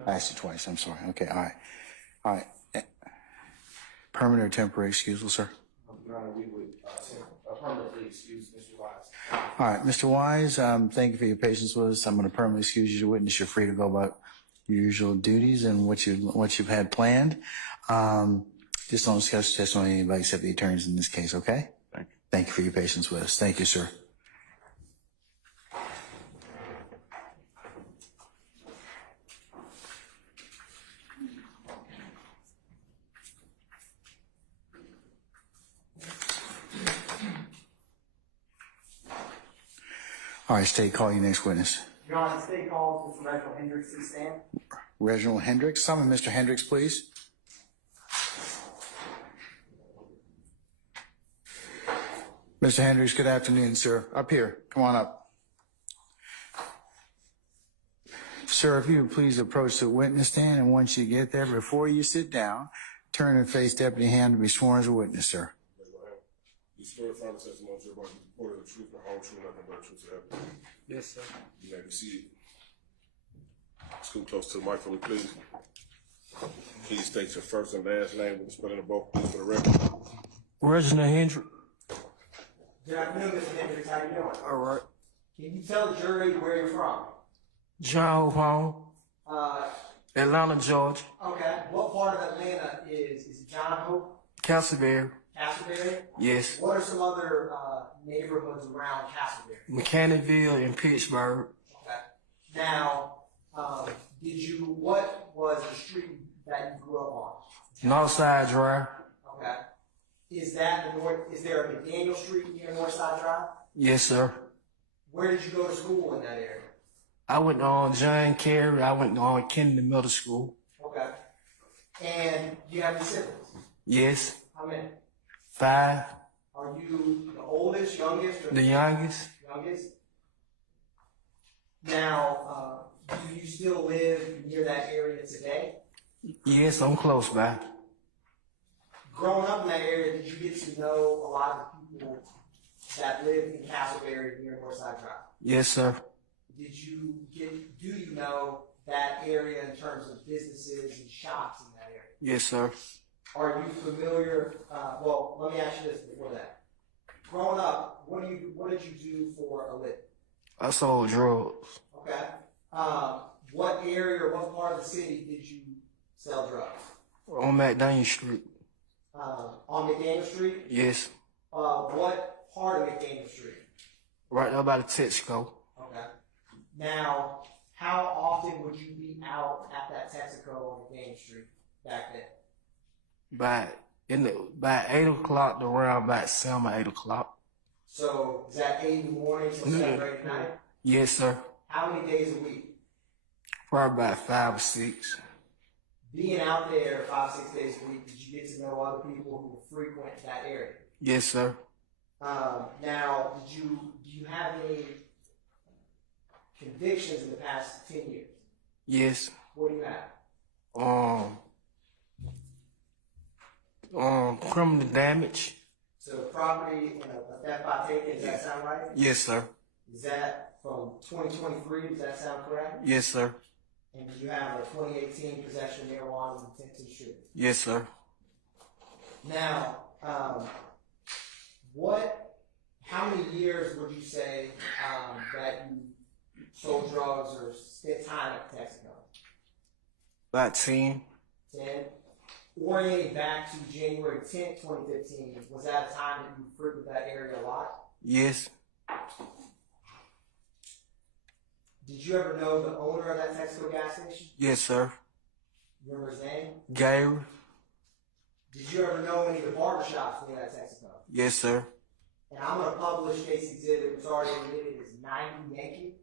I asked you twice, I'm sorry. Okay, all right. Permanent or temporary excusal, sir? Your Honor, we would permanently excuse Mr. Wise. All right, Mr. Wise, thank you for your patience with us. I'm going to permanently excuse you as a witness. You're free to go about your usual duties and what you've had planned. Just don't discuss testimony with anybody except the attorneys in this case, okay? Thank you. Thank you for your patience with us. Thank you, sir. All right, State, call your next witness. Your Honor, the state calls Mr. Reginald Hendrick to stand. Reginald Hendrick. Summon Mr. Hendricks, please. Mr. Hendricks, good afternoon, sir. Up here. Come on up. Sir, if you would please approach the witness stand, and once you get there, before you sit down, turn and face Deputy Hand to be sworn as a witness, sir. You swear to follow the testimony to about the report of the truth, the whole truth, nothing but the truth to everything. Yes, sir. You may be seated. Scoot close to the mic for me, please. Please state your first and last name with the spelling of both, please, for the record. Reginald Hendrick. Good afternoon, Mr. Hendricks. How you doing? All right. Can you tell the jury where you're from? John Hope Home, Atlanta, Georgia. Okay. What part of Atlanta is it John Hope? Castleberry. Castleberry? Yes. What are some other neighborhoods around Castleberry? Mechanicsville and Pittsburgh. Okay. Now, what was the street that you grew up on? Northside Drive. Okay. Is there a McDaniel Street near Northside Drive? Yes, sir. Where did you go to school in that area? I went on John Kerry. I went on Kennedy Middle School. Okay. And do you have any siblings? Yes. How many? 5. Are you the oldest, youngest, or The youngest. youngest? Now, do you still live near that area today? Yes, I'm close by. Growing up in that area, did you get to know a lot of people that live in Castleberry near Northside Drive? Yes, sir. Do you know that area in terms of businesses and shops in that area? Yes, sir. Are you familiar, well, let me ask you this before that. Growing up, what did you do for a living? I sold drugs. Okay. What area or what part of the city did you sell drugs? On McDaniel Street. On McDaniel Street? Yes. What part of McDaniel Street? Right there by the Texaco. Okay. Now, how often would you be out at that Texaco on McDaniel Street back then? By 8 o'clock to around about 7 or 8 o'clock. So, is that 8 in the morning to 7 or 8 at night? Yes, sir. How many days a week? Probably about 5 or 6. Being out there 5, 6 days a week, did you get to know other people who frequent that area? Yes, sir. Now, do you have any convictions in the past 10 years? Yes. What do you have? Criminal damage. So property and a theft by taking, does that sound right? Yes, sir. Is that from 2023, does that sound correct? Yes, sir. And do you have a 2018 possession of marijuana with intent to distribute? Yes, sir. Now, how many years would you say that you sold drugs or spent time at Texaco? About 10. 10. Orienting back to January 10th, 2015, was that a time that you frequented that area a lot? Yes. Did you ever know the owner of that Texaco gas station? Yes, sir. Remember his name? Gary. Did you ever know any of the barbershops near that Texaco? Yes, sir. And I'm going to publish case exhibit, which already admitted is 90 Yankee.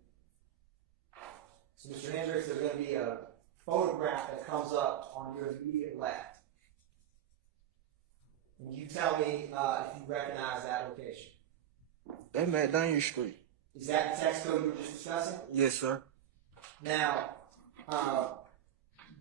So, Mr. Hendricks, there's going to be a photograph that comes up on your immediate left. And you tell me if you recognize that location. That's McDaniel Street. Is that the Texaco you were just discussing? Yes, sir. Now,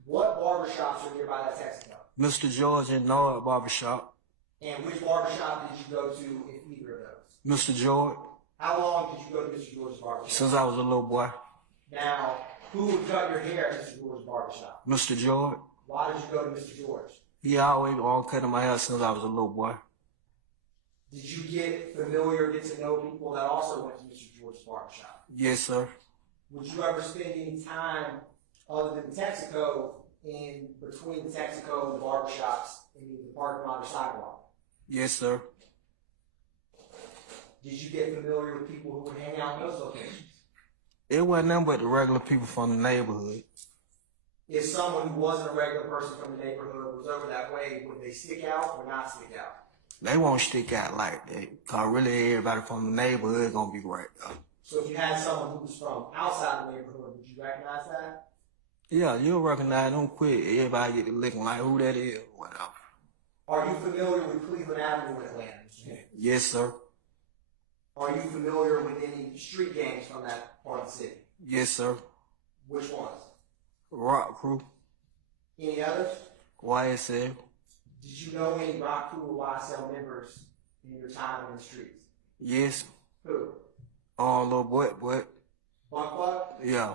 what barbershops are nearby that Texaco? Mr. George and Noah Barbershop. And which barbershop did you go to, if either of those? Mr. George. How long did you go to Mr. George's barbershop? Since I was a little boy. Now, who would cut your hair at Mr. George's barbershop? Mr. George. Why did you go to Mr. George? He always all cutting my hair since I was a little boy. Did you get familiar, get to know people that also went to Mr. George's barbershop? Yes, sir. Would you ever spend any time other than Texaco in between the Texaco and the barbershops in the parking lot or sidewalk? Yes, sir. Did you get familiar with people who would hang out in those locations? It wasn't nothing but the regular people from the neighborhood. If someone who wasn't a regular person from the neighborhood was over that way, would they stick out or not stick out? They won't stick out like that. Cause really everybody from the neighborhood gonna be right there. So if you had someone who was from outside the neighborhood, would you recognize that? Yeah, you'll recognize them quick. Everybody get to looking like who that is or whatever. Are you familiar with Cleveland Avenue in Atlanta? Yes, sir. Are you familiar with any street gangs from that part of the city? Yes, sir. Which ones? Rock Crew. Any others? YSL. Did you know any Rock Crew or YSL members in your time in the streets? Yes. Who? Little boy. Buck? Yeah.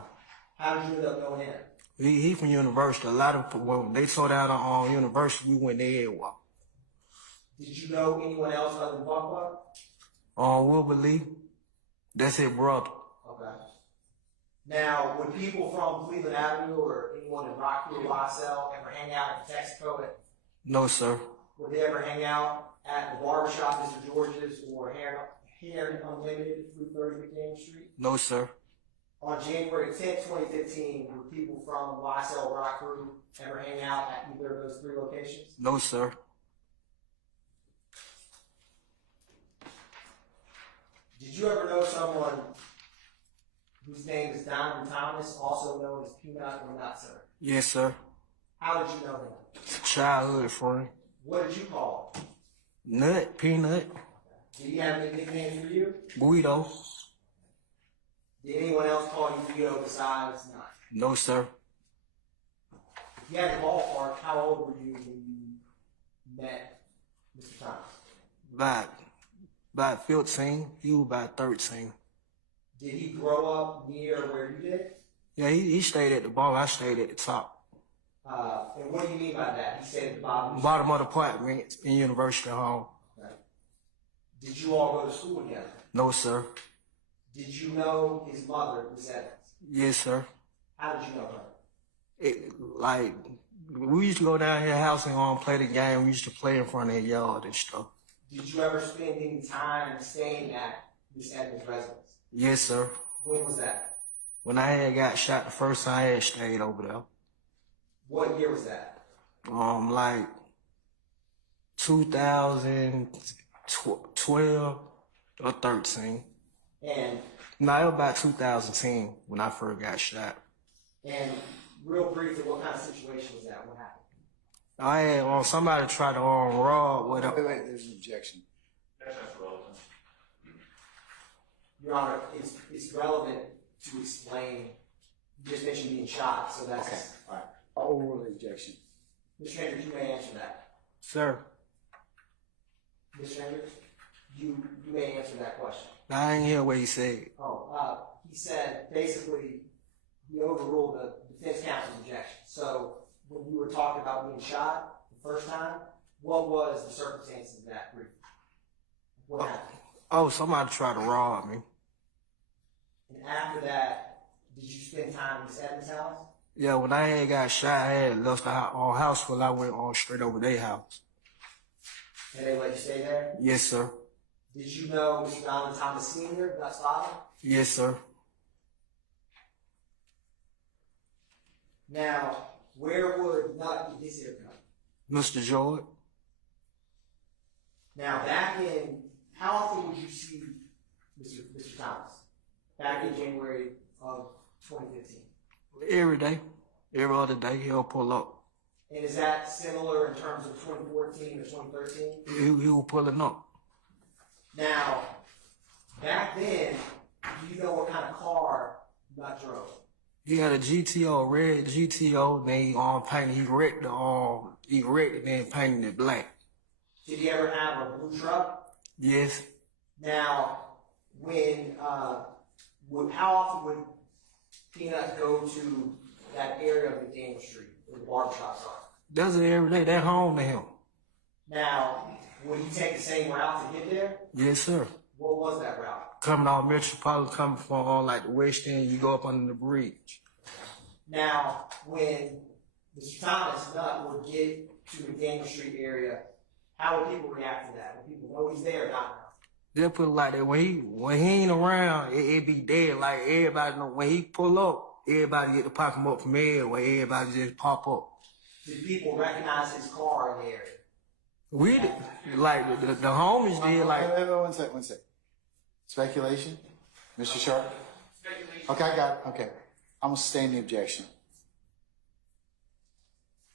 How did you end up knowing him? He from University. A lot of when they tore down on University, we went there. Did you know anyone else other than Buck? Wilbur. That's his brother. Okay. Now, would people from Cleveland Avenue or anyone in Rock Crew or YSL ever hang out at the Texaco? No, sir. Would they ever hang out at the barber shop, Mr. George's, or Hair Unlimited, 330 McDaniel Street? No, sir. On January 10th, 2015, would people from YSL Rock Crew ever hang out at either of those 3 locations? No, sir. Did you ever know someone whose name is Donovan Thomas, also known as Peanut or Nut, sir? Yes, sir. How did you know him? Childhood friend. What did you call him? Nut, Peanut, Did he have any nicknames for you? Guido. Did anyone else call you Guido besides Nut? No, sir. If you had the ballpark, how old were you when you met Mr. Thomas? About 15. He was about 13. Did he grow up near where you did? Yeah, he stayed at the bottom. I stayed at the top. And what do you mean by that? He stayed at the bottom. Bottom of the apartment in University Hall. Right. Did you all go to school together? No, sir. Did you know his mother, Miss Evans? Yes, sir. How did you know her? We used to go down here house and play the game. We used to play in front of the yard and stuff. Did you ever spend any time staying at Miss Evans' residence? Yes, sir. When was that? When I had got shot the first time, I had stayed over there. What year was that? Like 2012 or 13. And No, it was about 2010 when I first got shot. And real briefly, what kind of situation was that? What happened? I had somebody tried to rob with Wait, there's an objection. That's relevant. Your Honor, it's relevant to explain. You just mentioned being shot, so that's Okay, all right. Overrule the objection. Mr. Hendrick, you may answer that. Sir, Mr. Hendrick, you may answer that question. I didn't hear what he said. He said basically he overruled the defense counsel's objection. So when you were talking about being shot the first time, what was the circumstances of that brief? What happened? Oh, somebody tried to rob me. And after that, did you spend time in Miss Evans' house? Yeah, when I had got shot, I had left the house while I went straight over their house. And they let you stay there? Yes, sir. Did you know Mr. Donald Thomas Sr., Nut's father? Yes, sir. Now, where would Nut get his haircut? Mr. George. Now, how often would you see Mr. Thomas? Back in January of 2015. Every day. Every other day, he'll pull up. And is that similar in terms of 2014 or 2013? He was pulling up. Now, back then, do you know what kind of car Nut drove? He had a GTO, red GTO, then he painted, he wrecked it, then painted it black. Did he ever have a blue truck? Yes. Now, how often would Peanut go to that area of McDaniel Street where the barbershops are? Does it every day. That home to him. Now, would he take the same route to get there? Yes, sir. What was that route? Coming off Metropolitan, coming from the west end, you go up under the bridge. Now, when Mr. Thomas Nut would get to the McDaniel Street area, how would people react to that? Would people know he's there or not? They'll put it like that. When he ain't around, it be dead. Like everybody know when he pull up, everybody get to pop him up from everywhere. Everybody just pop up. Did people recognize his car in the area? We did, like the homies did. Like Wait, one sec. Speculation, Mr. Sharp. Speculation. Okay, I got it. Okay, I'm gonna sustain the objection.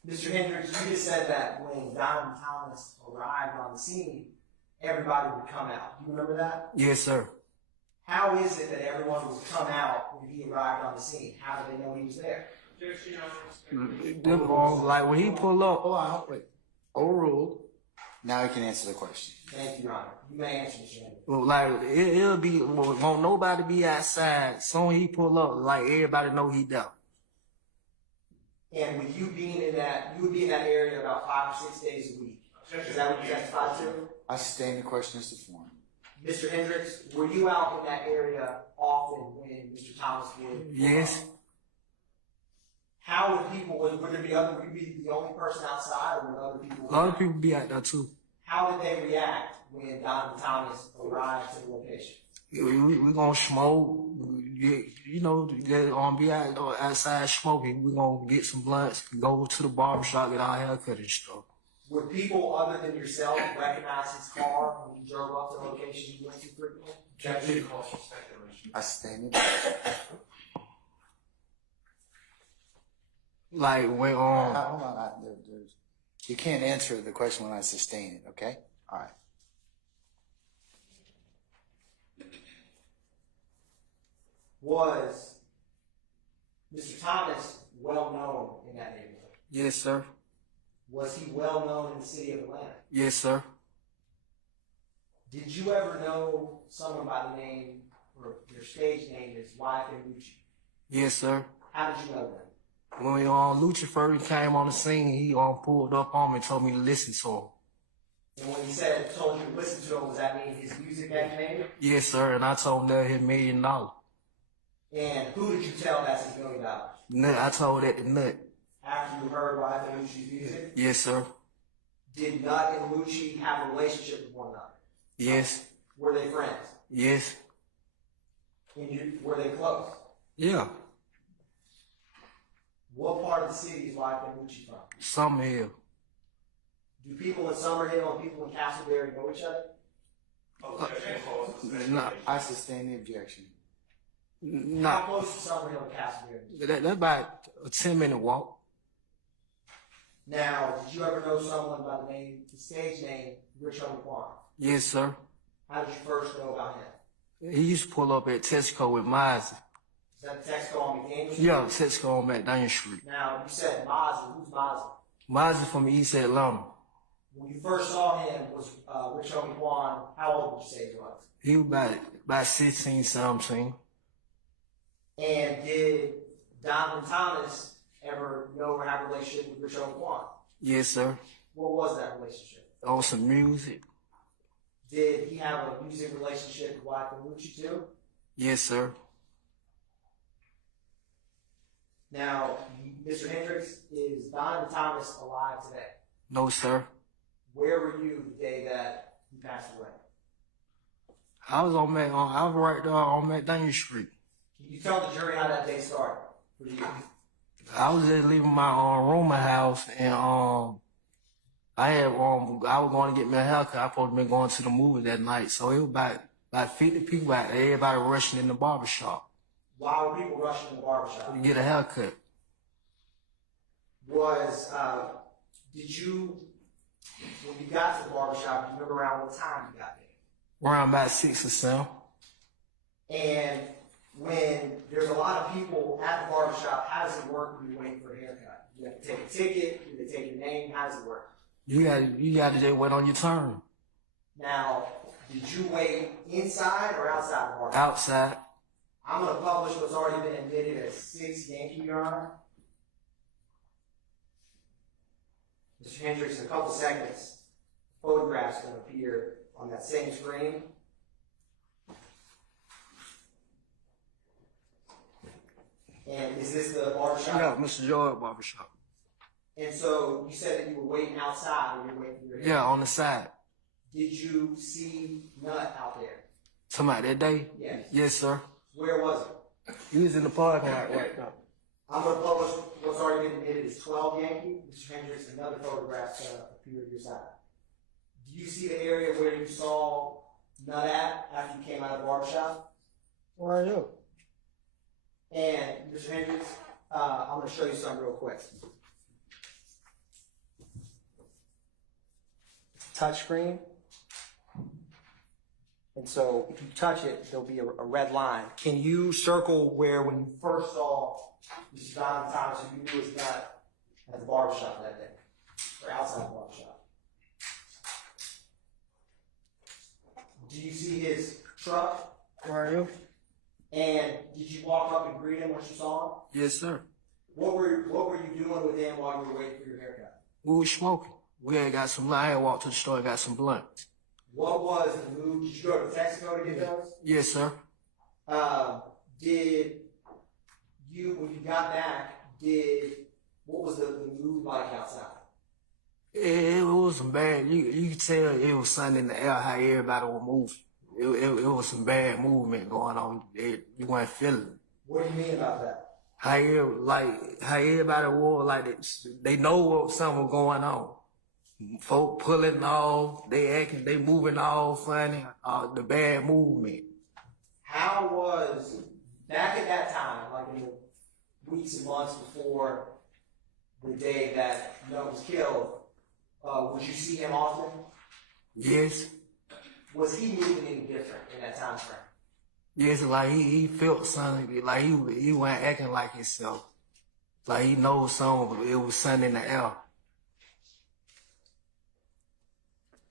Mr. Hendricks, you just said that when Donovan Thomas arrived on the scene, everybody would come out. Do you remember that? yes, sir. How is it that everyone would come out when he arrived on the scene? How did they know he was there? Like when he pull up. Hold on, wait. Overruled. Now you can answer the question. Thank you, Your Honor. You may answer, Mr. Hendricks. Well, like it'll be won't nobody be outside. Soon he pull up, like everybody know he there. And with you being in that, you would be in that area about 5 or 6 days a week. Is that what you testified to? I sustain the question as to form. Mr. Hendricks, were you out in that area often when Mr. Thomas would? Yes. How would people, would there be other, would you be the only person outside, or would other people? Other people be out there too. How did they react when Donovan Thomas arrived to the location? We gonna smoke. You know, they gonna be outside smoking. We gonna get some blunts, go to the barbershop, get our haircut and stuff. Would people other than yourself recognize his car when you drove up to the location you went to frequently? Objection, calls for speculation. I sustain it. Like when Hold on. You can't answer the question when I sustain it, okay? All right. Was Mr. Thomas well known in that neighborhood? Yes, sir. Was he well known in the city of Atlanta? Yes, sir. Did you ever know someone by the name, or their stage name is YSL? Yes, sir. How did you know them? When Lucha first came on the scene, he pulled up on me and told me to listen to him. And when he told you to listen to him, does that mean his music that he made? Yes, sir. And I told him that his $1 million. And who did you tell that's his $1 million? Nut. I told that to Nut. After you heard YSL's music? Yes, sir. Did Nut and Lucci have a relationship with one another? Yes. Were they friends? Yes. And were they close? Yeah. What part of the city is YSL and Lucci from? Summerhill. Do people in Summerhill and people in Castleberry know each other? Objection, calls for speculation. Nah. I sustain the objection. How Nah. close is Summerhill and Castleberry? That's about a 10-minute walk. Now, did you ever know someone by the stage name, Reginald Hendrick? Yes, sir. How did you first know about him? He used to pull up at Tesco with Mizey. Is that the Texaco on McDaniel Street? Yeah, Tesco on McDaniel Street. Now, you said Mozzie. Who's Mozzie? Mizey from East Atlanta. When you first saw him, was Reginald Hendrick, how old would you say he was? He was about 16, 17. And did Donovan Thomas ever know or have a relationship with Reginald Hendrick? Yes, sir. What was that relationship? On some music. Did he have a music relationship with YSL and Lucci too? Yes, sir. Now, Mr. Hendricks, is Donovan Thomas alive today? No, sir. Where were you the day that he passed away? I was right there on McDaniel Street. Can you tell the jury how that day started for you? I was just leaving my rooming house, and I was going to get me a haircut. I supposed to be going to the movie that night, so it was about 50 people out there. Everybody rushing in the barbershop Why were people rushing to the barbershop? to get a haircut. Did you, when you got to the barbershop, do you remember around what time you got there? Around about 6 or 7. And when there's a lot of people at the barbershop, how does it work when you're waiting for a haircut? You have to take a ticket, do they take your name, how does it work? You got to just wait on your turn. Now, did you wait inside or outside the barbershop? Outside. I'm going to publish what's already been admitted as 6 Yankee, Your Honor. Mr. Hendricks, in a couple seconds, photographs going to appear on that same screen. And is this the barbershop? Yeah, Mr. George barbershop. And so you said that you were waiting outside when you were waiting for your hair. Yeah, on the side. Did you see Nut out there? Somebody that day? Yes. Yes, sir. Where was it? He was in the parking lot right now. I'm going to publish what's already been admitted as 12 Yankee. Mr. Hendricks, another photograph appear to your side. Do you see the area where you saw Nut at after you came out of the barbershop? Where are you? And Mr. Hendricks, I'm going to show you something real quick. Touch screen. And so if you touch it, there'll be a red line. Can you circle where when you first saw Mr. Donovan Thomas, who you knew was not at the barbershop that day, or outside the barbershop? Do you see his truck? Where are you? And did you walk up and greet him once you saw him? Yes, sir. What were you doing with him while you were waiting for your haircut? We were smoking. We had got some. I had walked to the store and got some blunts. What was the move? Did you go to Texaco to get those? Yes, sir. Did you, when you got back, what was the mood like outside? It was some bad. You could tell it was something in the air how everybody was moving. It was some bad movement going on. You weren't feeling it. What do you mean about that? How everybody was like they know what something was going on. Folk pulling off, they moving all funny. The bad movement. How was back at that time, like in the weeks and months before the day that Nutt was killed? Would you see him often? Yes. Was he moving any different in that time frame? Yes, like he felt something, like he wasn't acting like himself. Like he knows something, it was something in the air.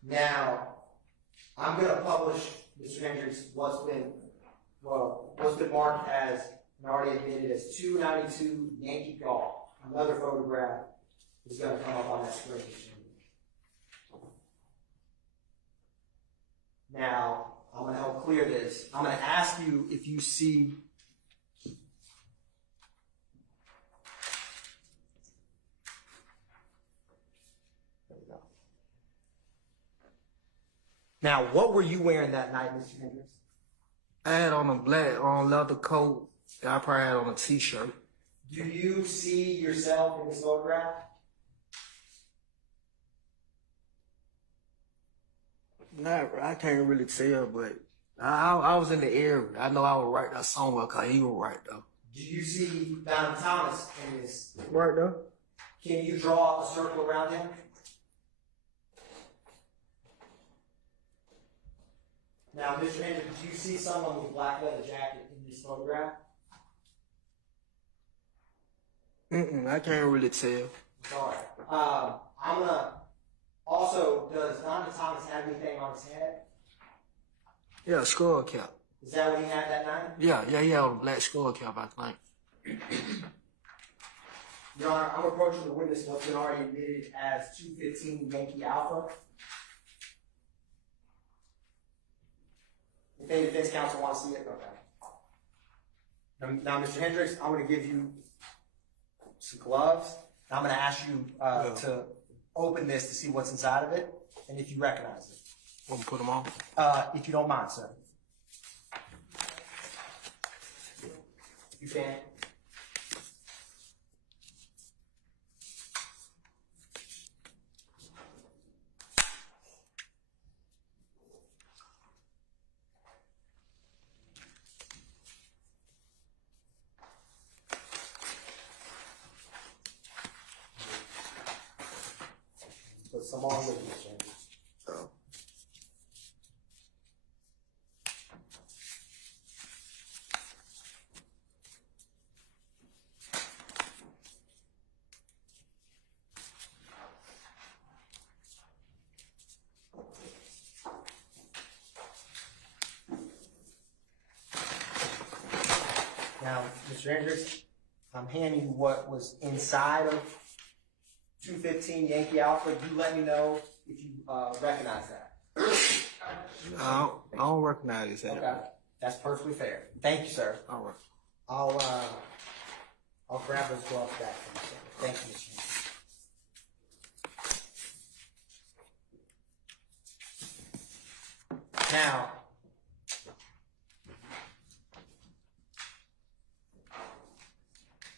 Now, I'm going to publish, Mr. Hendricks, what's been marked as, and already admitted as 292 Yankee Golf. Another photograph is going to come up on that screen. Now, I'm going to help clear this. I'm going to ask you if you see Now, what were you wearing that night, Mr. Hendricks? I had on a black leather coat, and I probably had on a t-shirt. Do you see yourself in this photograph? I can't really tell, but I was in the area. I know I was right there somewhere because he was right there. Do you see Don Thomas in this? Right there. Can you draw a circle around him? Now, Mr. Hendricks, do you see someone with a black leather jacket in this photograph? I can't really tell. Sorry. I'm gonna. Also, does Don Thomas have anything on his head? Yeah, skull cap. Is that what he had that night? Yeah, he had a black skull cap, I think. Your Honor, I'm approaching the witness what's been already admitted as 215 Yankee Alpha. If any defense counsel wants to see it, okay. Now, Mr. Hendricks, I'm going to give you some gloves. I'm going to ask you to open this to see what's inside of it, and if you recognize it. Want me to put them on? If you don't mind, sir. You can. Put some on with you, James. Now, Mr. Hendricks, I'm handing you what was inside of 215 Yankee Alpha. You let me know if you recognize that. I don't recognize that. Okay, that's perfectly fair. Thank you, sir. All right. I'll grab those gloves back from you, sir. Thank you, Mr. Hendricks. Now,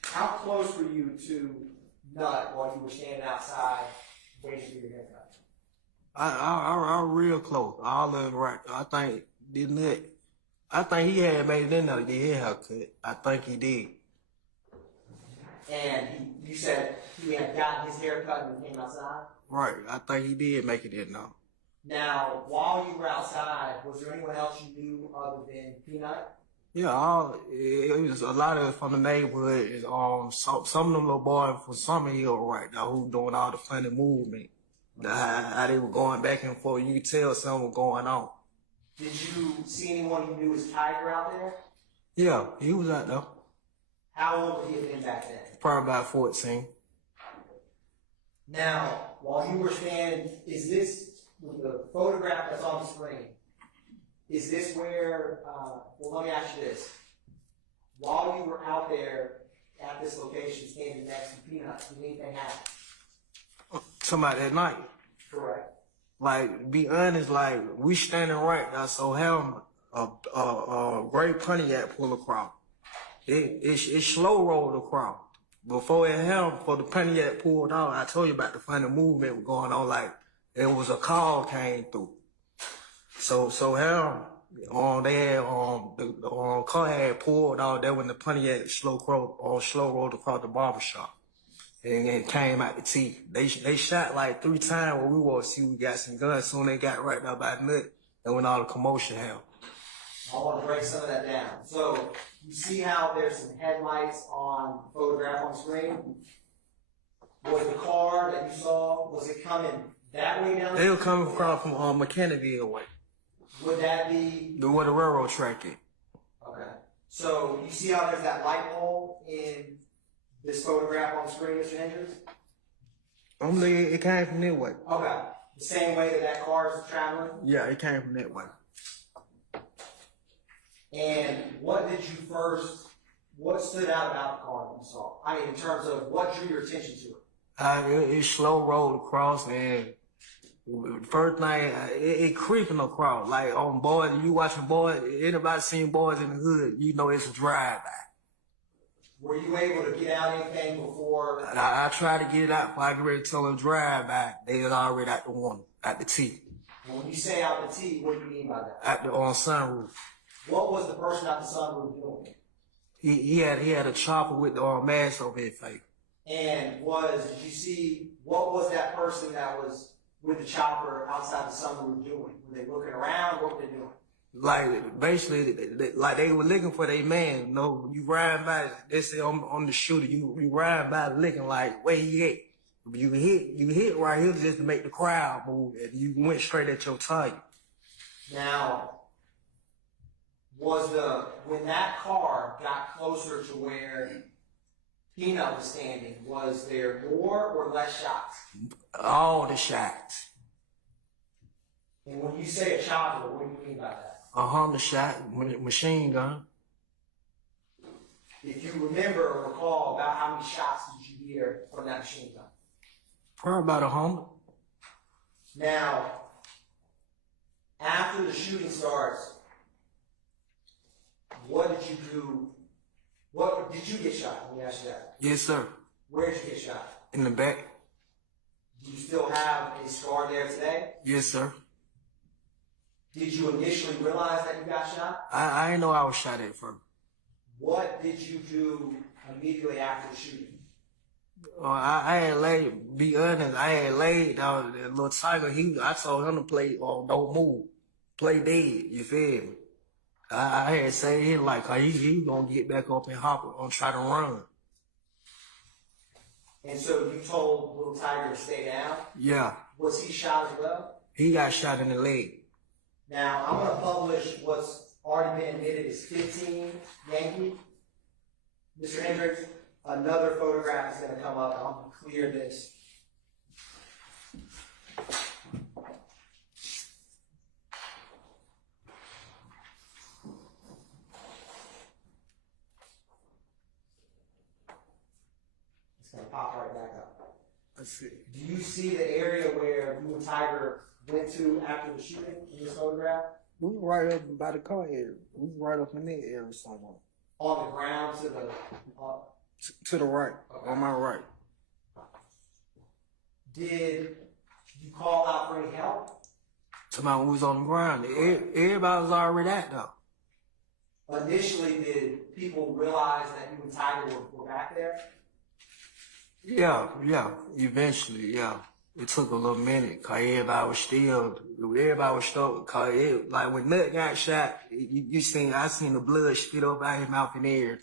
how close were you to Nutt while you were standing outside waiting for your haircut? I real close. All of it right. I think he had made it in there to get his haircut. I think he did. And you said he had gotten his haircut and came outside? Right. I think he did make it in there. Now, while you were outside, was there anyone else you knew other than Peanut? Yeah, it was a lot of it from the neighborhood. Some of them little boys from Summer Hill right there who doing all the funny movement. How they were going back and forth. You could tell something was going on. Did you see anyone you knew was Tiger out there? Yeah, he was out there. How old would he have been back then? Probably about 14. Now, while you were standing, is this the photograph that's on the screen? Is this where, well, let me ask you this. While you were out there at this location standing next to Peanut, did anything happen? Somebody that night. Correct. Like, be honest, like, we standing right now, so him, a great Pontiac pull across. It slow rolled across. Before it happened, before the Pontiac pulled out, I told you about the funny movement going on, like, it was a call came through. So him, they had, the car had pulled out there when the Pontiac slow rolled across the barbershop. And it came out the teeth. They shot like 3 times when we want to see we got some guns. Soon they got right up by the nut. And when all the commotion happened. I want to break some of that down. So you see how there's some headlights on the photograph on screen? Was the car that you saw, was it coming that way down the They were coming across from McKinneyville way. Would that be? Where the railroad track is. Okay. So you see how there's that light pole in this photograph on the screen, Mr. Hendricks? It came from that way. Okay. The same way that car is traveling? Yeah, it came from that way. And what stood out about the car that you saw? I mean, in terms of what drew your attention to it? It slow rolled across, and first thing, it creeping across. Like on boys, you watching boys, anybody seen boys in the hood, you know it's a drive-by. Were you able to get out anything before? I tried to get it out before I get ready to tell them drive-by. They was already out the one, out the T. And when you say out the T, what do you mean by that? On sunroof. What was the person out the sunroof doing? He had a chopper with the mask over his face. And did you see, what was that person that was with the chopper outside the sunroof doing? Were they looking around? What were they doing? Like, basically, like they were looking for their man. You know, you ride by, they say on the shooter, you ride by looking like, where he at? You hit right here just to make the crowd move, and you went straight at your target. Now, when that car got closer to where Peanut was standing, was there more or less shots? All the shots. And when you say a chopper, what do you mean by that? A Honda shot, machine gun. If you remember or recall, about how many shots did you hear from that machine gun? Probably about 100. Now, after the shooting starts, what did you do? What did you get shot? Let me ask you that. Yes, sir. Where did you get shot? In the back. Do you still have a scar there today? Yes, sir. Did you initially realize that you got shot? I didn't know I was shot at first. What did you do immediately after the shooting? I had laid, be honest, I had laid down that little tiger. I told him to play, don't move, play dead, you feel me? I had said him like, he gonna get back up and hop and try to run. And so you told little tiger to stay down? Yeah. Was he shot as well? He got shot in the leg. Now, I'm going to publish what's already been admitted as 15 Yankee. Mr. Hendricks, another photograph is going to come up. I'm going to clear this. It's going to pop right back up. Let's see. Do you see the area where you and Tiger went to after the shooting in this photograph? We were right up by the car area. We were right up in that area somewhere. On the ground to the... To the right, okay. On my right. Did you call out for any help? Somebody was on the ground. Everybody was already at though. Initially, did people realize that you and Tiger were back there? Yeah. Eventually, yeah. It took a little minute, cause everybody was stuck, cause like when Nut got shot, I seen the blood spit up out his mouth and everything.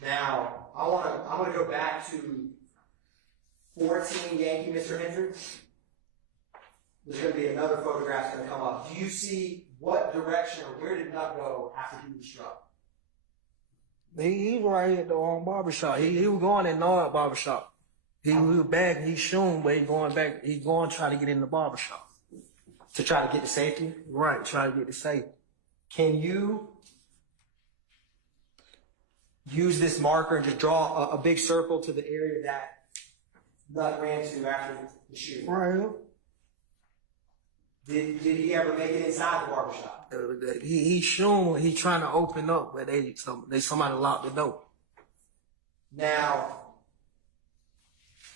Now, I'm gonna go back to 14 Yankee, Mr. Hendricks. There's gonna be another photograph that's gonna come up. Do you see what direction or where did Nut go after he was struck? He was right at the barbershop. He was going in Nord barbershop. He was back and he's shooting, but he's going to try to get in the barbershop. To try to get the safety? Right, try to get the safety. Can you use this marker and just draw a big circle to the area that Nut ran to after the shooting. Right. Did he ever make it inside the barbershop? He shown he trying to open up, but somebody locked the door. Now,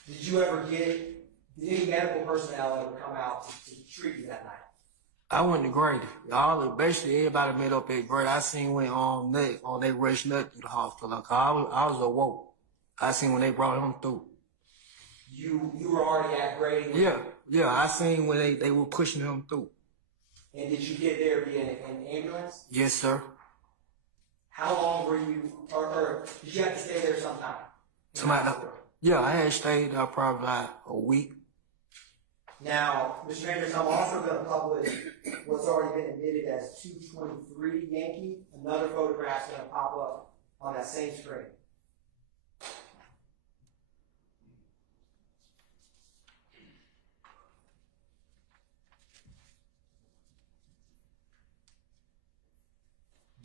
did any medical personnel ever come out to treat you that night? I went to Grady. Basically everybody met up at Grady. I seen when they rushed Nut to the hospital. Like, I was awoke. I seen when they brought him through. You were already at Grady? Yeah, I seen when they were pushing him through. And did you get there via an ambulance? Yes, sir. How long were you, or did you have to stay there sometime? Yeah, I had stayed there probably like a week. Now, Mr. Hendricks, I'm also going to publish what's already been admitted as 223 Yankee. Another photograph's going to pop up on that same screen.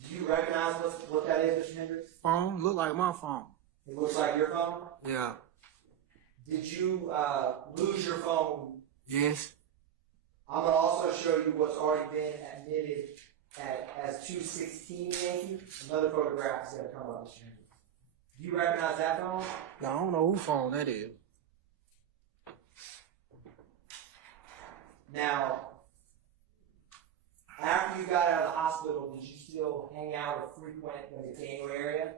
Do you recognize what that is, Mr. Hendricks? Phone? Look like my phone. It looks like your phone? Yeah. Did you lose your phone? Yes. I'm going to also show you what's already been admitted as 216 Yankee. Another photograph is going to come up, Mr. Hendricks. Do you recognize that phone? No, I don't know whose phone that is. Now, after you got out of the hospital, did you still hang out or frequent the Daniel area?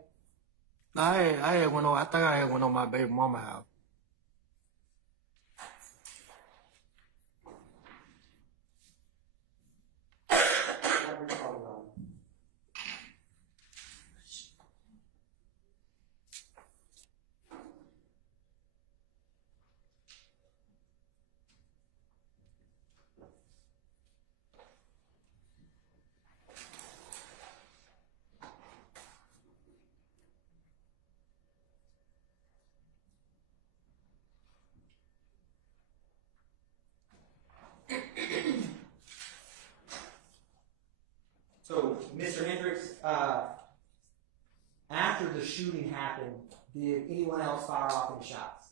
No, I think I had went on my baby mama house. So, Mr. Hendricks, after the shooting happened, did anyone else fire off any shots?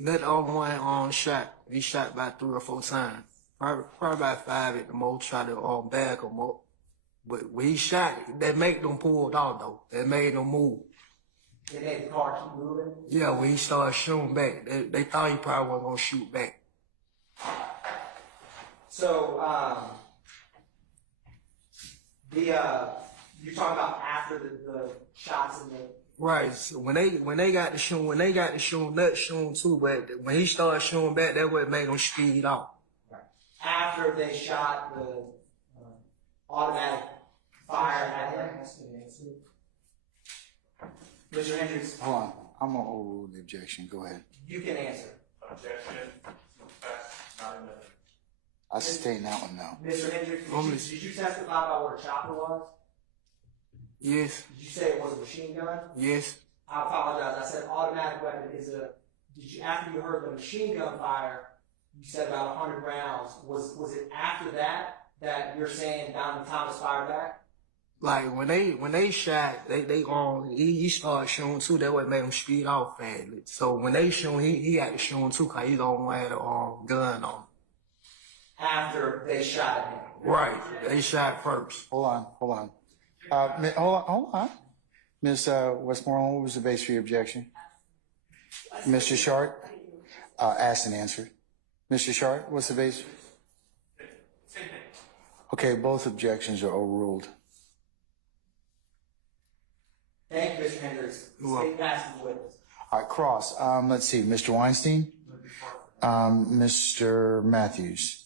That other one shot. He shot about 3 or 4 times. Probably about 5 at the most. Tried to bag him up. But when he shot, that made them pull it off though. That made them move. They made the car keep moving? Yeah, when he started shooting back, they thought he probably wasn't gonna shoot back. So, you're talking about after the shots in the... Right. So when they got to shoot, Nut shooting too, but when he started shooting back, that what made him speed off. Right. After they shot the automatic fire at him. Mr. Hendricks. Hold on. I'm going to overrule the objection. Go ahead. You can answer. Objection. Facts not admitted. I sustain that one now. Mr. Hendricks, did you testify about what a chopper was? Yes. Did you say it was a machine gun? Yes. I apologize. I said automatic weapon is a... after you heard the machine gun fire, you said about 100 rounds. Was it after that you're saying Donald Thomas fired back? Like when they shot, he started shooting too. That what made him speed off fast. So when they shoot, he had to shoot too, cause he don't have a gun on. After they shot at him. Right. They shot first. Hold on. Hold on. Ms. Westmoreland, what was the base for your objection? Mr. Sharp? Asked and answered. Mr. Sharp, what's the base? Same thing. Okay, both objections are overruled. Thank you, Mr. Hendricks. State passes the witness. All right, cross. Let's see, Mr. Weinstein, Mr. Matthews.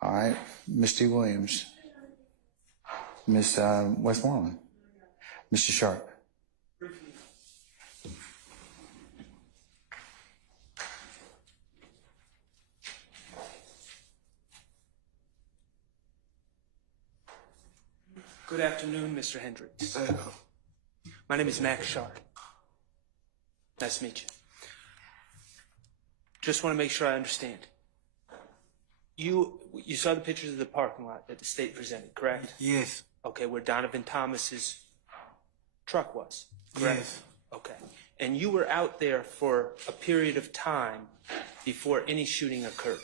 All right, Mr. Williams, Ms. Westmoreland, Mr. Sharp. Good afternoon, Mr. Hendricks. My name is Max Sharp. Nice to meet you. Just want to make sure I understand. You saw the pictures of the parking lot that the state presented, correct? Yes. Okay, where Donovan Thomas's truck was. correct? Yes. Okay. And you were out there for a period of time before any shooting occurred?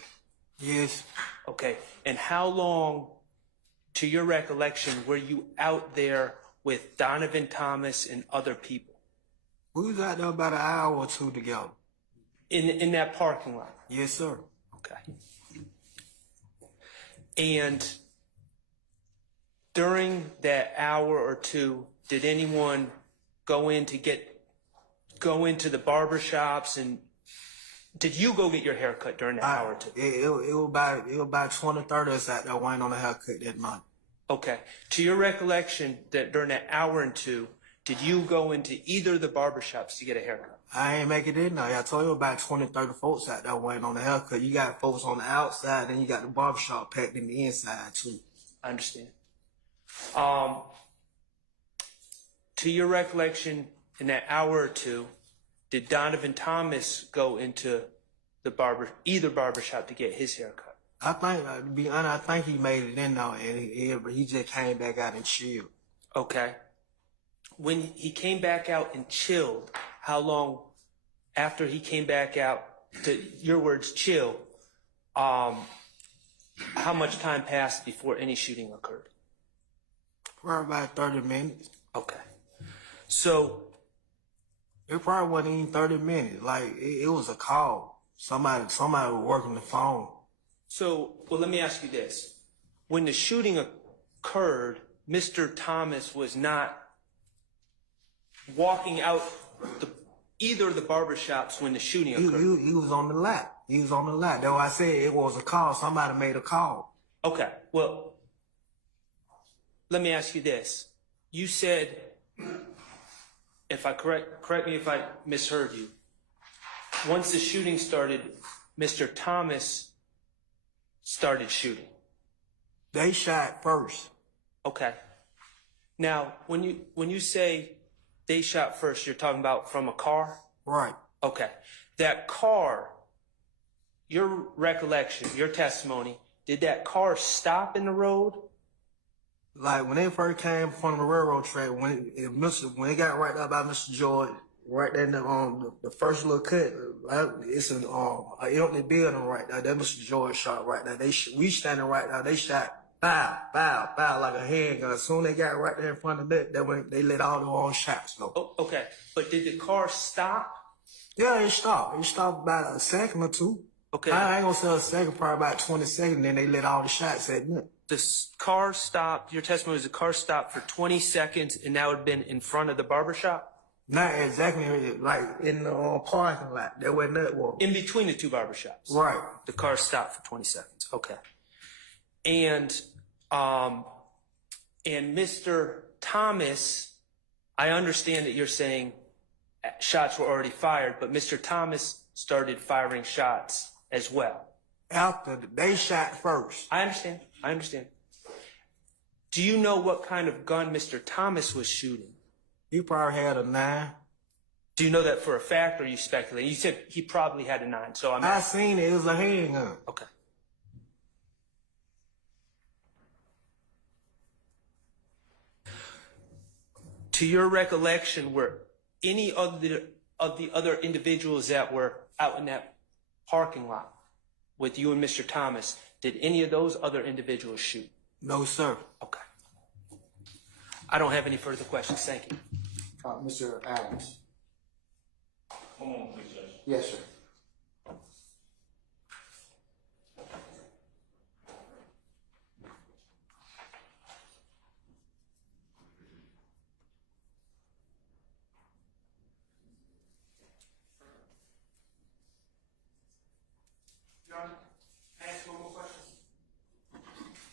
Yes. Okay. And how long, to your recollection, were you out there with Donovan Thomas and other people? We was out there about an hour or two together. In that parking lot? Yes, sir. Okay. And during that hour or two, did anyone go into the barber shops, and did you go get your hair cut during that hour or two? It was about 20, 30 of us out there waiting on a haircut that night. Okay. To your recollection, that during that hour and two, did you go into either of the barber shops to get a haircut? I ain't make it in there. I told you about 20, 30 folks out there waiting on the haircut. You got folks on the outside, and you got the barbershop packed in the inside too. I understand. To your recollection, in that hour or two, did Donovan Thomas go into either barbershop to get his haircut? I think, to be honest, I think he made it in there, and he just came back out and chilled. Okay. When he came back out and chilled, how long after he came back out, to your words, chill, how much time passed before any shooting occurred? Probably about 30 minutes. Okay. So it probably wasn't even 30 minutes. Like, it was a call. Somebody was working the phone. So, well, let me ask you this. When the shooting occurred, Mr. Thomas was not walking out either of the barbershops when the shooting occurred. He was on the lot. He was on the lot. That's why I said it was a call. Somebody made a call. Okay. Well, let me ask you this. You said, if I correct me if I misheard you. Once the shooting started, Mr. Thomas started shooting. They shot first. Okay. Now, when you say they shot first, you're talking about from a car? Right. Okay. That car, your recollection, your testimony, did that car stop in the road? Like, when they first came from the railroad track, when it got right there by Mr. George, right there in the first little cut, it's an empty building right there. That Mr. George shot right there. We standing right there. They shot bow, bow, bow like a handgun. As soon as they got right there in front of that, they let all their own shots go. Oh, okay. But did the car stop? Yeah, it stopped. It stopped about a second or two. Okay. I ain't gonna say a second, probably about 20 seconds, then they let all the shots at me. The car stopped, your testimony is the car stopped for 20 seconds, and that would have been in front of the barbershop? Not exactly, like in the parking lot. That wasn't that one. In between the two barbershops? Right. The car stopped for 20 seconds. Okay. And Mr. Thomas, I understand that you're saying shots were already fired, but Mr. Thomas started firing shots as well. After they shot first. I understand. Do you know what kind of gun Mr. Thomas was shooting? He probably had a 9. Do you know that for a fact, or are you speculating? You said he probably had a 9, so I seen it. It was a handgun. Okay. To your recollection, were any of the other individuals that were out in that parking lot with you and Mr. Thomas, did any of those other individuals shoot? No, sir. Okay. I don't have any further questions. Thank you. Mr. Adams. One moment, please, Judge. Yes, sir.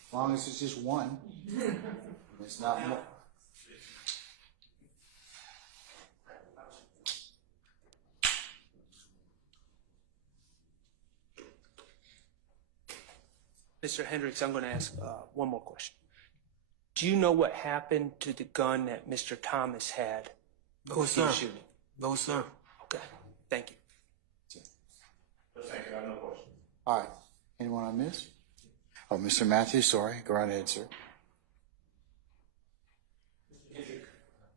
As long as it's just one, it's not more. Mr. Hendricks, I'm going to ask one more question. Do you know what happened to the gun that Mr. Thomas had? No, sir. Shooting? No, sir. Okay. Thank you. Thank you. I have no questions. All right. Anyone I missed? Oh, Mr. Matthews, sorry. Go right ahead, sir.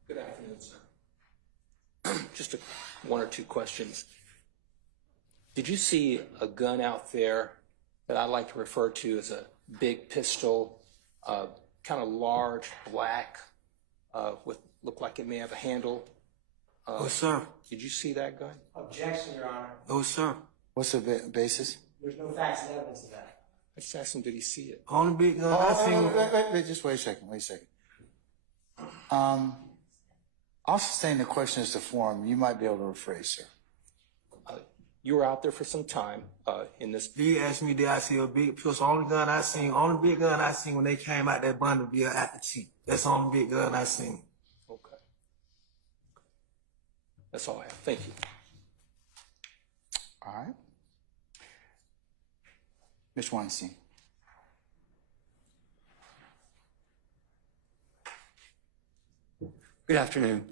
Good afternoon, sir. just one or two questions. Did you see a gun out there that I like to refer to as a big pistol, kind of large, black, with look like it may have a handle? Oh, sir. Did you see that gun? Objection, Your Honor. Oh, sir. What's the basis? There's no facts and evidence of that. I just asked him, did he see it? Only big gun I seen. Wait, just wait a second. I'll sustain the question as to form. You might be able to rephrase, sir. You were out there for some time in this. He asked me, did I see a big pistol? Only big gun I seen when they came out that Bonneville at the T. That's the only big gun I seen. Okay. That's all I have. Thank you. All right. Ms. Weinstein. Good afternoon.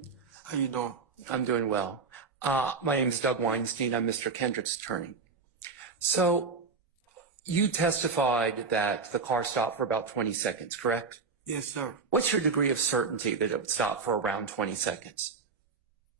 How you doing? I'm doing well. My name is Doug Weinstein. I'm Mr. Hendrick's attorney. So you testified that the car stopped for about 20 seconds, correct? Yes, sir. What's your degree of certainty that it would stop for around 20 seconds?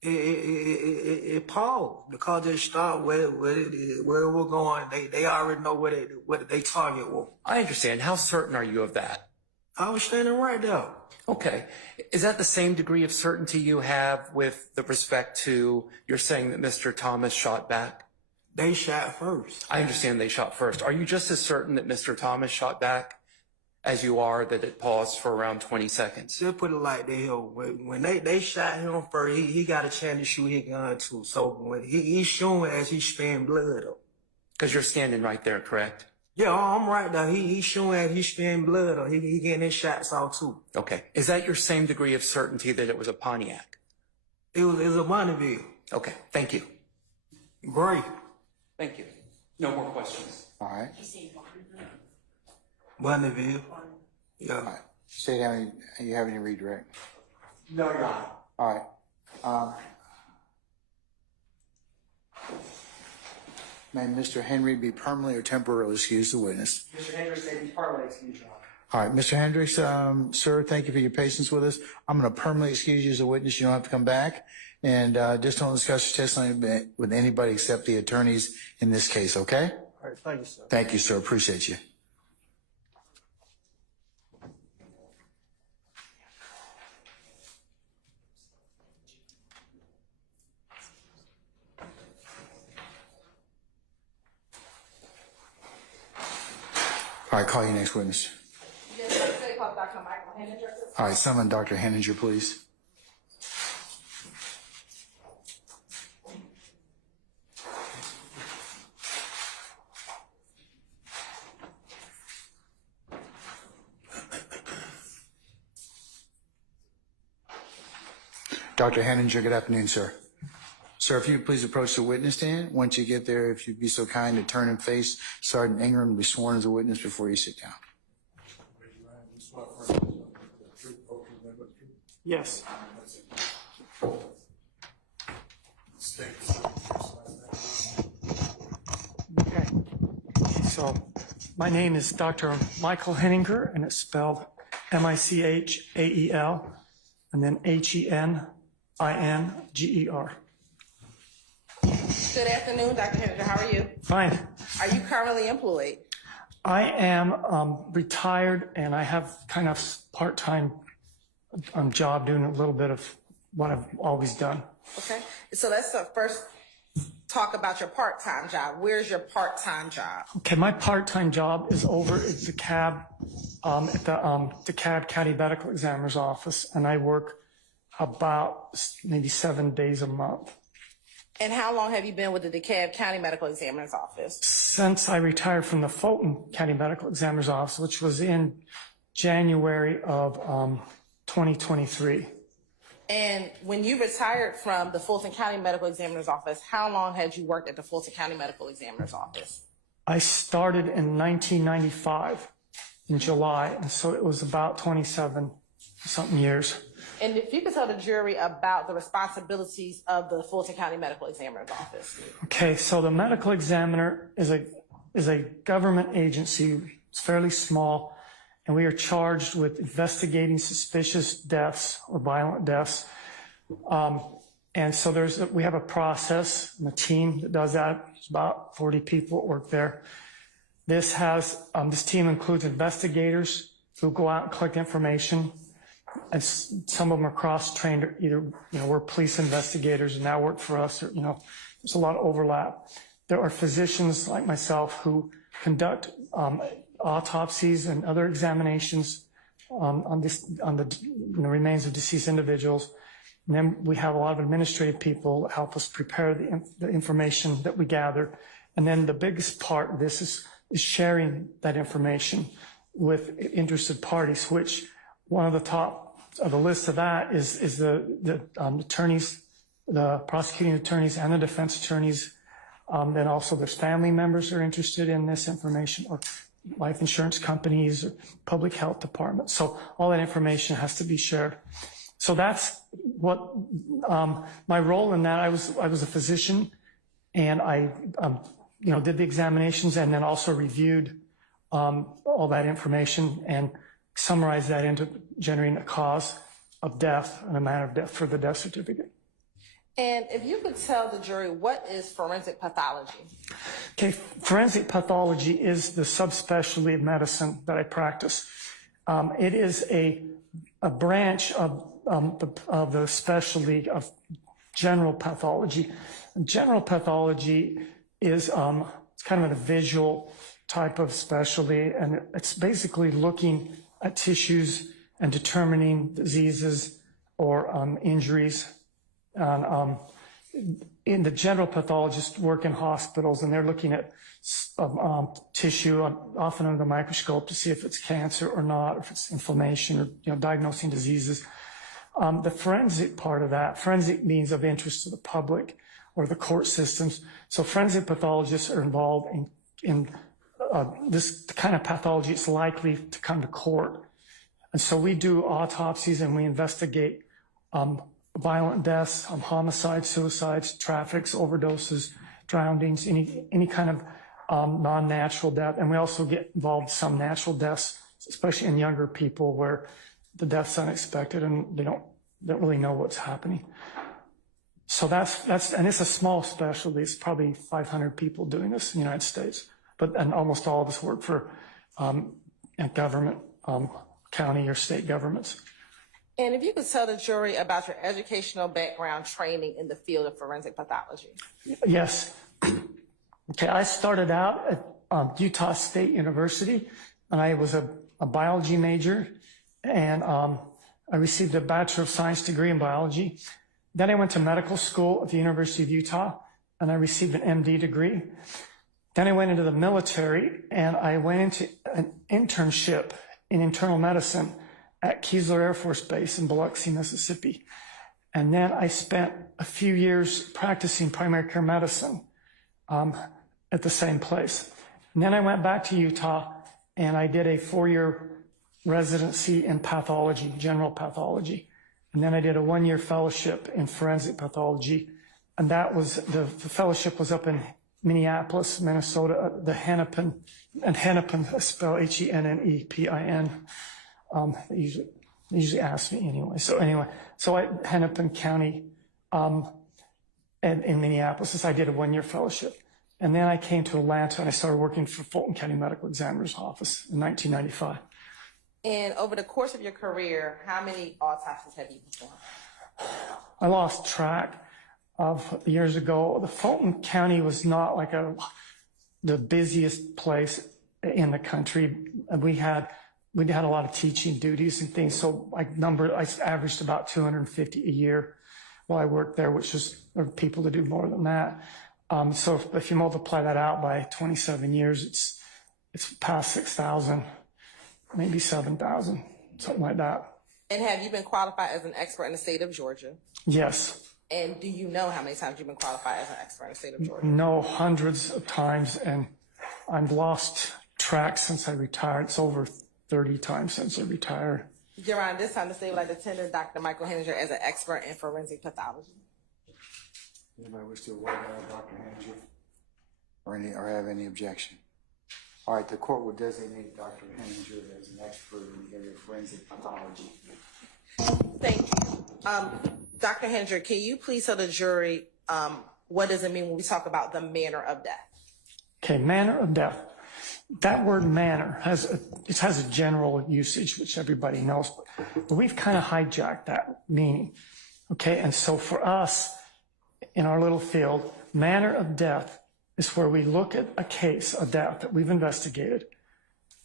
It paused. The car just stopped where it was going. They already know what they target was. I understand. How certain are you of that? I was standing right there. Okay. Is that the same degree of certainty you have with the respect to you're saying that Mr. Thomas shot back? They shot first. I understand they shot first. Are you just as certain that Mr. Thomas shot back as you are that it paused for around 20 seconds? Just put it like this. When they shot him first, he got a chance to shoot his gun too. So when he's shooting as he's spraying blood up. Because you're standing right there, correct? Yeah, I'm right there. He's showing as he's spraying blood up. He getting his shots off too. Okay. Is that your same degree of certainty that it was a Pontiac? It was a Bonneville. Okay. Thank you. Great. Thank you. No more questions. All right. Bonneville. Yeah. All right. Say down. You have any redirect? No, Your Honor. All right. May Mr. Henry be permanently or temporarily excused the witness? Mr. Hendrick may be permanently excused, Your Honor. All right, Mr. Hendricks, sir, thank you for your patience with us. I'm going to permanently excuse you as a witness. You don't have to come back. And just don't discuss your testimony with anybody except the attorneys in this case, okay? All right, thank you, sir. Thank you, sir. Appreciate you. All right, call your next witness. Dr. Michael Heninger. All right, summon Dr. Heninger, please. Dr. Heninger, good afternoon, sir. Sir, if you would please approach the witness stand. Once you get there, if you'd be so kind to turn and face Sergeant Ingram and be sworn as a witness before you sit down. Yes. Okay. So my name is Dr. Michael Heninger, and it's spelled M-I-C-H-A-E-L, and then H-E-N-I-N-G-E-R. Good afternoon, Dr. Heninger. How are you? Fine. Are you currently employed? I am retired, and I have kind of part-time job doing a little bit of what I've always done. Okay. So let's first talk about your part-time job. Where's your part-time job? Okay, my part-time job is over at DeKalb, at the DeKalb County Medical Examiner's office, and I work about maybe 7 days a month. And how long have you been with the DeKalb County Medical Examiner's office? Since I retired from the Fulton County Medical Examiner's office, which was in January of 2023. And when you retired from the Fulton County Medical Examiner's office, how long had you worked at the Fulton County Medical Examiner's office? I started in 1995 in July, and so it was about 27-something years. And if you could tell the jury about the responsibilities of the Fulton County Medical Examiner's office. Okay, so the medical examiner is a government agency. It's fairly small, and we are charged with investigating suspicious deaths or violent deaths. And so we have a process and a team that does that. There's about 40 people that work there. This team includes investigators who go out and collect information. And some of them are cross-trained, either, we're police investigators and now work for us, or, there's a lot of overlap. There are physicians like myself who conduct autopsies and other examinations on the remains of deceased individuals. And then we have a lot of administrative people that help us prepare the information that we gather. And then the biggest part of this is sharing that information with interested parties, which one of the top of the list of that is the attorneys, the prosecuting attorneys and the defense attorneys. Then also there's family members who are interested in this information, or life insurance companies, or public health departments. So all that information has to be shared. So that's what my role in that. I was a physician, and I did the examinations and then also reviewed all that information and summarized that into generating a cause of death and a manner of death for the death certificate. And if you could tell the jury, what is forensic pathology? Okay, forensic pathology is the subspecialty of medicine that I practice. It is a branch of the specialty of general pathology. General pathology is it's kind of a visual type of specialty, and it's basically looking at tissues and determining diseases or injuries. And in the general pathologists work in hospitals, and they're looking at tissue, often under the microscope, to see if it's cancer or not, or if it's inflammation, or diagnosing diseases. The forensic part of that, forensic means of interest to the public or the court systems. So forensic pathologists are involved in this kind of pathology. It's likely to come to court. And so we do autopsies and we investigate violent deaths, homicides, suicides, traffics, overdoses, drownings, any kind of non-natural death. And we also get involved in some natural deaths, especially in younger people where the death's unexpected and they don't really know what's happening. So and it's a small specialty. It's probably 500 people doing this in the United States, and almost all of us work for government, county or state governments. And if you could tell the jury about your educational background training in the field of forensic pathology. Yes. Okay, I started out at Utah State University, and I was a biology major, and I received a Bachelor of Science degree in biology. Then I went to medical school at the University of Utah, and I received an MD degree. Then I went into the military, and I went into an internship in internal medicine at Keesler Air Force Base in Biloxi, Mississippi. And then I spent a few years practicing primary care medicine at the same place. And then I went back to Utah, and I did a 4-year residency in pathology, general pathology. And then I did a 1-year fellowship in forensic pathology. And that was, the fellowship was up in Minneapolis, Minnesota, the Hennepin, and Hennepin, spelled Hennepin. They usually ask me anyway. So at Hennepin County, and in Minneapolis, I did a 1-year fellowship. And then I came to Atlanta and I started working for Fulton County Medical Examiner's Office in 1995. And over the course of your career, how many autopsies have you performed? I lost track of years ago. The Fulton County was not like the busiest place in the country. We had a lot of teaching duties and things. So I averaged about 250 a year while I worked there, which is, there are people to do more than that. So if you multiply that out by 27 years, it's past 6,000, maybe 7,000, something like that. And have you been qualified as an expert in the state of Georgia? Yes. And do you know how many times you've been qualified as an expert in the state of Georgia? No, hundreds of times, and I've lost track since I retired. It's over 30 times since I retired. Your Honor, this time the state would like to tender Dr. Michael Heninger as an expert in forensic pathology. Anybody wish to award Dr. Heninger or have any objection? All right, the court will designate Dr. Heninger as an expert in the area of forensic pathology. Thank you. Dr. Hendrick, can you please tell the jury what does it mean when we talk about the manner of death? Okay, manner of death. That word manner has a general usage, which everybody knows, but we've kind of hijacked that meaning. Okay, and so for us, in our little field, manner of death is where we look at a case, a death that we've investigated.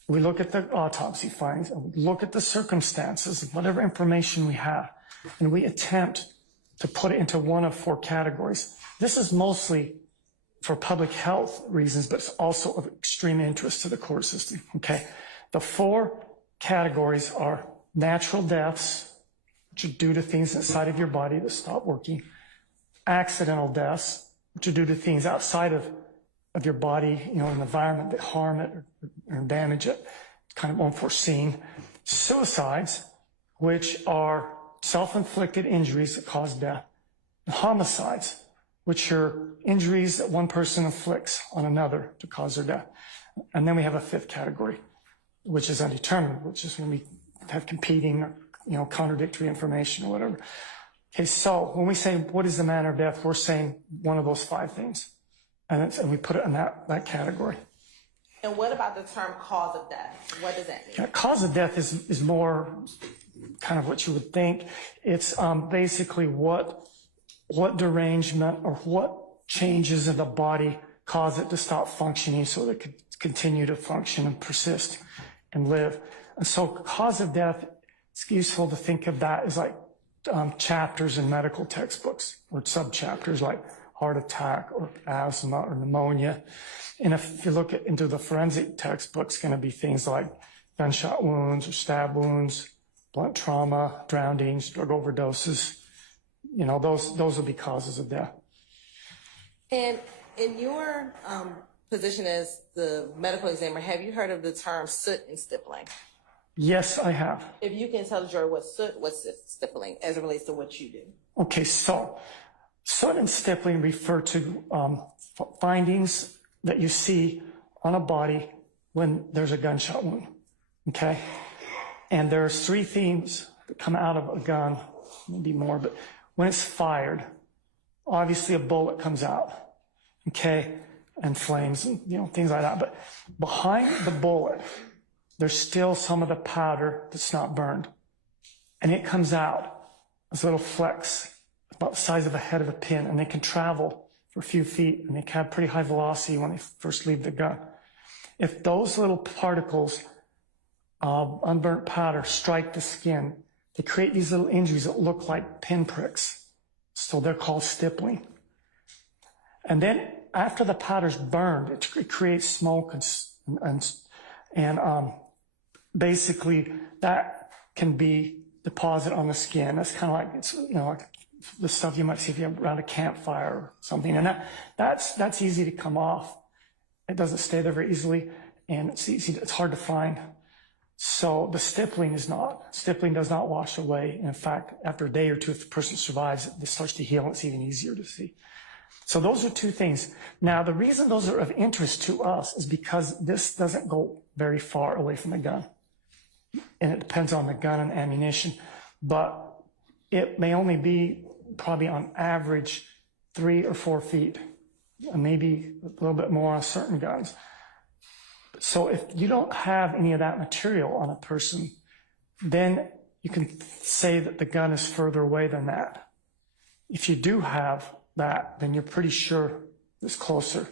We look at the autopsy findings, and we look at the circumstances, whatever information we have, and we attempt to put it into one of 4 categories. This is mostly for public health reasons, but it's also of extreme interest to the court system, okay? The 4 categories are natural deaths, which are due to things inside of your body that stop working, accidental deaths, which are due to things outside of your body, an environment that harm it or damage it, kind of unforeseen. Suicides, which are self-inflicted injuries that cause death. And homicides, which are injuries that one person inflicts on another to cause their death. And then we have a 5th category, which is undetermined, which is when we have competing, contradictory information or whatever. Okay, so when we say what is the manner of death, we're saying one of those 5 things. And we put it in that category. And what about the term cause of death? What does that mean? Yeah, cause of death is more kind of what you would think. It's basically what derangement or what changes in the body cause it to stop functioning so that it could continue to function and persist and live. And so cause of death, it's useful to think of that as like chapters in medical textbooks or sub-chapters like heart attack or asthma or pneumonia. And if you look into the forensic textbooks, it's going to be things like gunshot wounds or stab wounds, blunt trauma, drownings, drug overdoses. Those will be causes of death. And in your position as the medical examiner, have you heard of the term soot and stippling? Yes, I have. If you can tell the jury what's stippling as it relates to what you do. Okay, so soot and stippling refer to findings that you see on a body when there's a gunshot wound, okay? And there's 3 themes that come out of a gun, maybe more, but when it's fired, obviously a bullet comes out, okay, and flames and, things like that. But behind the bullet, there's still some of the powder that's not burned. And it comes out as little flecks about the size of the head of a pin, and they can travel for a few feet, and they can have pretty high velocity when they first leave the gun. If those little particles of unburnt powder strike the skin, they create these little injuries that look like pinpricks. So they're called stippling. And then after the powder's burned, it creates smoke and basically that can be deposit on the skin. That's kind of like, it's, like the stuff you might see if you're around a campfire or something. And that's easy to come off. It doesn't stay there very easily, and it's hard to find. So the stippling does not wash away. In fact, after a day or 2, if the person survives, it starts to heal, and it's even easier to see. So those are 2 things. Now, the reason those are of interest to us is because this doesn't go very far away from the gun. And it depends on the gun and ammunition, but it may only be probably on average 3 or 4 feet, and maybe a little bit more on certain guns. So if you don't have any of that material on a person, then you can say that the gun is further away than that. If you do have that, then you're pretty sure it's closer.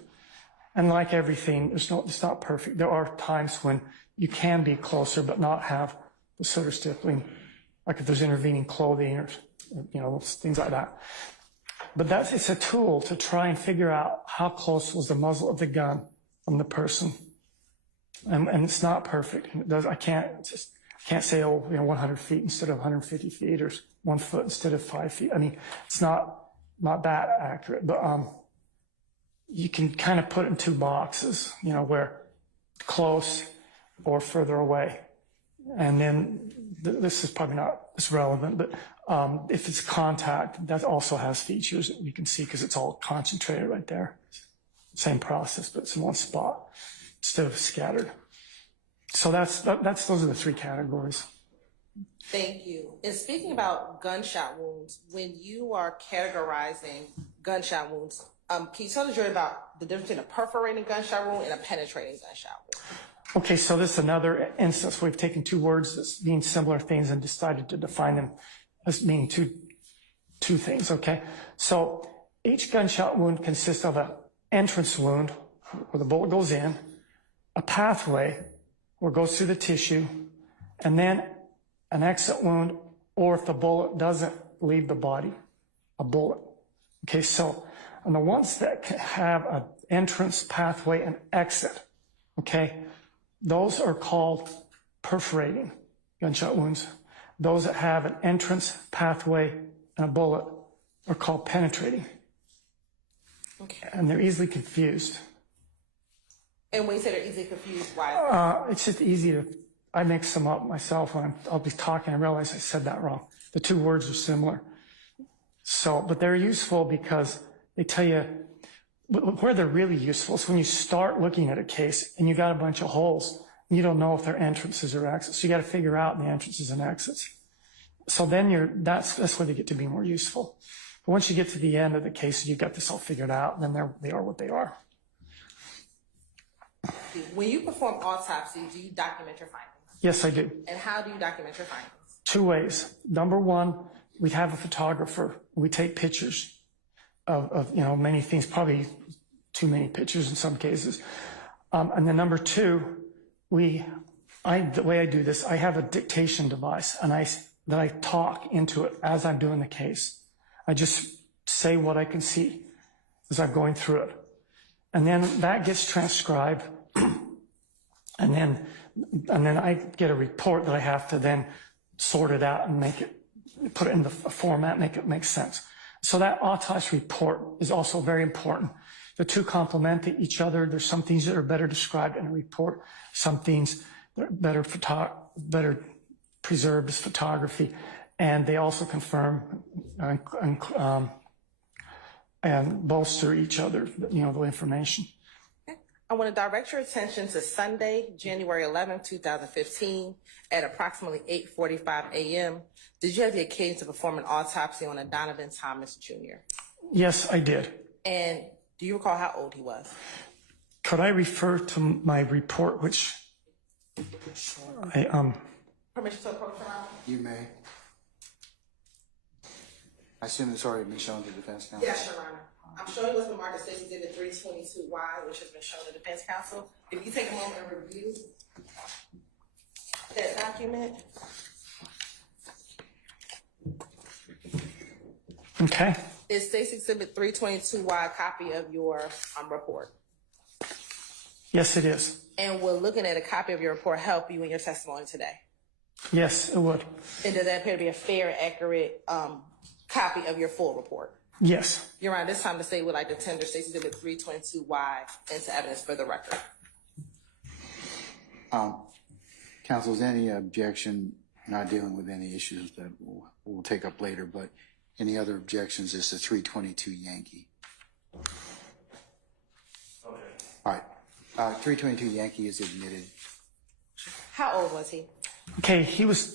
And like everything, it's not perfect. There are times when you can be closer but not have the soot or stippling, like if there's intervening clothing or things like that. But it's a tool to try and figure out how close was the muzzle of the gun from the person. And it's not perfect. I can't say 100 feet instead of 150 feet or 1 foot instead of 5 feet. I mean, it's not that accurate, but you can kind of put it in 2 boxes, where close or further away. And then this is probably not as relevant, but if it's contact, that also has features that you can see because it's all concentrated right there. Same process, but it's in one spot instead of scattered. So those are the 3 categories. Thank you. And speaking about gunshot wounds, when you are categorizing gunshot wounds, can you tell the jury about the difference between a perforating gunshot wound and a penetrating gunshot wound? Okay, so this is another instance. We've taken two words as mean similar things and decided to define them as being two things, okay? So each gunshot wound consists of an entrance wound where the bullet goes in, a pathway where it goes through the tissue, and then an exit wound, or if the bullet doesn't leave the body, a bullet. Okay, so on the ones that have an entrance, pathway, and exit, okay, those are called perforating gunshot wounds. Those that have an entrance, pathway, and a bullet are called penetrating. Okay. And they're easily confused. And when you say they're easily confused, why? It's just easy to, I mix them up myself when I'll be talking. I realize I said that wrong. The two words are similar. So, but they're useful because they tell you where they're really useful. is when you start looking at a case and you got a bunch of holes, and you don't know if they're entrances or exits. So you got to figure out the entrances and exits. So then that's where they get to be more useful. But once you get to the end of the case and you've got this all figured out, then they are what they are. When you perform autopsy, do you document your findings? Yes, I do. And how do you document your findings? Two ways. Number one, we have a photographer. We take pictures of many things, probably too many pictures in some cases. And then number two, the way I do this, I have a dictation device and that I talk into it as I'm doing the case. I just say what I can see as I'm going through it. And then that gets transcribed. And then I get a report that I have to then sort it out and put it in the format, make it make sense. So that autopsy report is also very important. The two complement each other. There's some things that are better described in a report, some things that are better preserved as photography, and they also confirm and bolster each other, the information. I want to direct your attention to Sunday, January 11th, 2015, at approximately 8:45 a.m. Did you have the occasion to perform an autopsy on a Donovan Thomas Jr.? Yes, I did. And do you recall how old he was? Could I refer to my report, which Permission to approach, Your Honor? You may. I assume it's already been shown to defense counsel? Yes, Your Honor. I'm showing what's been marked as State's Exhibit 322Y, which has been shown to defense counsel. If you take a moment and review that document. Okay. Is State's Exhibit 322Y a copy of your report? Yes, it is. And will looking at a copy of your report help you in your testimony today? Yes, it would. And does that appear to be a fair, accurate copy of your full report? Yes. Your Honor, this time the state would like to tender State's Exhibit 322Y into evidence for the record. Counsel, is any objection, not dealing with any issues that we'll take up later, but any other objections as to 322 Yankee? Okay. All right. 322 Yankee is admitted. How old was he? Okay,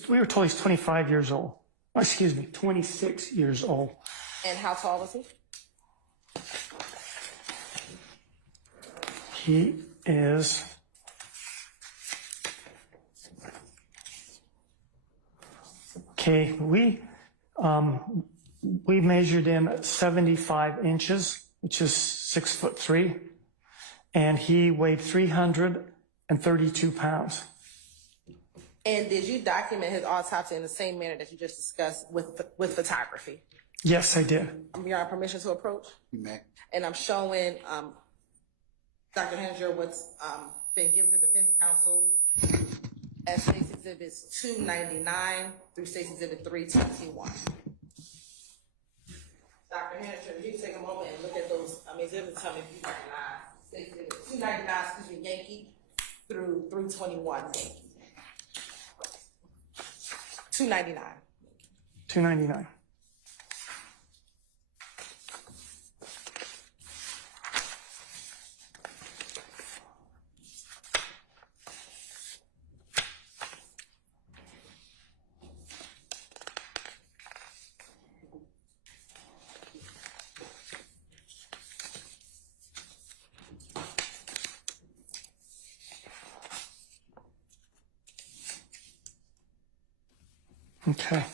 we were told he's 25 years old. Oh, excuse me, 26 years old. And how tall was he? He is okay. We measured him at 75 inches, which is 6'3", and he weighed 332 pounds. And did you document his autopsy in the same manner that you just discussed with photography? Yes, I did. Your Honor, permission to approach? You may. And I'm showing Dr. Heninger what's been given to defense counsel as State's Exhibits 299 through State's Exhibit 321. Dr. Heninger, if you can take a moment and look at those exhibits, tell me if you recognize State's Exhibit 299, Yankee, through 321 Yankee. 299. 299. Okay.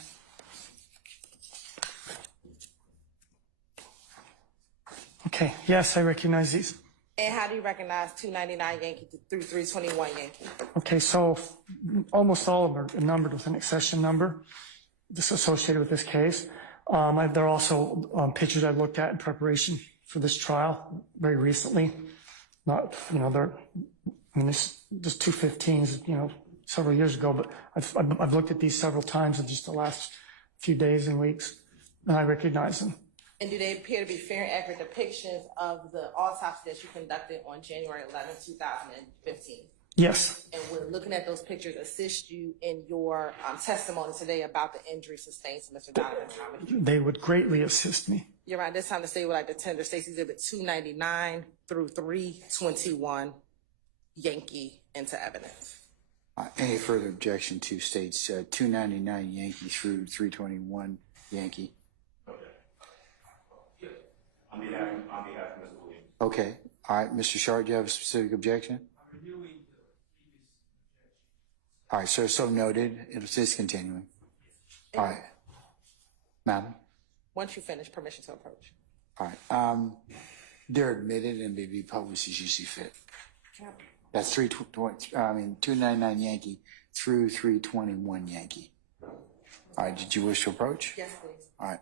Okay, yes, I recognize these. And how do you recognize 299 Yankee through 321 Yankee? Okay, so almost all of them are numbered with an accession number just associated with this case. There are also pictures I looked at in preparation for this trial very recently. Not, this just 215s, several years ago, but I've looked at these several times in just the last few days and weeks, and I recognize them. And do they appear to be fair and accurate depictions of the autopsy that you conducted on January 11, 2015? Yes. And would looking at those pictures assist you in your testimony today about the injury sustained to Mr. Donovan Thomas? They would greatly assist me. You're right. This time to stay with like the tender States Exhibit 299 through 321 Yankee into evidence. Any further objection to states 299 Yankee through 321 Yankee? Okay. On behalf of Mr. Williams. Okay. All right, Mr. Sharp, do you have a specific objection? I'm reviewing the previous objection. All right, sir, so noted. It is continuing. All right. Madam? Once you finish, permission to approach. All right. They're admitted and they be published as you see fit. That's 299 Yankee through 321 Yankee. All right, did you wish to approach? Yes, please. All right.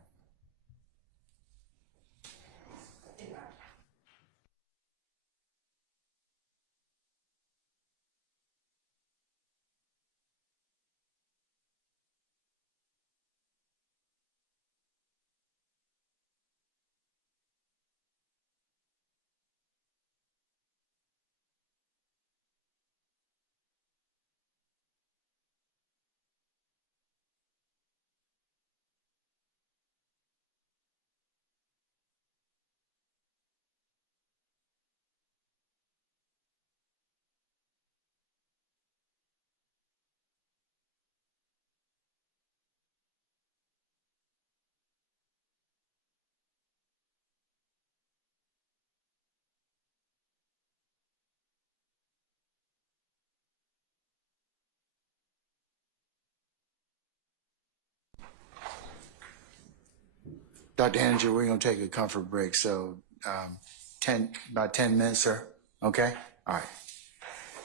Dr. Heninger, we're going to take a comfort break. So about 10 minutes, sir. Okay? All right.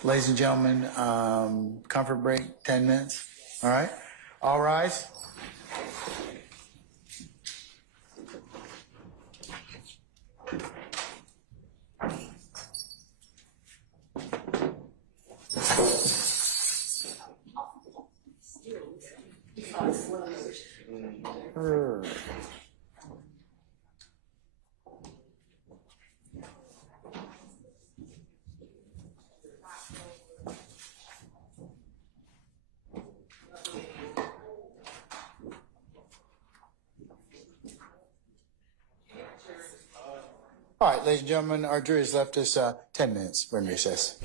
Ladies and gentlemen, comfort break, 10 minutes. All right? All rise. All right, ladies and gentlemen, our jury has left us 10 minutes. We're in recess.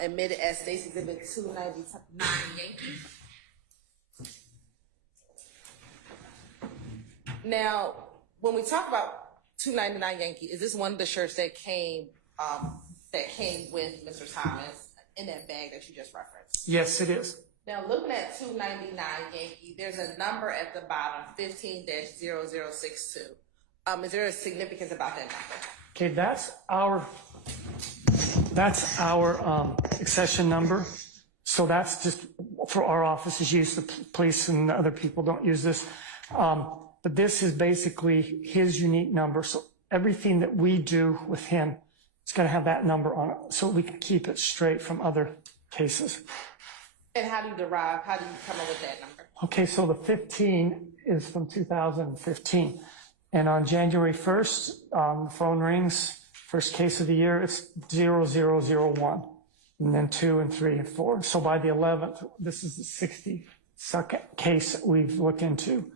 admitted as State's Exhibit 299 Yankee. Now, when we talk about 299 Yankee, is this one of the shirts that came with Mr. Thomas in that bag that you just referenced? Yes, it is. Now, looking at 299 Yankee, there's a number at the bottom, 15-0062. Is there a significance about that number? Okay, that's our accession number. So that's just for our office's use. The police and other people don't use this. But this is basically his unique number. So everything that we do with him, it's going to have that number on it, so we can keep it straight from other cases. And how do you come up with that number? Okay, so the 15 is from 2015. And on January 1st, the phone rings, first case of the year, it's 0001. And then 2 and 3 and 4. So by the 11th, this is the 62nd case that we've looked into.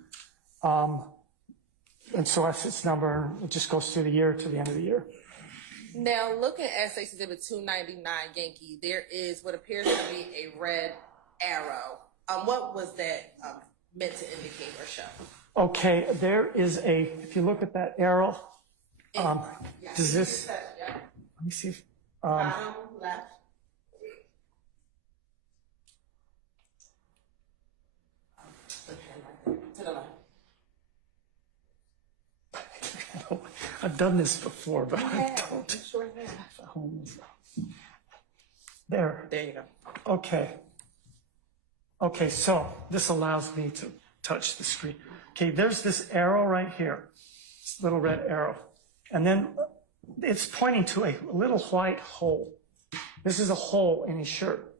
And so that's its number. It just goes through the year to the end of the year. Now, looking at State's Exhibit 299 Yankee, there is what appears to be a red arrow. What was that meant to indicate or show? Okay, there is if you look at that arrow, does this, let me see. Bottom left. To the left. I've done this before, but I don't. Sure have. There. There you go. Okay. Okay, so this allows me to touch the screen. Okay, there's this arrow right here, this little red arrow. And then it's pointing to a little white hole. This is a hole in his shirt.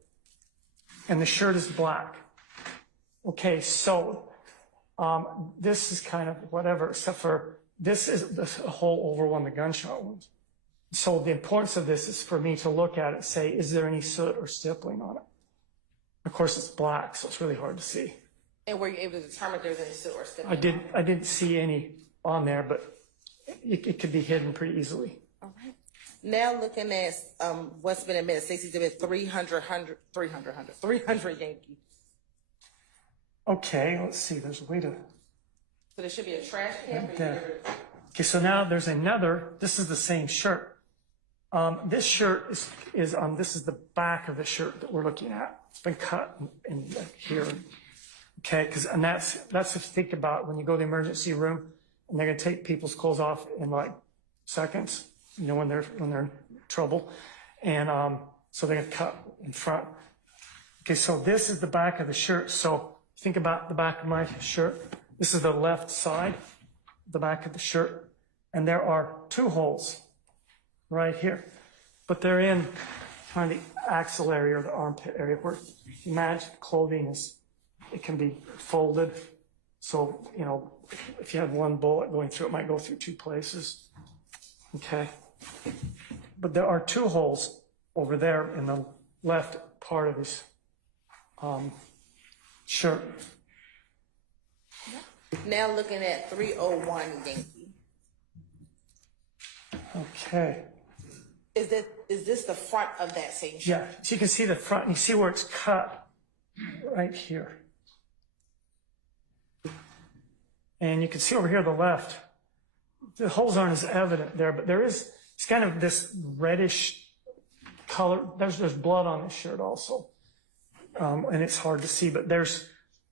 And the shirt is black. Okay, so this is kind of whatever, except for this is a hole over one of the gunshot wounds. So the importance of this is for me to look at it and say, is there any soot or stippling on it? Of course, it's black, so it's really hard to see. And were you able to determine if there was any soot or stippling? I didn't see any on there, but it could be hidden pretty easily. All right. Now looking at what's been admitted, State's Exhibit 300 Yankee. Okay, let's see. There's a way to. So there should be a trash can. Right there. Okay, so now there's another. This is the same shirt. This shirt is this is the back of the shirt that we're looking at. It's been cut in here. Okay, and that's if you think about when you go to the emergency room and they're going to take people's clothes off in like seconds, you know, when they're in trouble, and so they're going to cut in front. Okay, so this is the back of the shirt. So think about the back of my shirt. This is the left side, the back of the shirt, and there are 2 holes right here, but they're in kind of the axillary or the armpit area where imagine clothing it can be folded. So, you know, if you have one bullet going through, it might go through 2 places. Okay. But there are 2 holes over there in the left part of his shirt. Now looking at 301 Yankee. Okay. Is this the front of that same shirt? Yeah, so you can see the front. You see where it's cut right here. And you can see over here on the left, the holes aren't as evident there, but it's kind of this reddish color. There's blood on this shirt also. And it's hard to see, but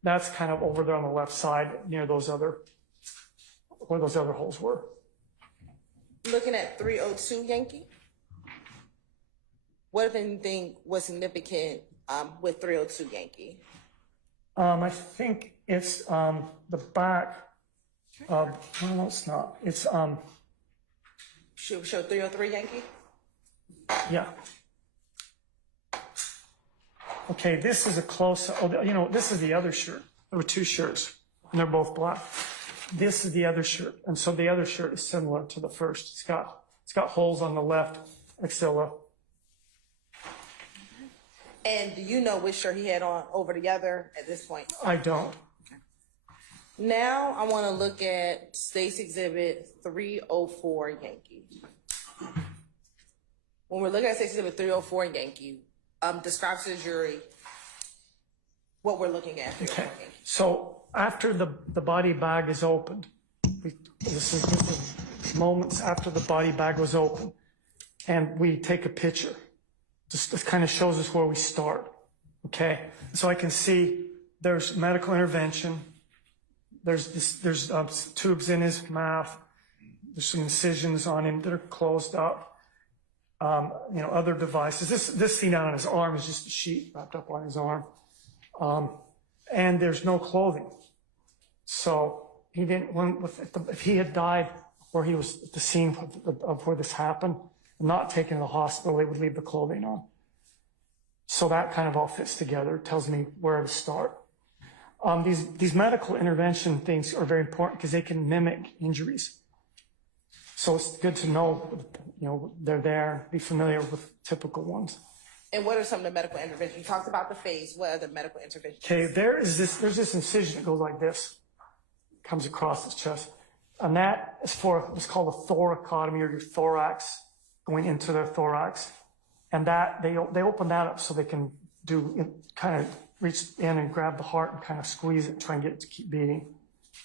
that's kind of over there on the left side near where those other holes were. Looking at 302 Yankee. What, if anything, was significant with 302 Yankee? I think it's the back of, no, it's not. It's, Should we show 303 Yankee? yeah. Okay, this is a close, this is the other shirt. There were 2 shirts, and they're both black. This is the other shirt, and so the other shirt is similar to the first. It's got holes on the left axilla. And do you know which shirt he had on over the other at this point? I don't. Okay. Now I want to look at State's Exhibit 304 Yankee. When we're looking at State's Exhibit 304 Yankee, describe to the jury what we're looking at. Okay. So after the body bag is opened, this is moments after the body bag was opened, and we take a picture. This kind of shows us where we start. Okay. So I can see there's medical intervention. There's tubes in his mouth. There's some incisions on him that are closed up. Other devices. This thing down on his arm is just a sheet wrapped up on his arm. And there's no clothing. So he didn't, if he had died where he was at the scene of where this happened, not taken to the hospital, they would leave the clothing on. So that kind of all fits together. It tells me where to start. These medical intervention things are very important because they can mimic injuries. So it's good to know, they're there, be familiar with typical ones. And what are some of the medical interventions? You talked about the face. What other medical interventions? Okay, there's this incision that goes like this, comes across his chest. And that is for what's called a thoracotomy, or your thorax going into their thorax. And that they open that up so they can kind of reach in and grab the heart and kind of squeeze it, try and get it to keep beating.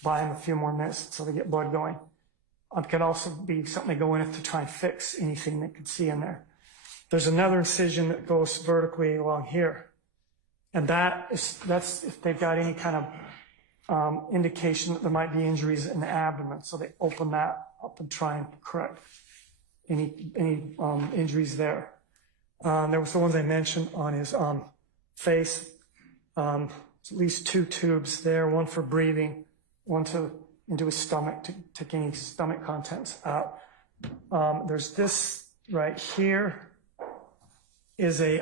Buy them a few more minutes so they get blood going. It could also be something they go in to try and fix anything they could see in there. There's another incision that goes vertically along here. And that's if they've got any kind of indication that there might be injuries in the abdomen. So they open that up and try and correct any injuries there. There was the ones I mentioned on his face. At least 2 tubes there, one for breathing, one into his stomach to take any stomach contents out. There's this right here is a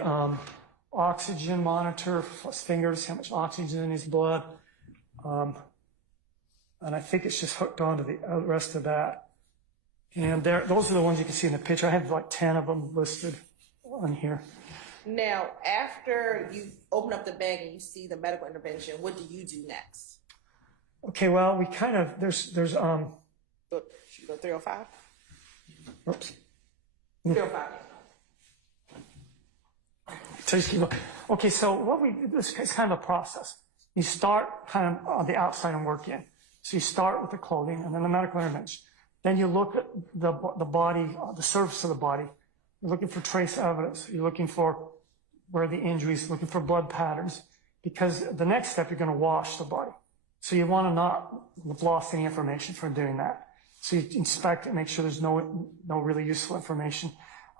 oxygen monitor, his fingers, how much oxygen in his blood. And I think it's just hooked onto the rest of that. And those are the ones you can see in the picture. I have like 10 of them listed on here. Now, after you open up the bag and you see the medical intervention, what do you do next? Okay, well, we kind of, there's Should we go 305? Oops. 305. Okay, so this is kind of a process. You start kind of on the outside and work in. So you start with the clothing and then the medical intervention. Then you look at the body, the surface of the body. You're looking for trace evidence. You're looking for where the injuries, looking for blood patterns. Because the next step, you're going to wash the body. So you want to not have lost any information from doing that. So you inspect it, make sure there's no really useful information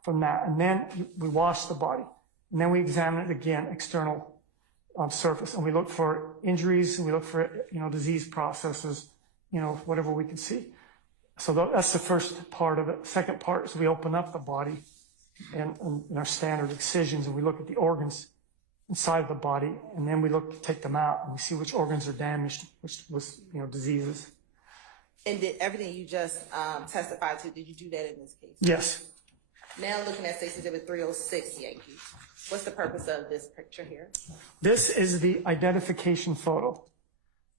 from that. And then we wash the body. And then we examine it again, external surface. And we look for injuries, and we look for, disease processes, whatever we can see. So that's the first part of it. Second part is we open up the body and in our standard excisions, and we look at the organs inside of the body, and then we take them out, and we see which organs are damaged, which was, diseases. And did everything you just testified to, did you do that in this case? Yes. Now looking at Stacey Exhibit 306, Yankee, what's the purpose of this picture here? This is the identification photo.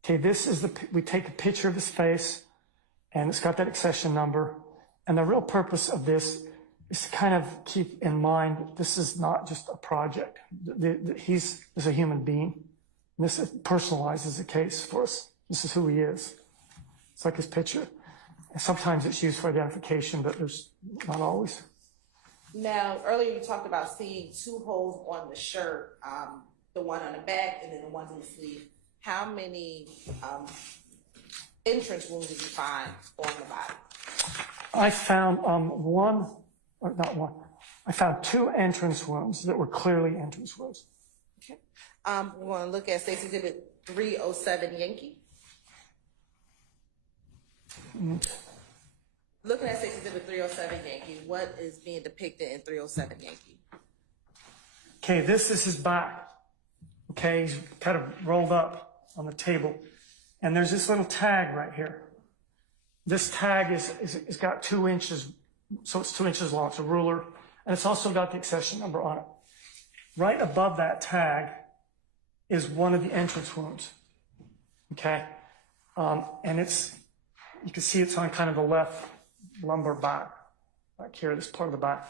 Okay, we take a picture of his face, and it's got that accession number. And the real purpose of this is to kind of keep in mind that this is not just a project. He's a human being. And this personalizes the case for us. This is who he is. It's like his picture. And sometimes it's used for identification, but there's not always. Now, earlier you talked about seeing 2 holes on the shirt, the one on the back and then the ones in the sleeve. How many entrance wounds did you find on the body? I found I found 2 entrance wounds that were clearly entrance wounds. Okay. We want to look at Stacey Exhibit 307, Yankee. Looking at Stacey Exhibit 307, Yankee, what is being depicted in 307, Yankee? Okay, this is his back. Okay, he's kind of rolled up on the table. And there's this little tag right here. This tag is got 2 inches, so it's 2 inches long. It's a ruler, and it's also got the accession number on it. Right above that tag is one of the entrance wounds. Okay, and you can see it's on kind of the left lumbar back here, this part of the back.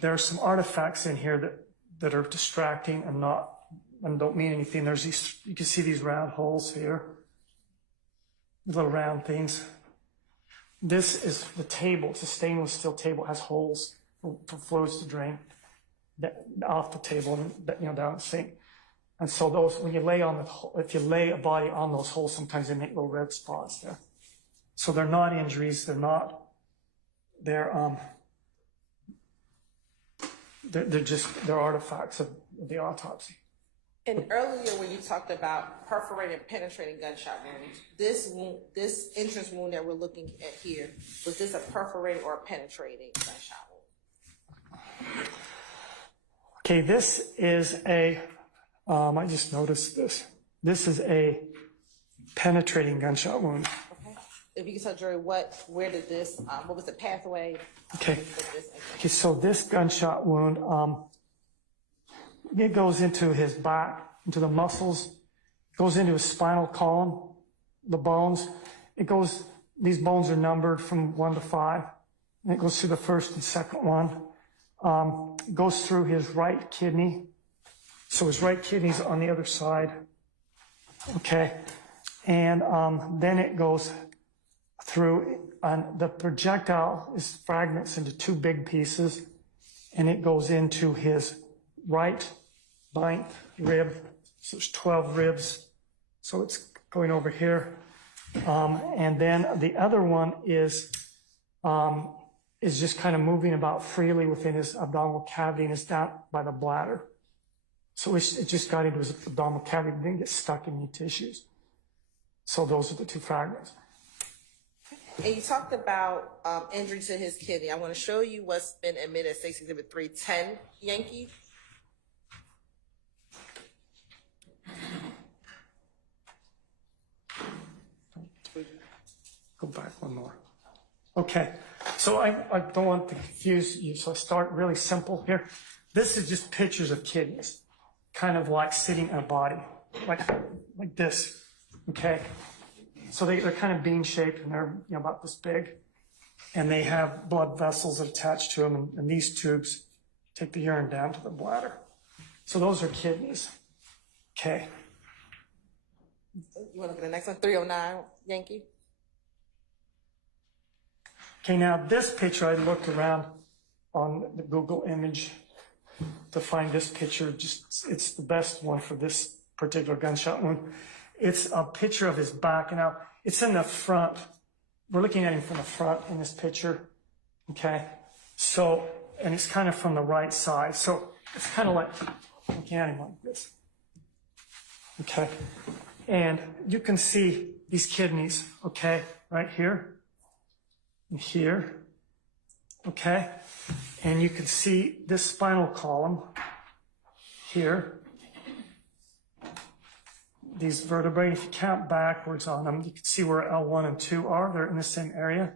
There are some artifacts in here that are distracting and don't mean anything. There's these, you can see these round holes here, little round things. This is the table. It's a stainless steel table. It has holes for fluids to drain off the table and down the sink. And so those, when you lay if you lay a body on those holes, sometimes they make little red spots there. So they're not injuries. They're artifacts of the autopsy. And earlier when you talked about perforating and penetrating gunshot wounds, this entrance wound that we're looking at here, was this a perforating or a penetrating gunshot wound? Okay, this is I just noticed this. This is a penetrating gunshot wound. Okay. If you can tell jury what was the pathway? Okay. Okay, so this gunshot wound, it goes into his back, into the muscles, goes into his spinal column, the bones. These bones are numbered from 1 to 5, and it goes through the first and second one. It goes through his right kidney. So his right kidney's on the other side. Okay. And then it goes through, and the projectile is fragments into 2 big pieces, and it goes into his right 9th rib. So there's 12 ribs. So it's going over here. And then the other one is just kind of moving about freely within his abdominal cavity and is down by the bladder. So it just got into his abdominal cavity, didn't get stuck in any tissues. So those are the 2 fragments. And you talked about injury to his kidney. I want to show you what's been admitted as State's Exhibit 310, Yankee. Go back one more. Okay, so I don't want to confuse you, so I start really simple here. This is just pictures of kidneys, kind of like sitting in a body, like this, okay? So they're kind of bean-shaped, and they're about this big, and they have blood vessels attached to them, and these tubes take the urine down to the bladder. So those are kidneys, okay? You want to look at the next one, 309, Yankee? Okay, now this picture, I looked around on the Google image to find this picture. It's the best one for this particular gunshot wound. It's a picture of his back. Now, it's in the front. We're looking at him from the front in this picture, okay? So, and it's kind of from the right side. So it's kind of like looking at him like this, okay? And you can see these kidneys, okay, right here and here, okay? And you can see this spinal column here. These vertebrae, if you count backwards on them, you can see where L1 and 2 are. They're in the same area.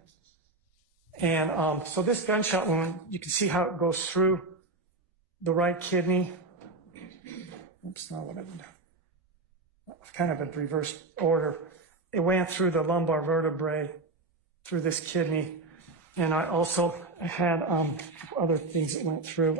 And so this gunshot wound, you can see how it goes through the right kidney. Oops, not what I've done. Kind of in reverse order. It went through the lumbar vertebrae, through this kidney, and I also had other things that went through.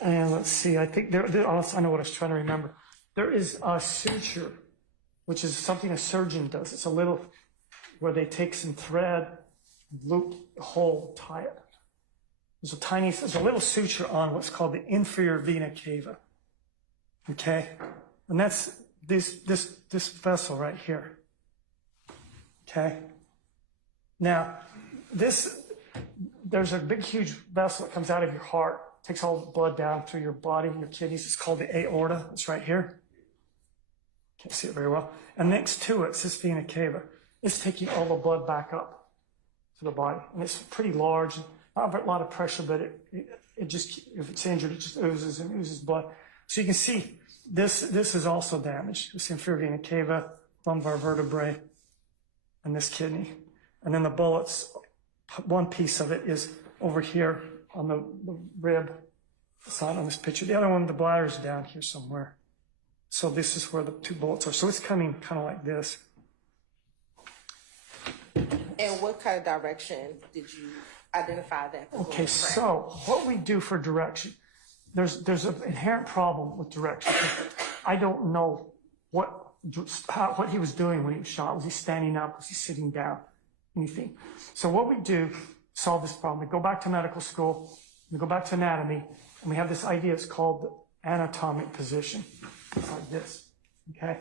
And let's see, I think I know what I was trying to remember. There is a suture, which is something a surgeon does. It's a little, where they take some thread, loop the hole, tie it. There's a little suture on what's called the inferior vena cava. Okay? And that's this vessel right here. Okay? Now, there's a big, huge vessel that comes out of your heart, takes all the blood down through your body, your kidneys. It's called the aorta. It's right here. Can't see it very well. And next to it, it's this vena cava. It's taking all the blood back up to the body. And it's pretty large, not a lot of pressure, but it just, if it's injured, it just oozes and oozes blood. So you can see this is also damaged. This inferior vena cava, lumbar vertebrae, and this kidney. And then the bullets, one piece of it is over here on the rib, It's not on this picture. The other one, the bladder's down here somewhere. So this is where the 2 bullets are. So it's coming kind of like this. And what kind of direction did you identify that? Okay, so what we do for direction, there's an inherent problem with direction. I don't know what he was doing when he was shot. Was he standing up? Was he sitting down? Anything. So what we do to solve this problem, we go back to medical school, we go back to anatomy, and we have this idea, it's called the anatomic position. It's like this, okay?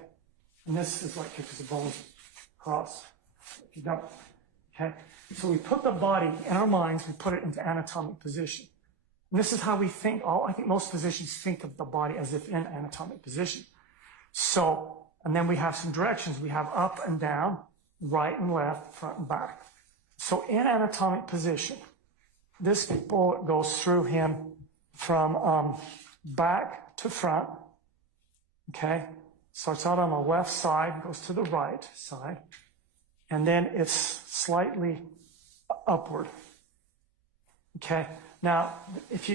And this is like because the bones cross. If you don't, okay? So we put the body in our minds, we put it into anatomic position. And this is how we think. I think most physicians think of the body as if in anatomic position. So, and then we have some directions. We have up and down, right and left, front and back. So in anatomic position, this bullet goes through him from back to front, okay? Starts out on the left side, goes to the right side, and then it's slightly upward, okay? Now, if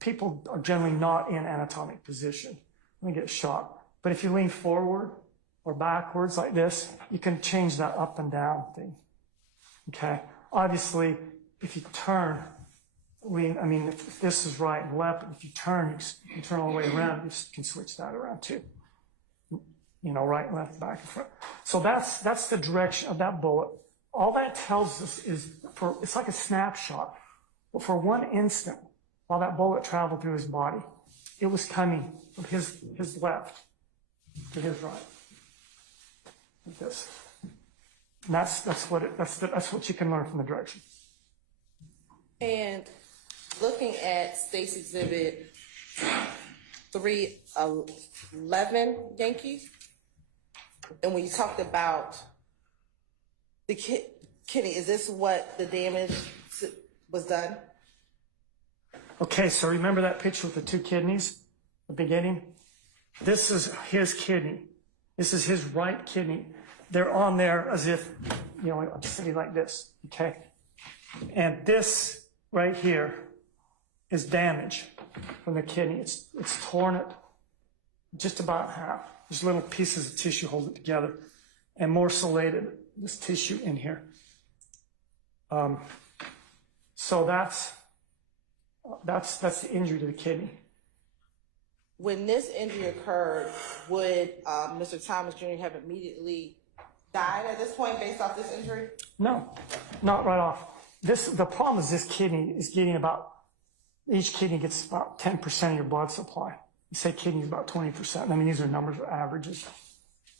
people are generally not in anatomic position when they get shot, but if you lean forward or backwards like this, you can change that up and down thing, okay? Obviously, if you turn, if this is right and left, if you turn all the way around, you can switch that around too. You know, right and left, back and front. So that's the direction of that bullet. All that tells us is, it's like a snapshot. But for one instant, while that bullet traveled through his body, it was coming from his left to his right. Like this. And that's what you can learn from the direction. And looking at State's Exhibit 311, Yankee, and when you talked about the kidney, is this what the damage was done? Okay, so remember that picture with the 2 kidneys, the beginning? This is his kidney. This is his right kidney. They're on there as if, I'm sitting like this, okay? And this right here is damage from the kidney. It's torn it just about in half. There's little pieces of tissue hold it together, and morcellated this tissue in here. So that's the injury to the kidney. When this injury occurred, would Mr. Thomas Jr. have immediately died at this point based off this injury? No, not right off. The problem is this kidney is getting each kidney gets about 10% of your blood supply. You say kidney is about 20%. I mean, these are numbers or averages.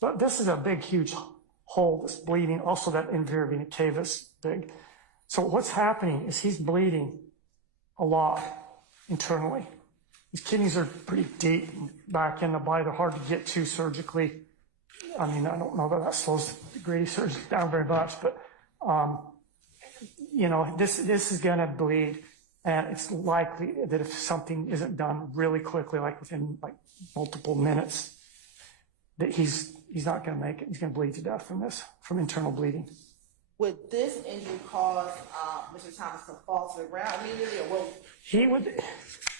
But this is a big, huge hole that's bleeding. Also, that inferior vena cava is big. So what's happening is he's bleeding a lot internally. These kidneys are pretty deep back in the body. They're hard to get to surgically. I mean, I don't know that slows the degree of surgery down very much, but, this is going to bleed. And it's likely that if something isn't done really quickly, like within multiple minutes, that he's not going to make it. He's going to bleed to death from internal bleeding. Would this injury cause Mr. Thomas to fall to the ground immediately, or will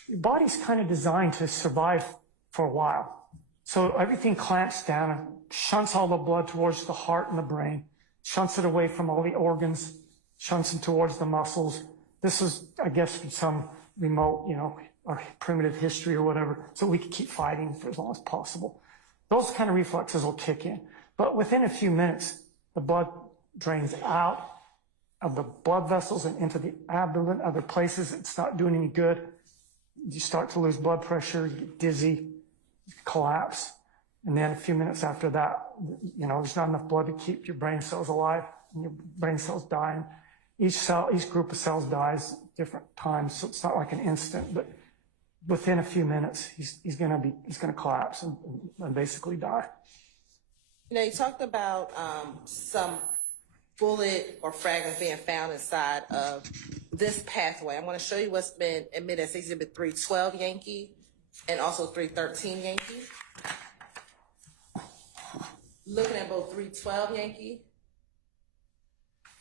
Your body's kind of designed to survive for a while. So everything clamps down and shunts all the blood towards the heart and the brain, shunts it away from all the organs, shunts them towards the muscles. This is, I guess, from some remote, our primitive history or whatever, so we could keep fighting for as long as possible. Those kind of reflexes will kick in. But within a few minutes, the blood drains out of the blood vessels and into the abdomen, other places. It's not doing any good. You start to lose blood pressure, you get dizzy, you collapse. And then a few minutes after that, there's not enough blood to keep your brain cells alive, and your brain cells die. And each group of cells dies at different times, so it's not like an instant, but within a few minutes, he's going to collapse and basically die. You talked about some bullet or fragments being found inside of this pathway. I'm going to show you what's been admitted as Exhibit 312 Yankee and also 313 Yankee. Looking at both 312 Yankee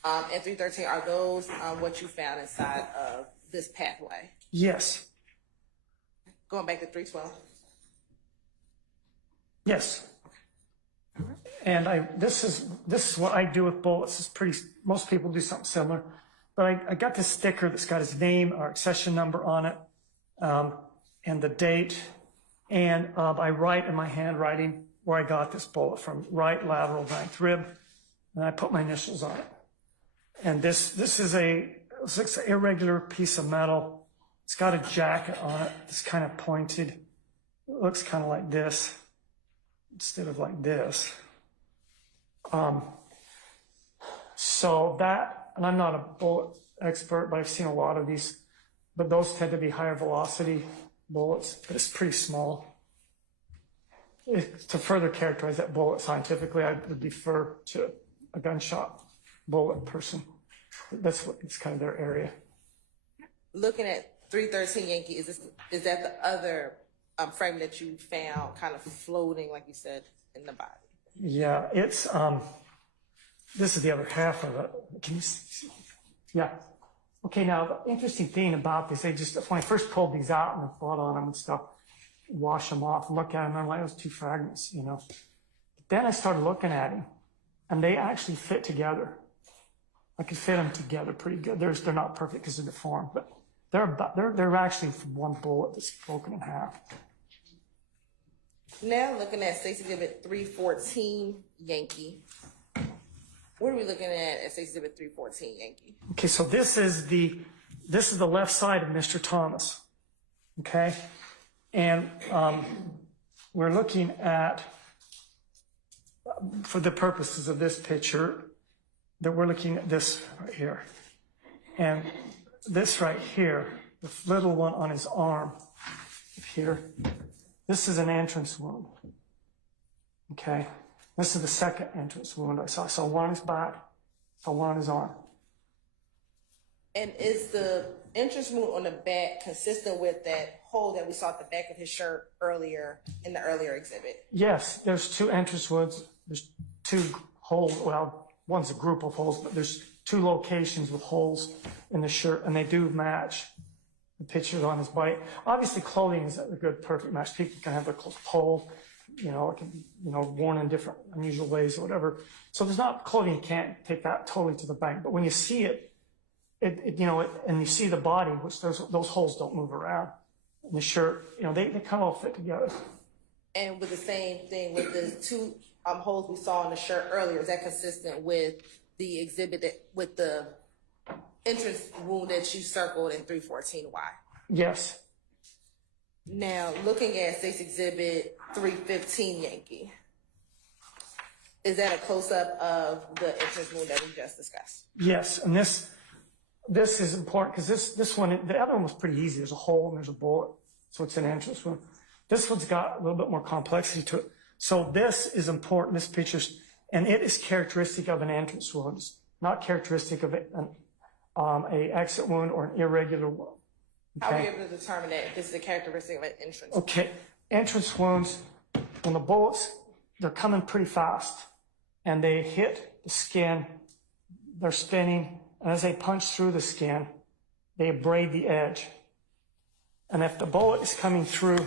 and 313, are those what you found inside of this pathway? Yes. Going back to 312. Yes. And this is what I do with bullets. It's pretty, most people do something similar. But I got this sticker that's got his name or accession number on it, and the date. And I write in my handwriting where I got this bullet from, right lateral 9th rib, and I put my initials on it. And this is it's an irregular piece of metal. It's got a jacket on it. It's kind of pointed. It looks kind of like this instead of like this. So that, and I'm not a bullet expert, but I've seen a lot of these, but those tend to be higher velocity bullets, but it's pretty small. To further characterize that bullet scientifically, I would defer to a gunshot bullet person. That's what, it's kind of their area. Looking at 313 Yankee, is that the other fragment that you found kind of floating, like you said, in the body? Yeah, it's, this is the other half of it. Can you see? Yeah. Okay, now the interesting thing about this, when I first pulled these out and I thought on them and stuff, wash them off and look at them, I'm like, those 2 fragments, you know. But then I started looking at them, and they actually fit together. I could fit them together pretty good. They're not perfect because they're deformed, but they're actually from one bullet that's broken in half. Now looking at State's Exhibit 314 Yankee. What are we looking at State's Exhibit 314 Yankee? Okay, so this is the left side of Mr. Thomas. Okay, and we're looking at, for the purposes of this picture, that we're looking at this right here, and this right here, the little one on his arm here. This is an entrance wound. Okay. This is the second entrance wound I saw. I saw one on his back, saw one on his arm. And is the entrance wound on the back consistent with that hole that we saw at the back of his shirt earlier in the earlier exhibit? Yes, there's 2 entrance wounds. There's 2 holes. Well, one's a group of holes, but there's 2 locations with holes in the shirt, and they do match the pictures on his body. Obviously, clothing is a good, perfect match. People can have their clothes pulled. You know, it can be, worn in different unusual ways or whatever. So there's not clothing, you can't take that totally to the bank. But when you see it, and you see the body, which those holes don't move around. In the shirt, they kind of all fit together. And with the same thing with the 2 holes we saw in the shirt earlier, is that consistent with the exhibit with the entrance wound that you circled in 314Y? Yes. Now, looking at State's Exhibit 315 Yankee, is that a close-up of the entrance wound that we just discussed? Yes, and this is important because this one, the other one was pretty easy. There's a hole and there's a bullet, so it's an entrance wound. This one's got a little bit more complexity to it. So this is important, this picture, and it is characteristic of an entrance wound. It's not characteristic of a exit wound or an irregular wound. Okay. How are you able to determine that this is a characteristic of an entrance? Okay, entrance wounds, when the bullets, they're coming pretty fast, and they hit the skin, they're spinning, and as they punch through the skin, they abrade the edge. And if the bullet is coming through,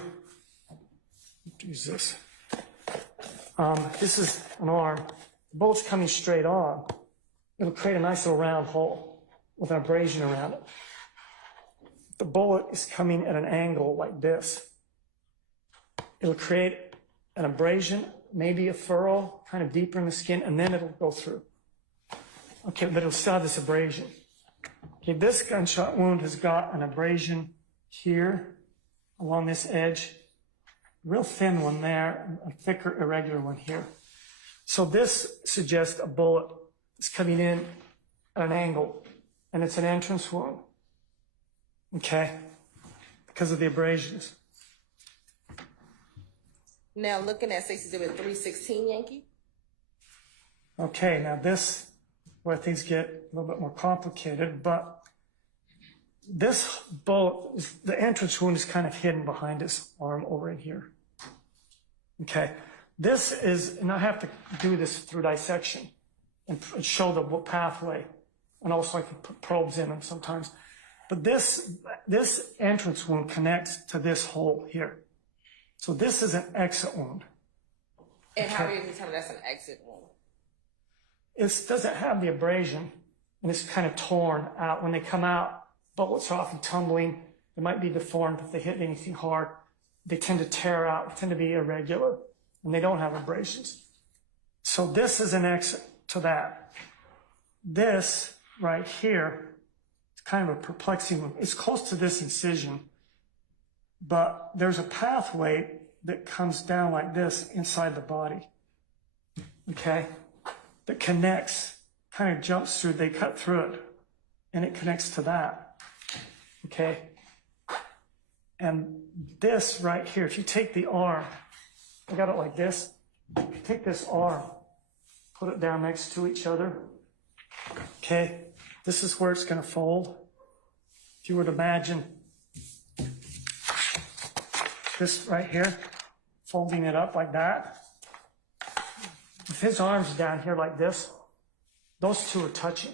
use this. This is an arm. The bullet's coming straight on. It'll create a nice little round hole with an abrasion around it. The bullet is coming at an angle like this. It'll create an abrasion, maybe a furrow, kind of deeper in the skin, and then it'll go through. Okay, but it'll still have this abrasion. Okay, this gunshot wound has got an abrasion here along this edge, a real thin one there, a thicker, irregular one here. So this suggests a bullet is coming in at an angle, and it's an entrance wound. Okay, because of the abrasions. Now looking at State's Exhibit 316 Yankee. Okay, now this, where things get a little bit more complicated, but this bullet, the entrance wound is kind of hidden behind his arm over in here. Okay, this is, and I have to do this through dissection and show the pathway, and also I can put probes in them sometimes. But this entrance wound connects to this hole here. So this is an exit wound. And how are you determining that's an exit wound? It doesn't have the abrasion, and it's kind of torn out. When they come out, bullets are often tumbling. They might be deformed if they hit anything hard. They tend to tear out, they tend to be irregular, and they don't have abrasions. So this is an exit to that. This right here, it's kind of a perplexing one. It's close to this incision, but there's a pathway that comes down like this inside the body, okay, that connects, kind of jumps through, they cut through it, and it connects to that, okay? And this right here, if you take the arm, I got it like this, if you take this arm, put it down next to each other, okay, this is where it's going to fold. If you were to imagine this right here, folding it up like that, with his arms down here like this, those two are touching.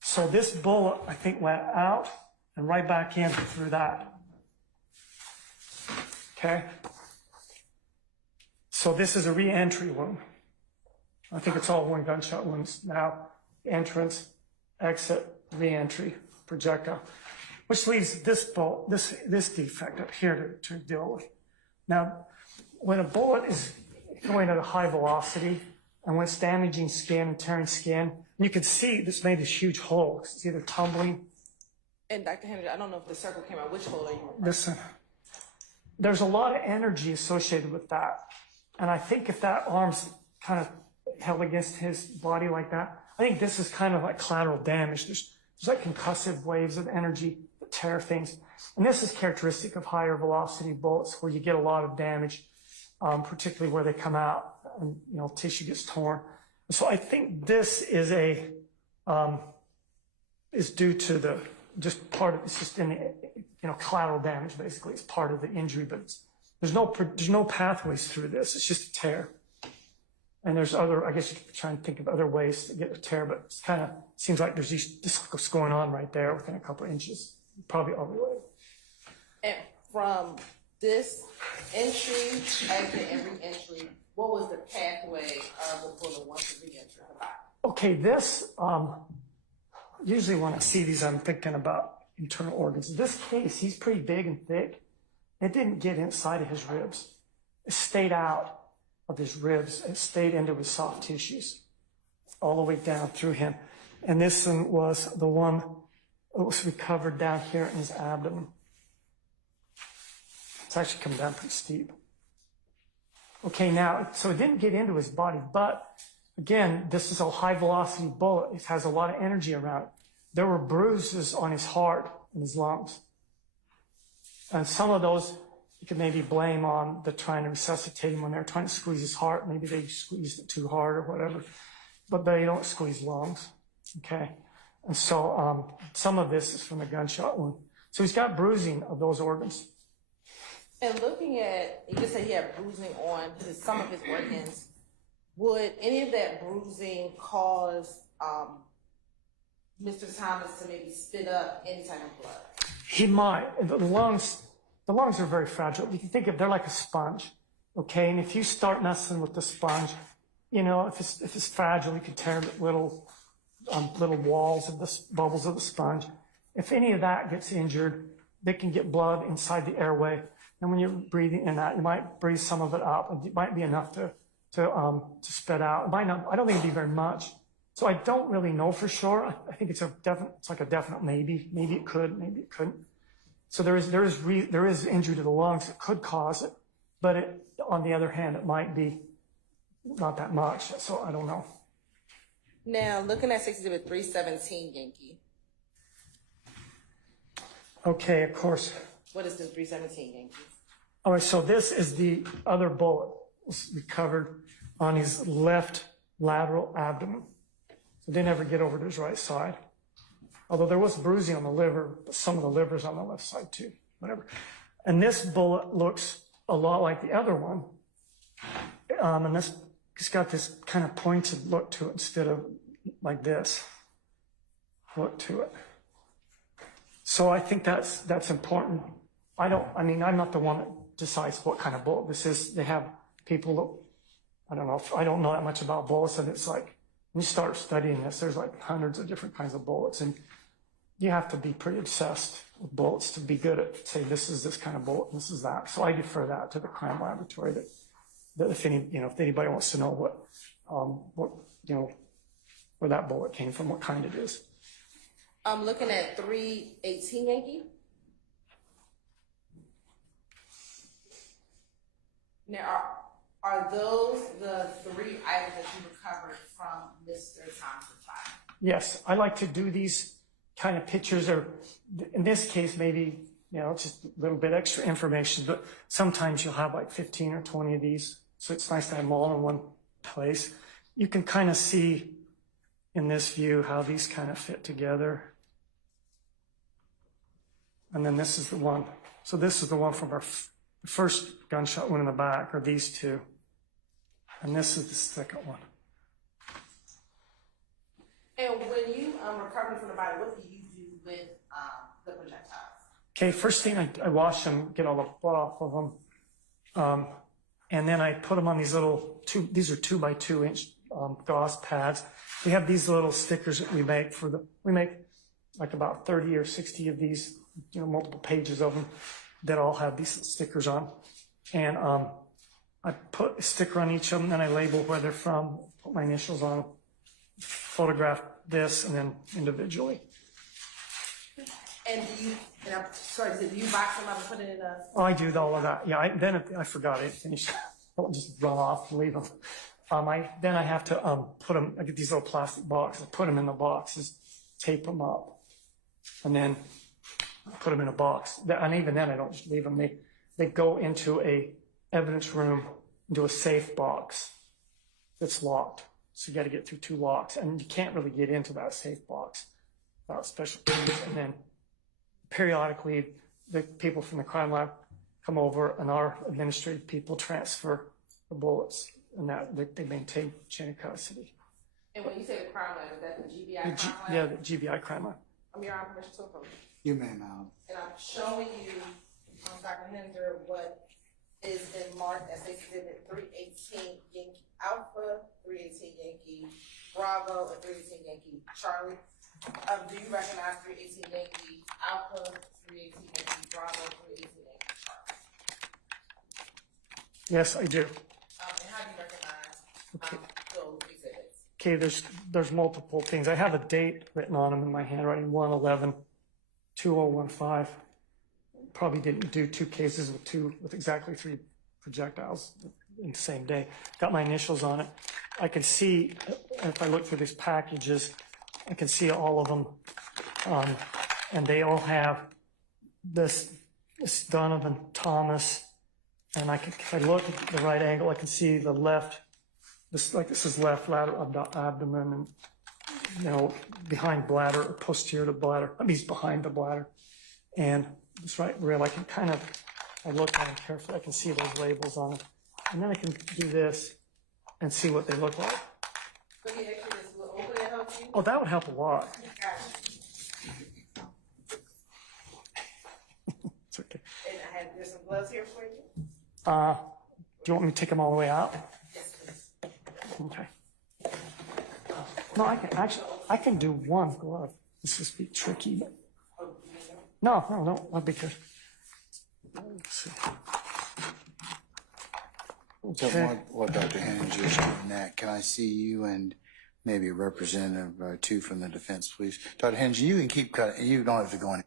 So this bullet, I think, went out and right back in through that. Okay? So this is a re-entry wound. I think it's all one gunshot wounds now. Entrance, exit, re-entry, projectile. Which leaves this bullet, this defect up here to deal with. Now, when a bullet is going at a high velocity and when it's damaging skin and tearing skin, you can see this made this huge hole. It's either tumbling. And Dr. Hendrick, I don't know if the circle came out. Which hole are you referring to? Listen, there's a lot of energy associated with that. And I think if that arm's kind of held against his body like that, I think this is kind of like collateral damage. There's like concussive waves of energy that tear things. And this is characteristic of higher velocity bullets where you get a lot of damage, particularly where they come out and, you know, tissue gets torn. So I think this is is due to the, just part of, it's just in the, you know, collateral damage basically. It's part of the injury, but there's no pathways through this. It's just a tear. And there's other, I guess you could try and think of other ways to get a tear, but it's kind of seems like there's this what's going on right there within a couple of inches, probably all related. And from this entry, exit, and re-entry, what was the pathway of the bullet once it re-entered the body? Okay, this, usually when I see these, I'm thinking about internal organs. In this case, he's pretty big and thick. It didn't get inside of his ribs. It stayed out of his ribs. It stayed into his soft tissues all the way down through him. And this one was the one that was recovered down here in his abdomen. It's actually come down pretty steep. Okay, now, so it didn't get into his body, but again, this is a high velocity bullet. It has a lot of energy around it. There were bruises on his heart and his lungs. And some of those you could maybe blame on the trying to resuscitate him when they're trying to squeeze his heart. Maybe they squeezed it too hard or whatever, but they don't squeeze lungs. Okay. And so, some of this is from a gunshot wound. So he's got bruising of those organs. And looking at, you just said he had bruising on some of his organs. Would any of that bruising cause Mr. Thomas to maybe spit up any type of blood? He might. The lungs are very fragile. You can think of, they're like a sponge, okay? And if you start messing with the sponge, you know, if it's fragile, you can tear little walls of the bubbles of the sponge. If any of that gets injured, they can get blood inside the airway. And when you're breathing in that, you might breathe some of it out. It might be enough to spit out. It might not. I don't think it'd be very much. So I don't really know for sure. I think it's like a definite maybe. Maybe it could. Maybe it couldn't. So there is injury to the lungs that could cause it, but on the other hand, it might be not that much. So I don't know. Now, looking at 6 317 Yankee. Okay, of course. What is the 317 Yankee? All right, so this is the other bullet was recovered on his left lateral abdomen. So it didn't ever get over to his right side. Although there was bruising on the liver, but some of the liver's on the left side too, whatever. And this bullet looks a lot like the other one. And it's got this kind of pointed look to it instead of like this look to it. So I think that's important. I'm not the one that decides what kind of bullet this is. They have people that, I don't know that much about bullets, and it's like, when you start studying this, there's like hundreds of different kinds of bullets, and you have to be pretty obsessed with bullets to be good at saying this is this kind of bullet, this is that. So I defer that to the crime laboratory. That if anybody wants to know where that bullet came from, what kind it is. I'm looking at 318 Yankee. Now, are those the 3 items that you recovered from Mr. Thompson's file? Yes, I like to do these kind of pictures, or in this case, maybe, just a little bit extra information, but sometimes you'll have like 15 or 20 of these. So it's nice to have them all in one place. You can kind of see in this view how these kind of fit together. And then this is the one. So this is the one from our first gunshot wound in the back, or these two. And this is the second one. And when you recover from the body, what do you do with the projectiles? Okay, first thing, I wash them, get all the blood off of them. And then I put them on these little these are 2 by 2 inch gauze pads. We have these little stickers that we make we make like about 30 or 60 of these, multiple pages of them that all have these stickers on. And I put a sticker on each of them, and I label where they're from, put my initials on them, photograph this, and then individually. And do you box them up and put it in a... Oh, I do all of that. Yeah, then I forgot it. Finished. I don't just run off and leave them. Then I have to put them, I get these little plastic boxes, I put them in the boxes, tape them up, and then put them in a box. And even then, I don't just leave them. They go into a evidence room, into a safe box that's locked. So you got to get through 2 locks, and you can't really get into that safe box without special keys. And then periodically, the people from the crime lab come over, and our administrative people transfer the bullets, and that they maintain chain of custody. And when you say the crime lab, is that the GBI crime lab? Yeah, the GBI crime lab. I'm your on permission to approach. You may, ma'am. And I'm showing you, Dr. Heninger, what is been marked as Exhibit 318 Yankee Alpha, 318 Yankee Bravo, and 318 Yankee Charlie. Do you recognize 318 Yankee Alpha, 318 Yankee Bravo, 318 Yankee Charlie? Yes, I do. And how do you recognize those exhibits? Okay, there's multiple things. I have a date written on them in my handwriting, 1/11/2015. Probably didn't do 2 cases with exactly 3 projectiles in the same day. Got my initials on it. I can see, if I look through these packages, I can see all of them. And they all have this Donovan Thomas. And if I look at the right angle, I can see the left, this is left lateral abdomen, and, behind bladder, or posterior to bladder. I mean, he's behind the bladder. And this right rib, I look at them carefully, I can see those labels on it. And then I can do this and see what they look like. So you actually just open it help you? Oh, that would help a lot. It's okay. And there's some gloves here for you? Do you want me to take them all the way out? Yes, please. Okay. No, I can do one glove. This is be tricky, but no, I'll be good. Let's see. So while Dr. Heninger is doing that, can I see you and maybe a representative or 2 from the defense, please? Dr. Heninger, you can keep cutting. You don't have to go in.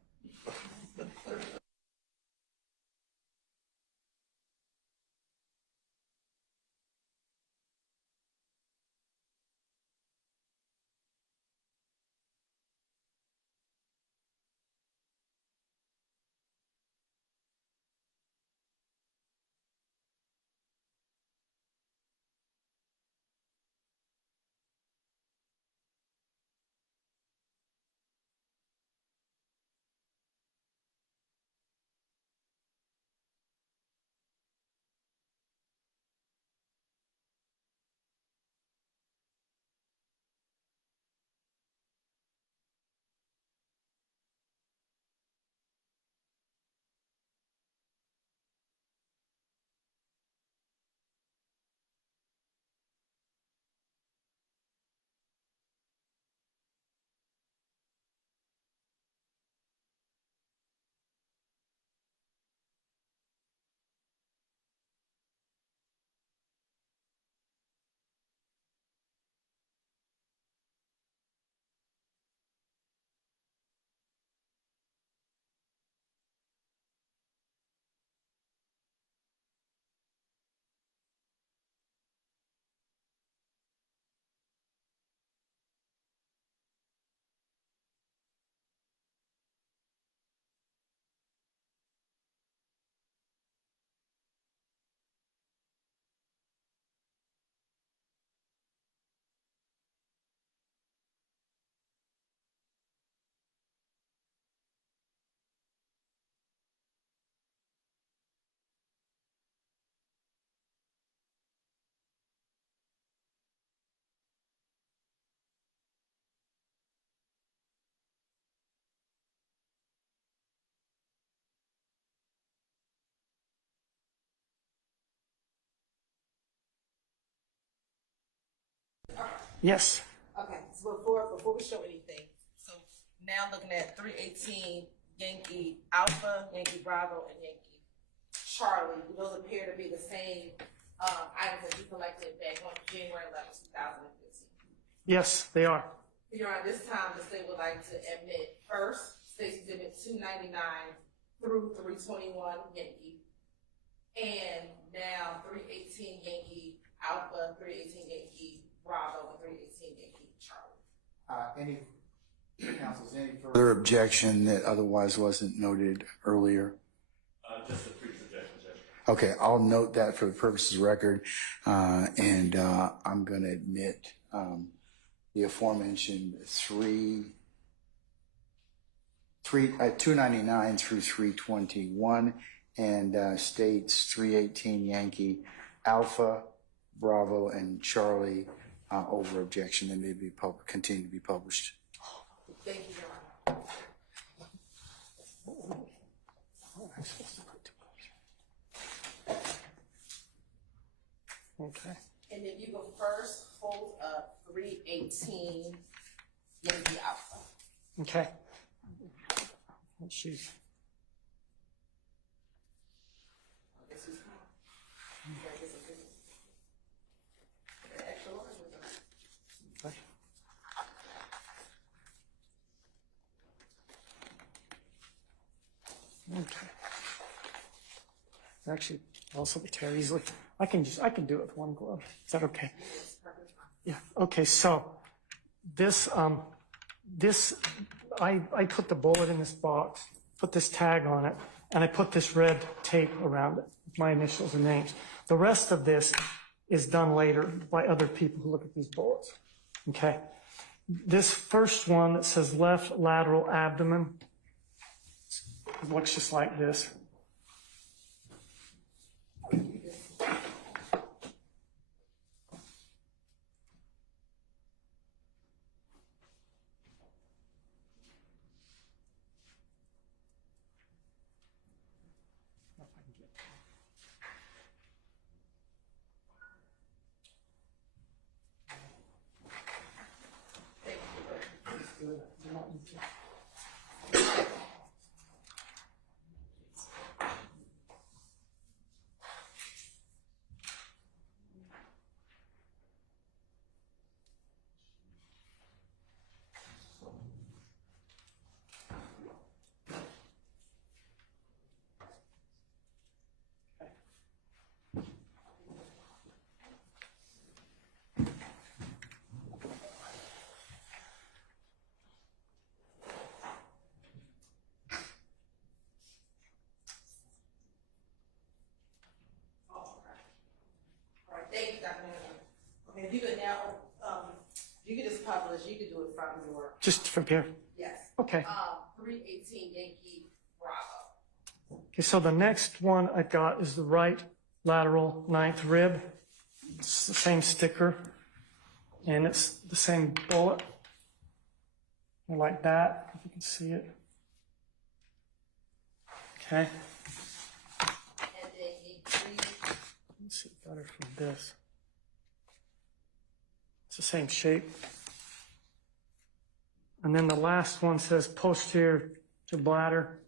Yes. Okay, so before we show anything, so now looking at 318 Yankee Alpha, Yankee Bravo, and Yankee Charlie, those appear to be the same items that you collected back on January 11, 2015. Yes, they are. Your Honor, this time the state would like to admit first State's Exhibit 299 through 321 Yankee, and now 318 Yankee Alpha, 318 Yankee Bravo, and 318 Yankee Charlie. Any counsels, any further objection that otherwise wasn't noted earlier? Just a brief objection, Judge. Okay, I'll note that for the purposes of record, and I'm going to admit the aforementioned 299 through 321 and states 318 Yankee Alpha, Bravo, and Charlie over objection, and they be continue to be published. Thank you, Your Honor. Okay. And then you go first, hold up 318 Yankee Alpha. Okay. Let's see. Okay. Okay. Actually, also tear easily. I can do it with one glove. Is that okay? Yeah. Okay. So this I put the bullet in this box, put this tag on it, and I put this red tape around it with my initials and names. The rest of this is done later by other people who look at these bullets. Okay. This first one that says left lateral abdomen, it looks just like this. Thank you, Dr. Hendrick. Okay, if you could now, you could just publish, you could do it from your. Just from here. Yes. Okay. 318 Yankee Bravo. Okay, so the next one I got is the right lateral ninth rib. It's the same sticker, and it's the same bullet. Like that, if you can see it. Okay. And then Let's see better from this. It's the same shape. And then the last one says posterior to bladder,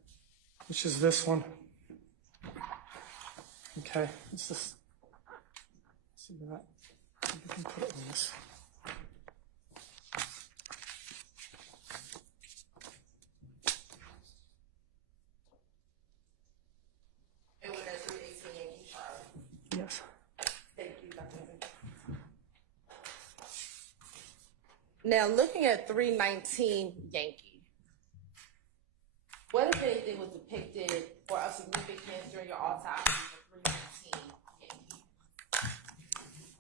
which is this one. Okay, it's this. See that? You can put it on this. And with that 318 Yankee Charlie. Yes. Thank you, Dr. Hendrick. Now, looking at 319 Yankee, what, if anything, was depicted or of significance during your autopsy for 319 Yankee?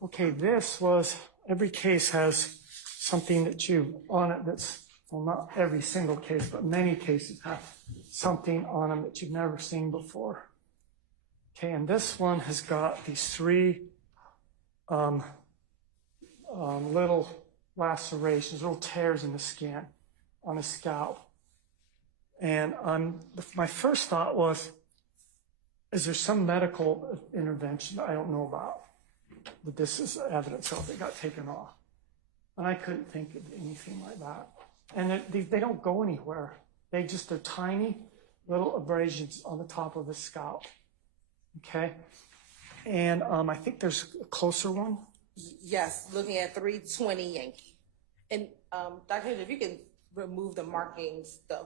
Okay, this was, every case has something that you, on it that's, well, not every single case, but many cases have something on them that you've never seen before. Okay, and this one has got these three little lacerations, little tears in the skin on his scalp. And my first thought was, is there some medical intervention that I don't know about? But this is evidence of it got taken off. And I couldn't think of anything like that. And they don't go anywhere. They're tiny little abrasions on the top of his scalp. Okay? And I think there's a closer one. Yes, looking at 320 Yankee. And Dr. Hendrick, if you can remove the markings, the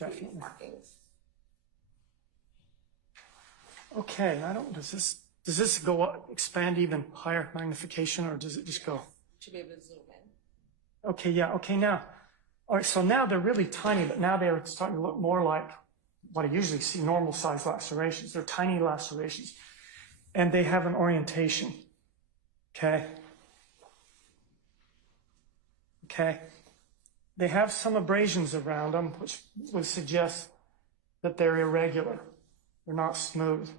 Definitely. markings. Okay, does this go up, expand even higher magnification, or does it just go? Should be able to zoom in. Okay, yeah, okay, now. All right, so now they're really tiny, but now they're starting to look more like what I usually see, normal size lacerations. They're tiny lacerations. And they have an orientation. Okay? Okay? They have some abrasions around them, which would suggest that they're irregular. They're not smooth.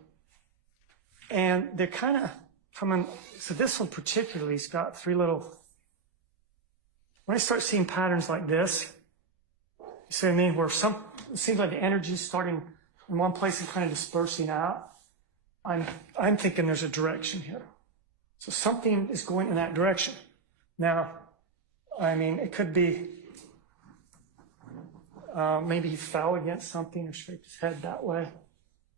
And they're kind of coming, so this one particularly has got three little, when I start seeing patterns like this, you see what I mean, where it seems like the energy is starting in one place and kind of dispersing out, I'm thinking there's a direction here. So something is going in that direction. Now, I mean, it could be, maybe he fell against something or scraped his head that way.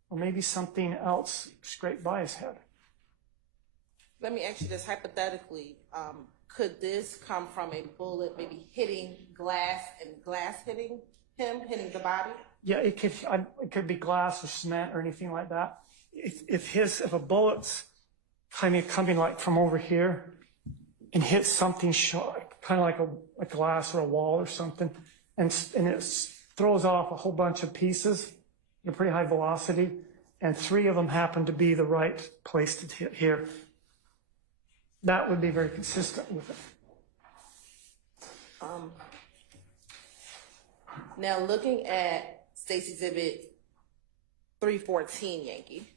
Or maybe something else scraped by his head. Let me ask you this hypothetically. Could this come from a bullet maybe hitting glass and glass hitting him, hitting the body? Yeah, it could be glass or cement or anything like that. If a bullet's kind of coming like from over here and hits something sharp, kind of like a glass or a wall or something, and it throws off a whole bunch of pieces at a pretty high velocity, and three of them happen to be the right place to hit here, that would be very consistent with it. Now, looking at State's Exhibit 314 Yankee,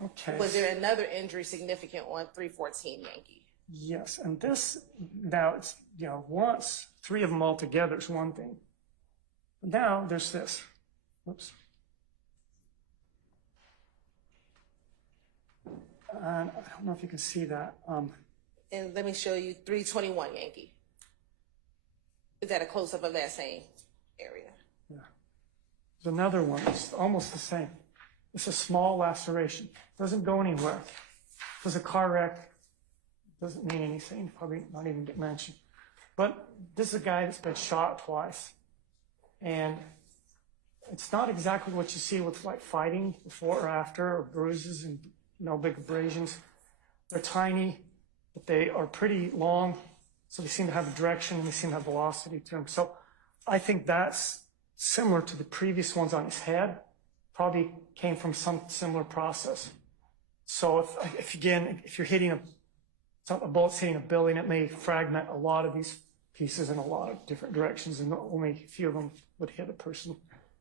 okay. Was there another injury significant on 314 Yankee? Yes, and this, now it's, once, three of them all together is one thing. Now there's this. Whoops. And I don't know if you can see that. And let me show you 321 Yankee. Is that a close-up of that same area? Yeah. There's another one. It's almost the same. It's a small laceration. Doesn't go anywhere. If there's a car wreck, doesn't mean anything. Probably not even get mentioned. But this is a guy that's been shot twice. And it's not exactly what you see with like fighting before or after, or bruises and big abrasions. They're tiny, but they are pretty long, so they seem to have a direction and they seem to have velocity to them. So I think that's similar to the previous ones on his head, probably came from some similar process. So if you're hitting a bullet's hitting a building, it may fragment a lot of these pieces in a lot of different directions, and only a few of them would hit a person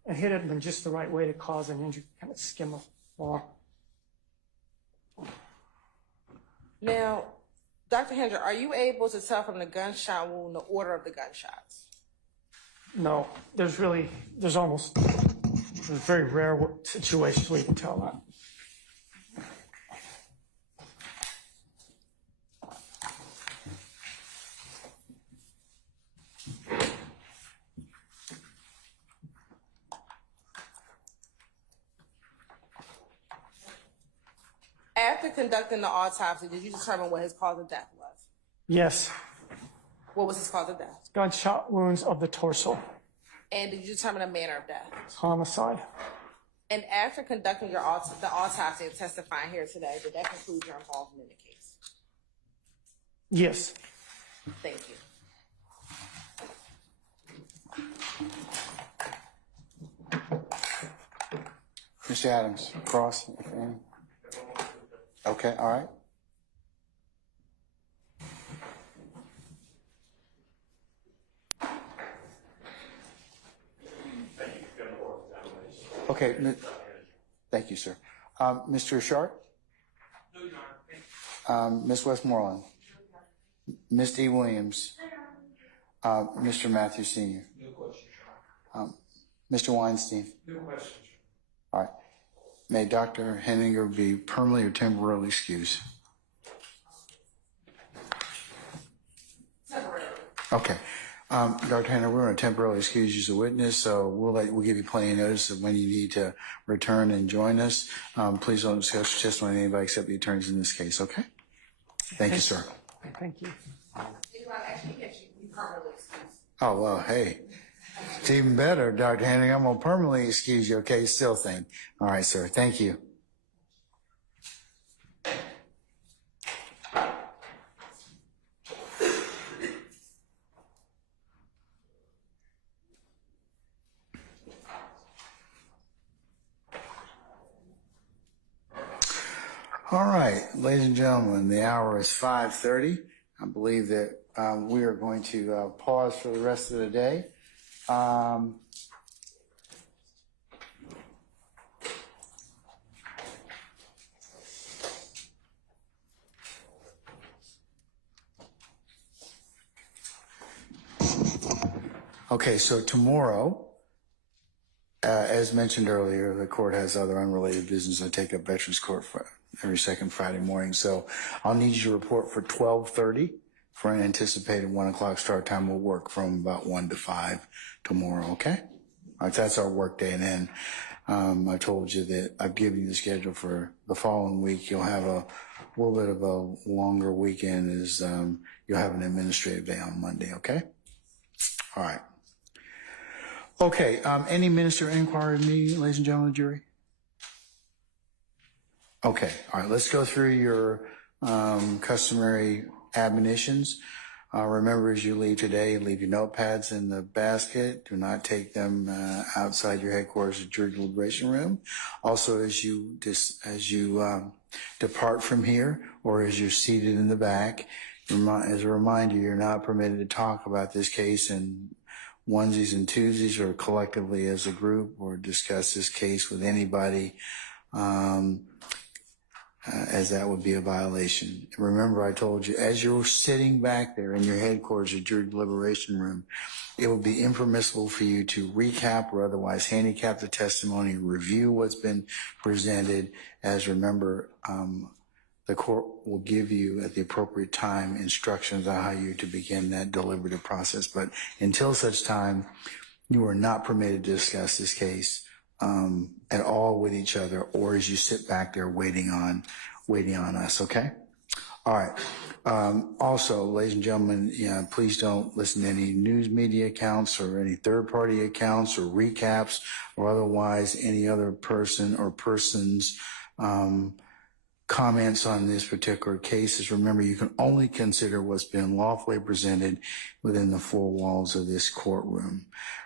and hit it in just the right way to cause an injury, kind of skim along. Now, Dr. Hendrick, are you able to tell from the gunshot wound the order of the gunshots? No, there's very rare situations where you can tell that. After conducting the autopsy, did you determine what his cause of death was? Yes. What was his cause of death? Gunshot wounds of the torso. And did you determine the manner of death? Homicide. And after conducting the autopsy and testifying here today, did that conclude your involvement in the case? Yes. Thank you. Mr. Adams, cross, if any. Okay, all right. Okay, thank you, sir. Mr. Sharp? Ms. Westmoreland? Ms. D. Williams? Mr. Matthews Sr.? No question. Mr. Weinstein? No question. All right. May Dr. Heninger be permanently or temporarily excused. Okay. Dr. Hanna, we're going to temporarily excuse you as a witness, so we'll give you plenty of notice of when you need to return and join us. Please don't discuss your testimony with anybody except the attorneys in this case, okay? Thank you, sir. Thank you. Oh, well, hey, it's even better, Dr. Henning. I'm going to permanently excuse you, okay? Still thing. All right, sir. Thank you. All right, ladies and gentlemen, the hour is 5:30. I believe that we are going to pause for the rest of the day. Okay, so tomorrow, as mentioned earlier, the court has other unrelated business. I take up Veterans Court for every second Friday morning. So I'll need you to report for 12:30 for an anticipated 1 o'clock start time. We'll work from about 1 to 5 tomorrow, okay? All right, that's our work day. And then I told you that I've given you the schedule for the following week. You'll have a little bit of a longer weekend as you'll have an administrative day on Monday, okay? All right. Okay, any minister inquiry of me, ladies and gentlemen of the jury? Okay, all right, let's go through your customary admonitions. Remember, as you leave today, leave your notepads in the basket. Do not take them outside your headquarters or jury deliberation room. Also, as you depart from here, or as you're seated in the back, as a reminder, you're not permitted to talk about this case in onesies and twosies or collectively as a group, or discuss this case with anybody, as that would be a violation. Remember, I told you, as you're sitting back there in your headquarters or jury deliberation room, it would be impermissible for you to recap or otherwise handicap the testimony, review what's been presented. As remember, the court will give you at the appropriate time instructions on how you to begin that deliberative process. But until such time, you are not permitted to discuss this case at all with each other, or as you sit back there waiting on us, okay? All right. Also, ladies and gentlemen, please don't listen to any news media accounts or any third-party accounts or recaps or otherwise any other person or persons comments on this particular case. Remember, you can only consider what's been lawfully presented within the four walls of this courtroom.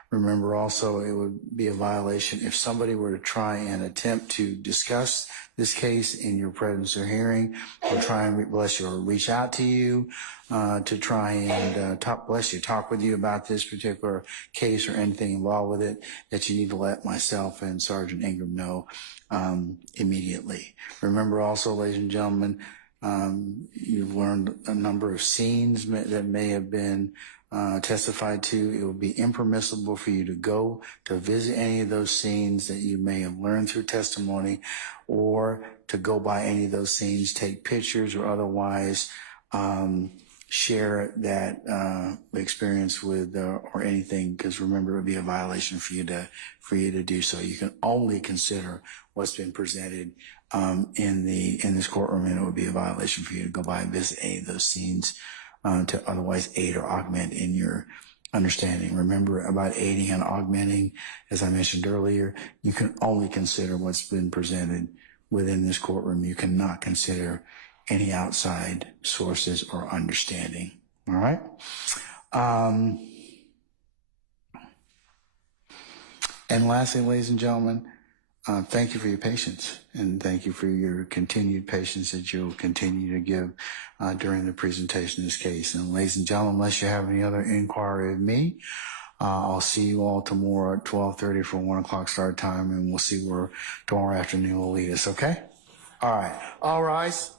Remember also, it would be a violation if somebody were to try and attempt to discuss this case in your presence or hearing, or try and reach out to you to try and talk with you about this particular case or anything involved with it, that you need to let myself and Sergeant Ingram know immediately. Remember also, ladies and gentlemen, you've learned a number of scenes that may have been testified to. It would be impermissible for you to go to visit any of those scenes that you may have learned through testimony, or to go by any of those scenes, take pictures or otherwise share that experience with or anything, because remember, it would be a violation for you to do so. You can only consider what's been presented in this courtroom, and it would be a violation for you to go by and visit any of those scenes to otherwise aid or augment in your understanding. Remember about aiding and augmenting, as I mentioned earlier, you can only consider what's been presented within this courtroom. You cannot consider any outside sources or understanding. All right? And lastly, ladies and gentlemen, thank you for your patience, and thank you for your continued patience that you'll continue to give during the presentation of this case. And ladies and gentlemen, unless you have any other inquiry of me, I'll see you all tomorrow at 12:30 for 1 o'clock start time, and we'll see where tomorrow afternoon will lead us, okay? All right. All rise.